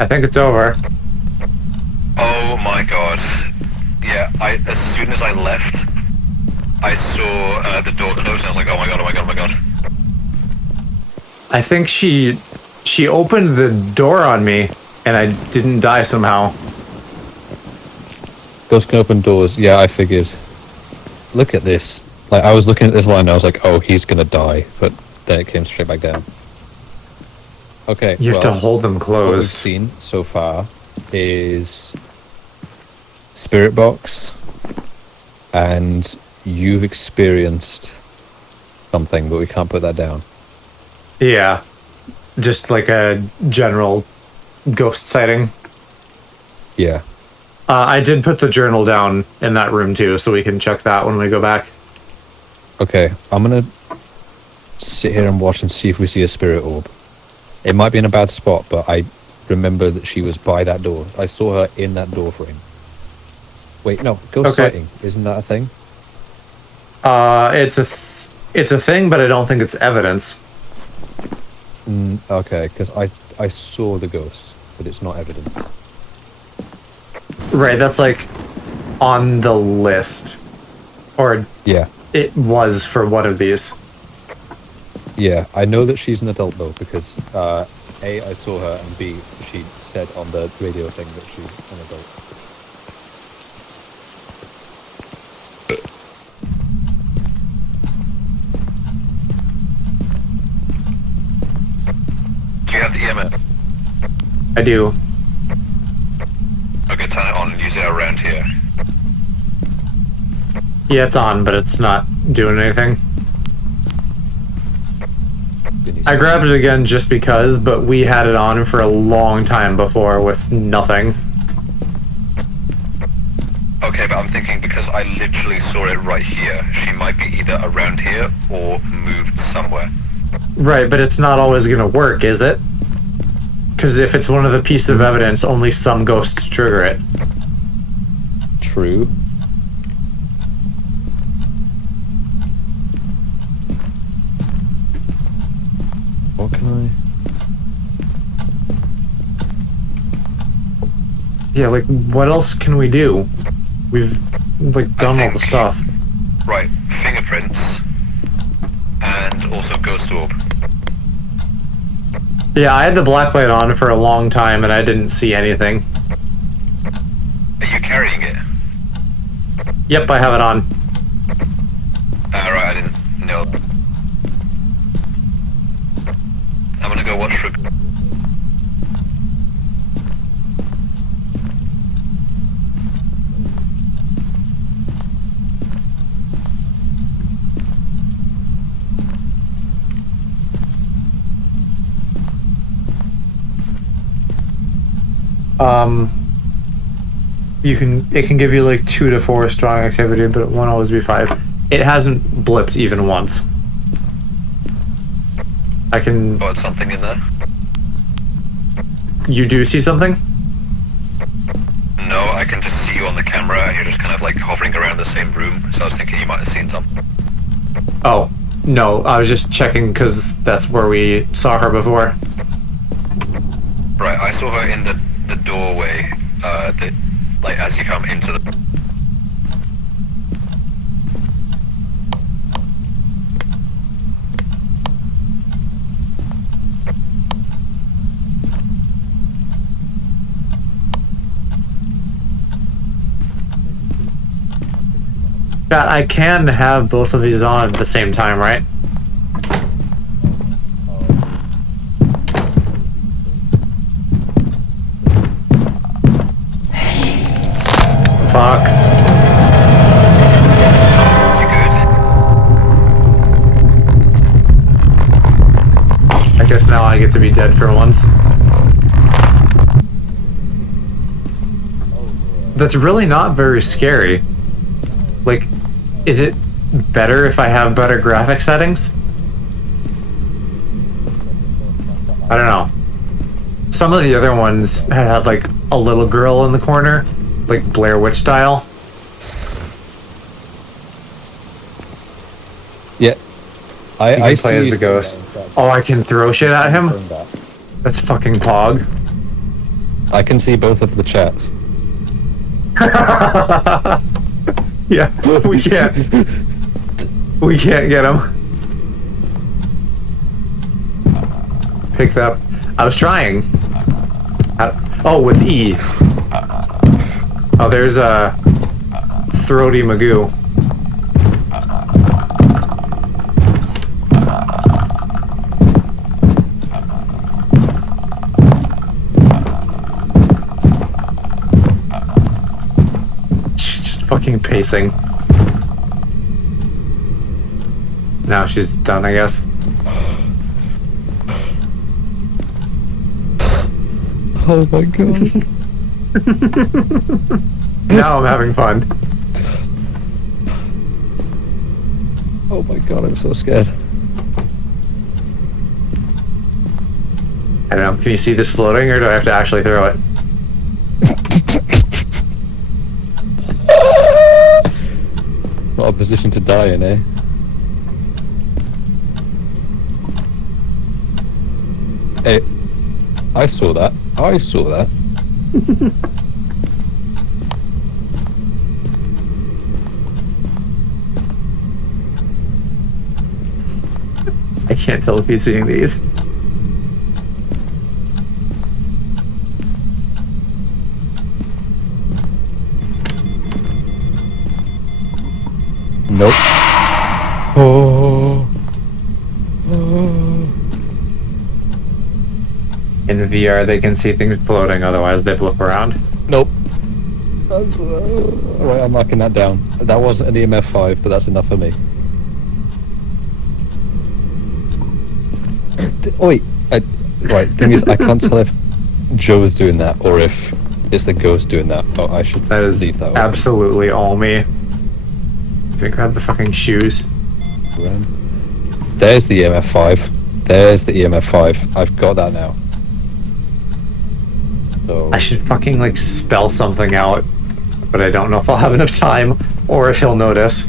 I think it's over. Oh my god. Yeah, as soon as I left, I saw the door close and I was like, oh my god, oh my god, oh my god. I think she opened the door on me, and I didn't die somehow. Ghosts can open doors. Yeah, I figured. Look at this. Like, I was looking at this line and I was like, oh, he's gonna die. But then it came straight back down. Okay, You have to hold them what we've closed. seen so far is Spirit Box, and you've experienced something, but we can't put that down. Yeah. Just like a general ghost sighting. Yeah. I did put the journal down in that room too, so we can check that when we go back. Okay, I'm gonna sit here and watch and see if we see a spirit orb. It might be in a bad spot, but I remember that she was by that door. I saw her in that door frame. Wait, no, ghost sighting. Isn't that a thing? It's a thing, but I don't think it's evidence. Okay, because I saw the ghost, but it's not evidence. Right, that's like on the list. Or Yeah. it was for one of these. Yeah, I know that she's an adult though, because A, I saw her, and B, she said on the radio thing that she's an adult. Do you have the EMF? I do. Okay, turn it on and use it around here. Yeah, it's on, but it's not doing anything. I grabbed it again just because, but we had it on for a long time before with nothing. Okay, but I'm thinking because I literally saw it right here, she might be either around here or moved somewhere. Right, but it's not always gonna work, is it? Because if it's one of the pieces of evidence, only some ghosts trigger it. True. What can Yeah, like, what else can we do? We've, like, done all the stuff. Right, fingerprints. And also ghost orb. Yeah, I had the black light on for a long time and I didn't see anything. Are you carrying it? Yep, I have it on. Right, I didn't know. I'm gonna go watch for... It can give you like 2 to 4 strong activity, but it won't always be 5. It hasn't blipped even once. I can... Got something in there? You do see something? No, I can just see you on the camera and you're just kind of like hovering around the same room, so I was thinking you might have seen something. Oh, no, I was just checking because that's where we saw her before. Right, I saw her in the doorway, like as you come into the... Yeah, I can have both of these on at the same time, right? Fuck. You good? I guess now I get to be dead for once. That's really not very scary. Like, is it better if I have better graphic settings? I don't know. Some of the other ones had like a little girl in the corner, like Blair Witch style. Yeah. I Play as see the ghost. Oh, I can throw shit at him? That's fucking pog. I can see both of the chats. Yeah, we can. We can't get him. Pick that up. I was trying. Oh, with E. Oh, there's a throaty Magoo. She's just fucking pacing. Now she's done, I guess. Oh my god. Now I'm having fun. Oh my god, I'm so scared. I don't know. Can you see this floating, or do I have to actually throw it? Not a position to die in, eh? Hey, I saw that. I saw that. I can't tell if he's seeing these. Nope. Oh. In VR, they can see things floating, otherwise they flip around. Nope. Alright, I'm marking that down. That wasn't an EMF 5, but that's enough for me. Wait, right, thing is, I can't tell if Joe is doing that or if it's the ghost doing that. Oh, I should That is leave that absolutely all me. Gonna grab the fucking shoes. There's the EMF 5. There's the EMF 5. I've got that now. So I should fucking like spell something out, but I don't know if I'll have enough time or if he'll notice.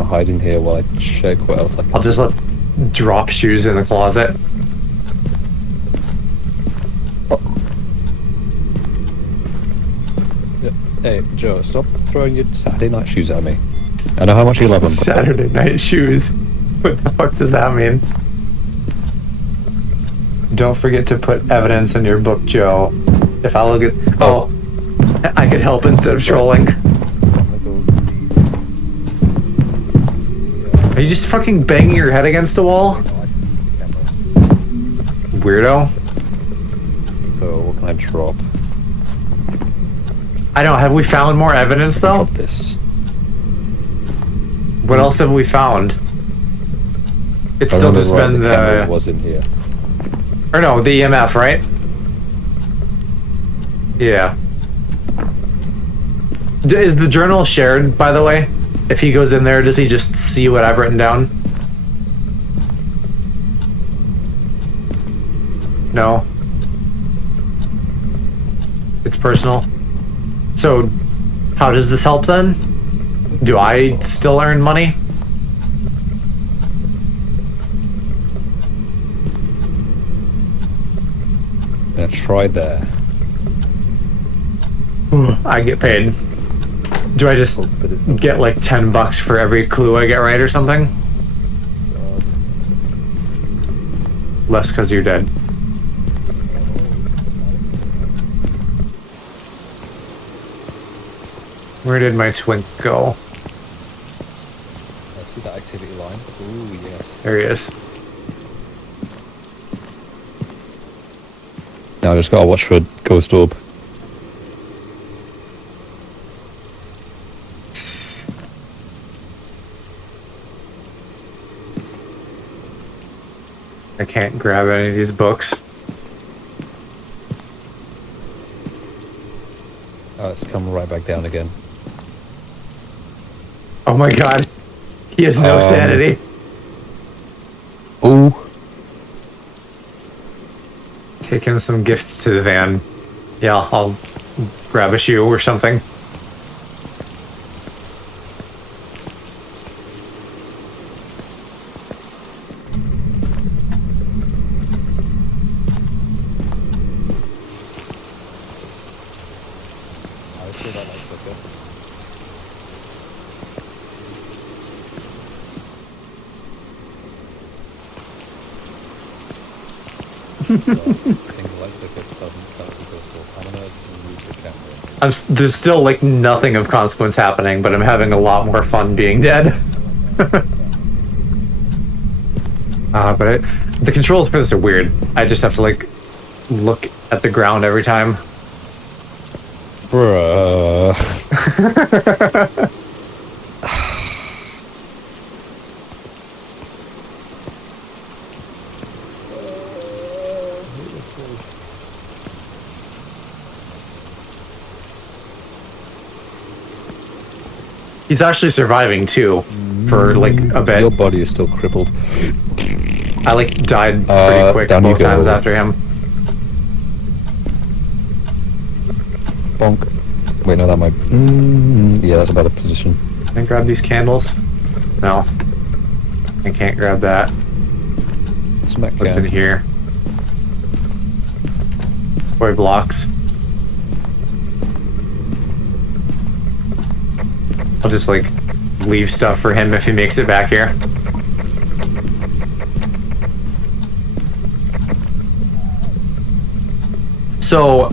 I'll hide in here while I check what else I can. I'll just drop shoes in the closet. Hey, Joe, stop throwing your Saturday night shoes at me. I know how much you love them. Saturday night shoes. What the fuck does that mean? Don't forget to put evidence in your book, Joe. If I look at... Oh, I could help instead of trolling. Are you just fucking banging your head against the wall? Weirdo. So, what can I drop? I don't... Have we found more evidence, though? Drop this. What else have we found? It's still just been the camera was in here. Or no, the EMF, right? Yeah. Is the journal shared, by the way? If he goes in there, does he just see what I've written down? No. It's personal. So, how does this help then? Do I still earn money? Now try there. I get paid. Do I just get like $10 for every clue I get right or something? Less because you're dead. Where did my twink go? I see that activity line. Ooh, yes. There he is. Now I just gotta watch for a ghost orb. I can't grab any of these books. Oh, it's come right back down again. Oh my god. He has no sanity. Ooh. Take him some gifts to the van. Yeah, I'll grab a shoe or something. I see that light flicker. There's still like nothing of consequence happening, but I'm having a lot more fun being dead. The controls for this are weird. I just have to like look at the ground every time. Bruh. He's actually surviving too, for like a bit. Your body is still crippled. I like died pretty quick both times after him. Bonk. Wait, no, that might. Yeah, that's a better position. Can I grab these candles? No. I can't grab that. Smack. What's in here? Toy blocks. I'll just like leave stuff for him if he makes it back here. So,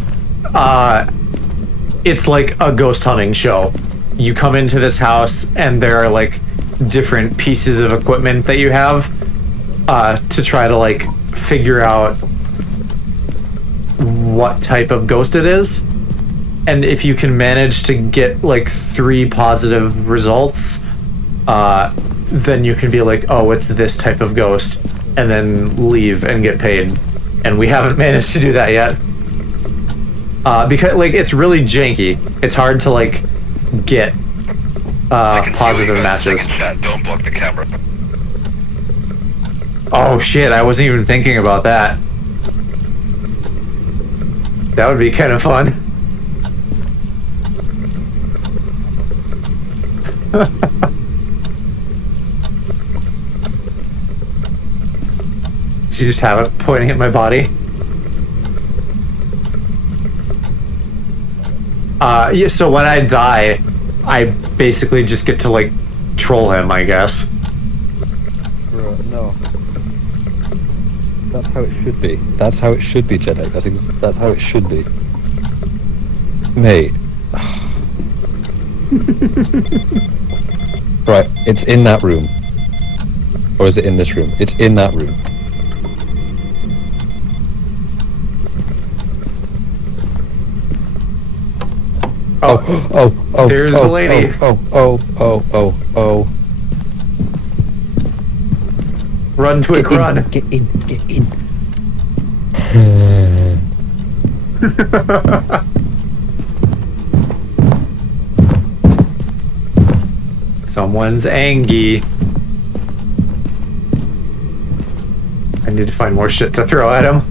it's like a ghost hunting show. You come into this house and there are like different pieces of equipment that you have to try to like figure out what type of ghost it is. And if you can manage to get like 3 positive results, then you can be like, oh, it's this type of ghost, and then leave and get paid. And we haven't managed to do that yet. Because like it's really janky. It's hard to like get positive matches. Don't block the camera. Oh shit, I wasn't even thinking about that. That would be kind of fun. Does he just have it pointing at my body? Yeah, so when I die, I basically just get to like troll him, I guess. No. That's how it should be. That's how it should be, Jedek. That's how it should be. Mate. Right, it's in that room. Or is it in this room? It's in that room. Oh. There's the lady. Oh. Run, Twig, run. Get in. Someone's angry. I need to find more shit to throw at him.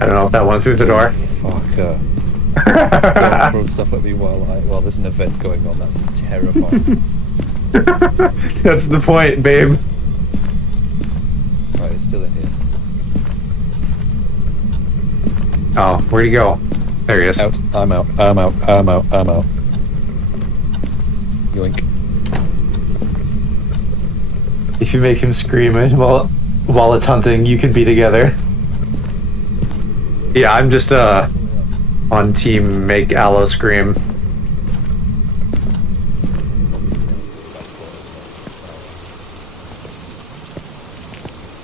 I don't know if that went through the door. Fuck. Don't throw stuff at me while there's an event going on. That's terrifying. That's the point, babe. Right, it's still in here. Oh, where'd he go? There he is. Out. I'm out. Yoink. If you make him scream while it's hunting, you can be together. Yeah, I'm just on team make Aloe scream.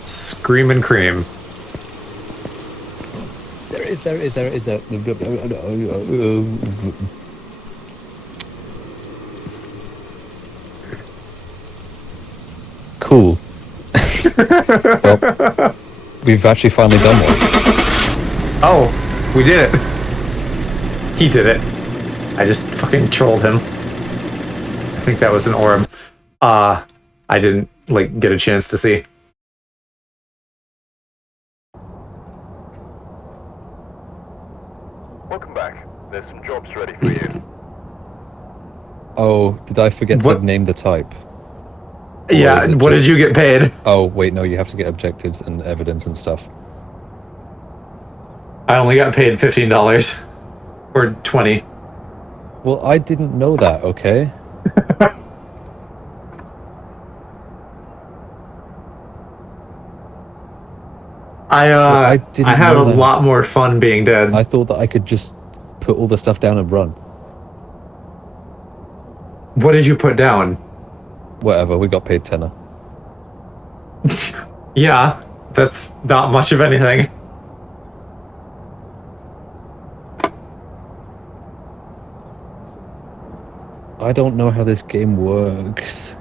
Scream and cream. There is. Cool. Well, we've actually finally done one. Oh, we did it. He did it. I just fucking trolled him. I think that was an orb. I didn't like get a chance to see. Welcome back. There's some jobs ready for you. Oh, did I forget to name the type? Yeah, what did you get paid? Oh, wait, no, you have to get objectives and evidence and stuff. I only got paid $15. Or 20. Well, I didn't know that, okay? I didn't had a know that. lot more fun being dead. I thought that I could just put all the stuff down and run. What did you put down? Whatever, we got paid tenner. Yeah, that's not much of anything. I don't know how this game works.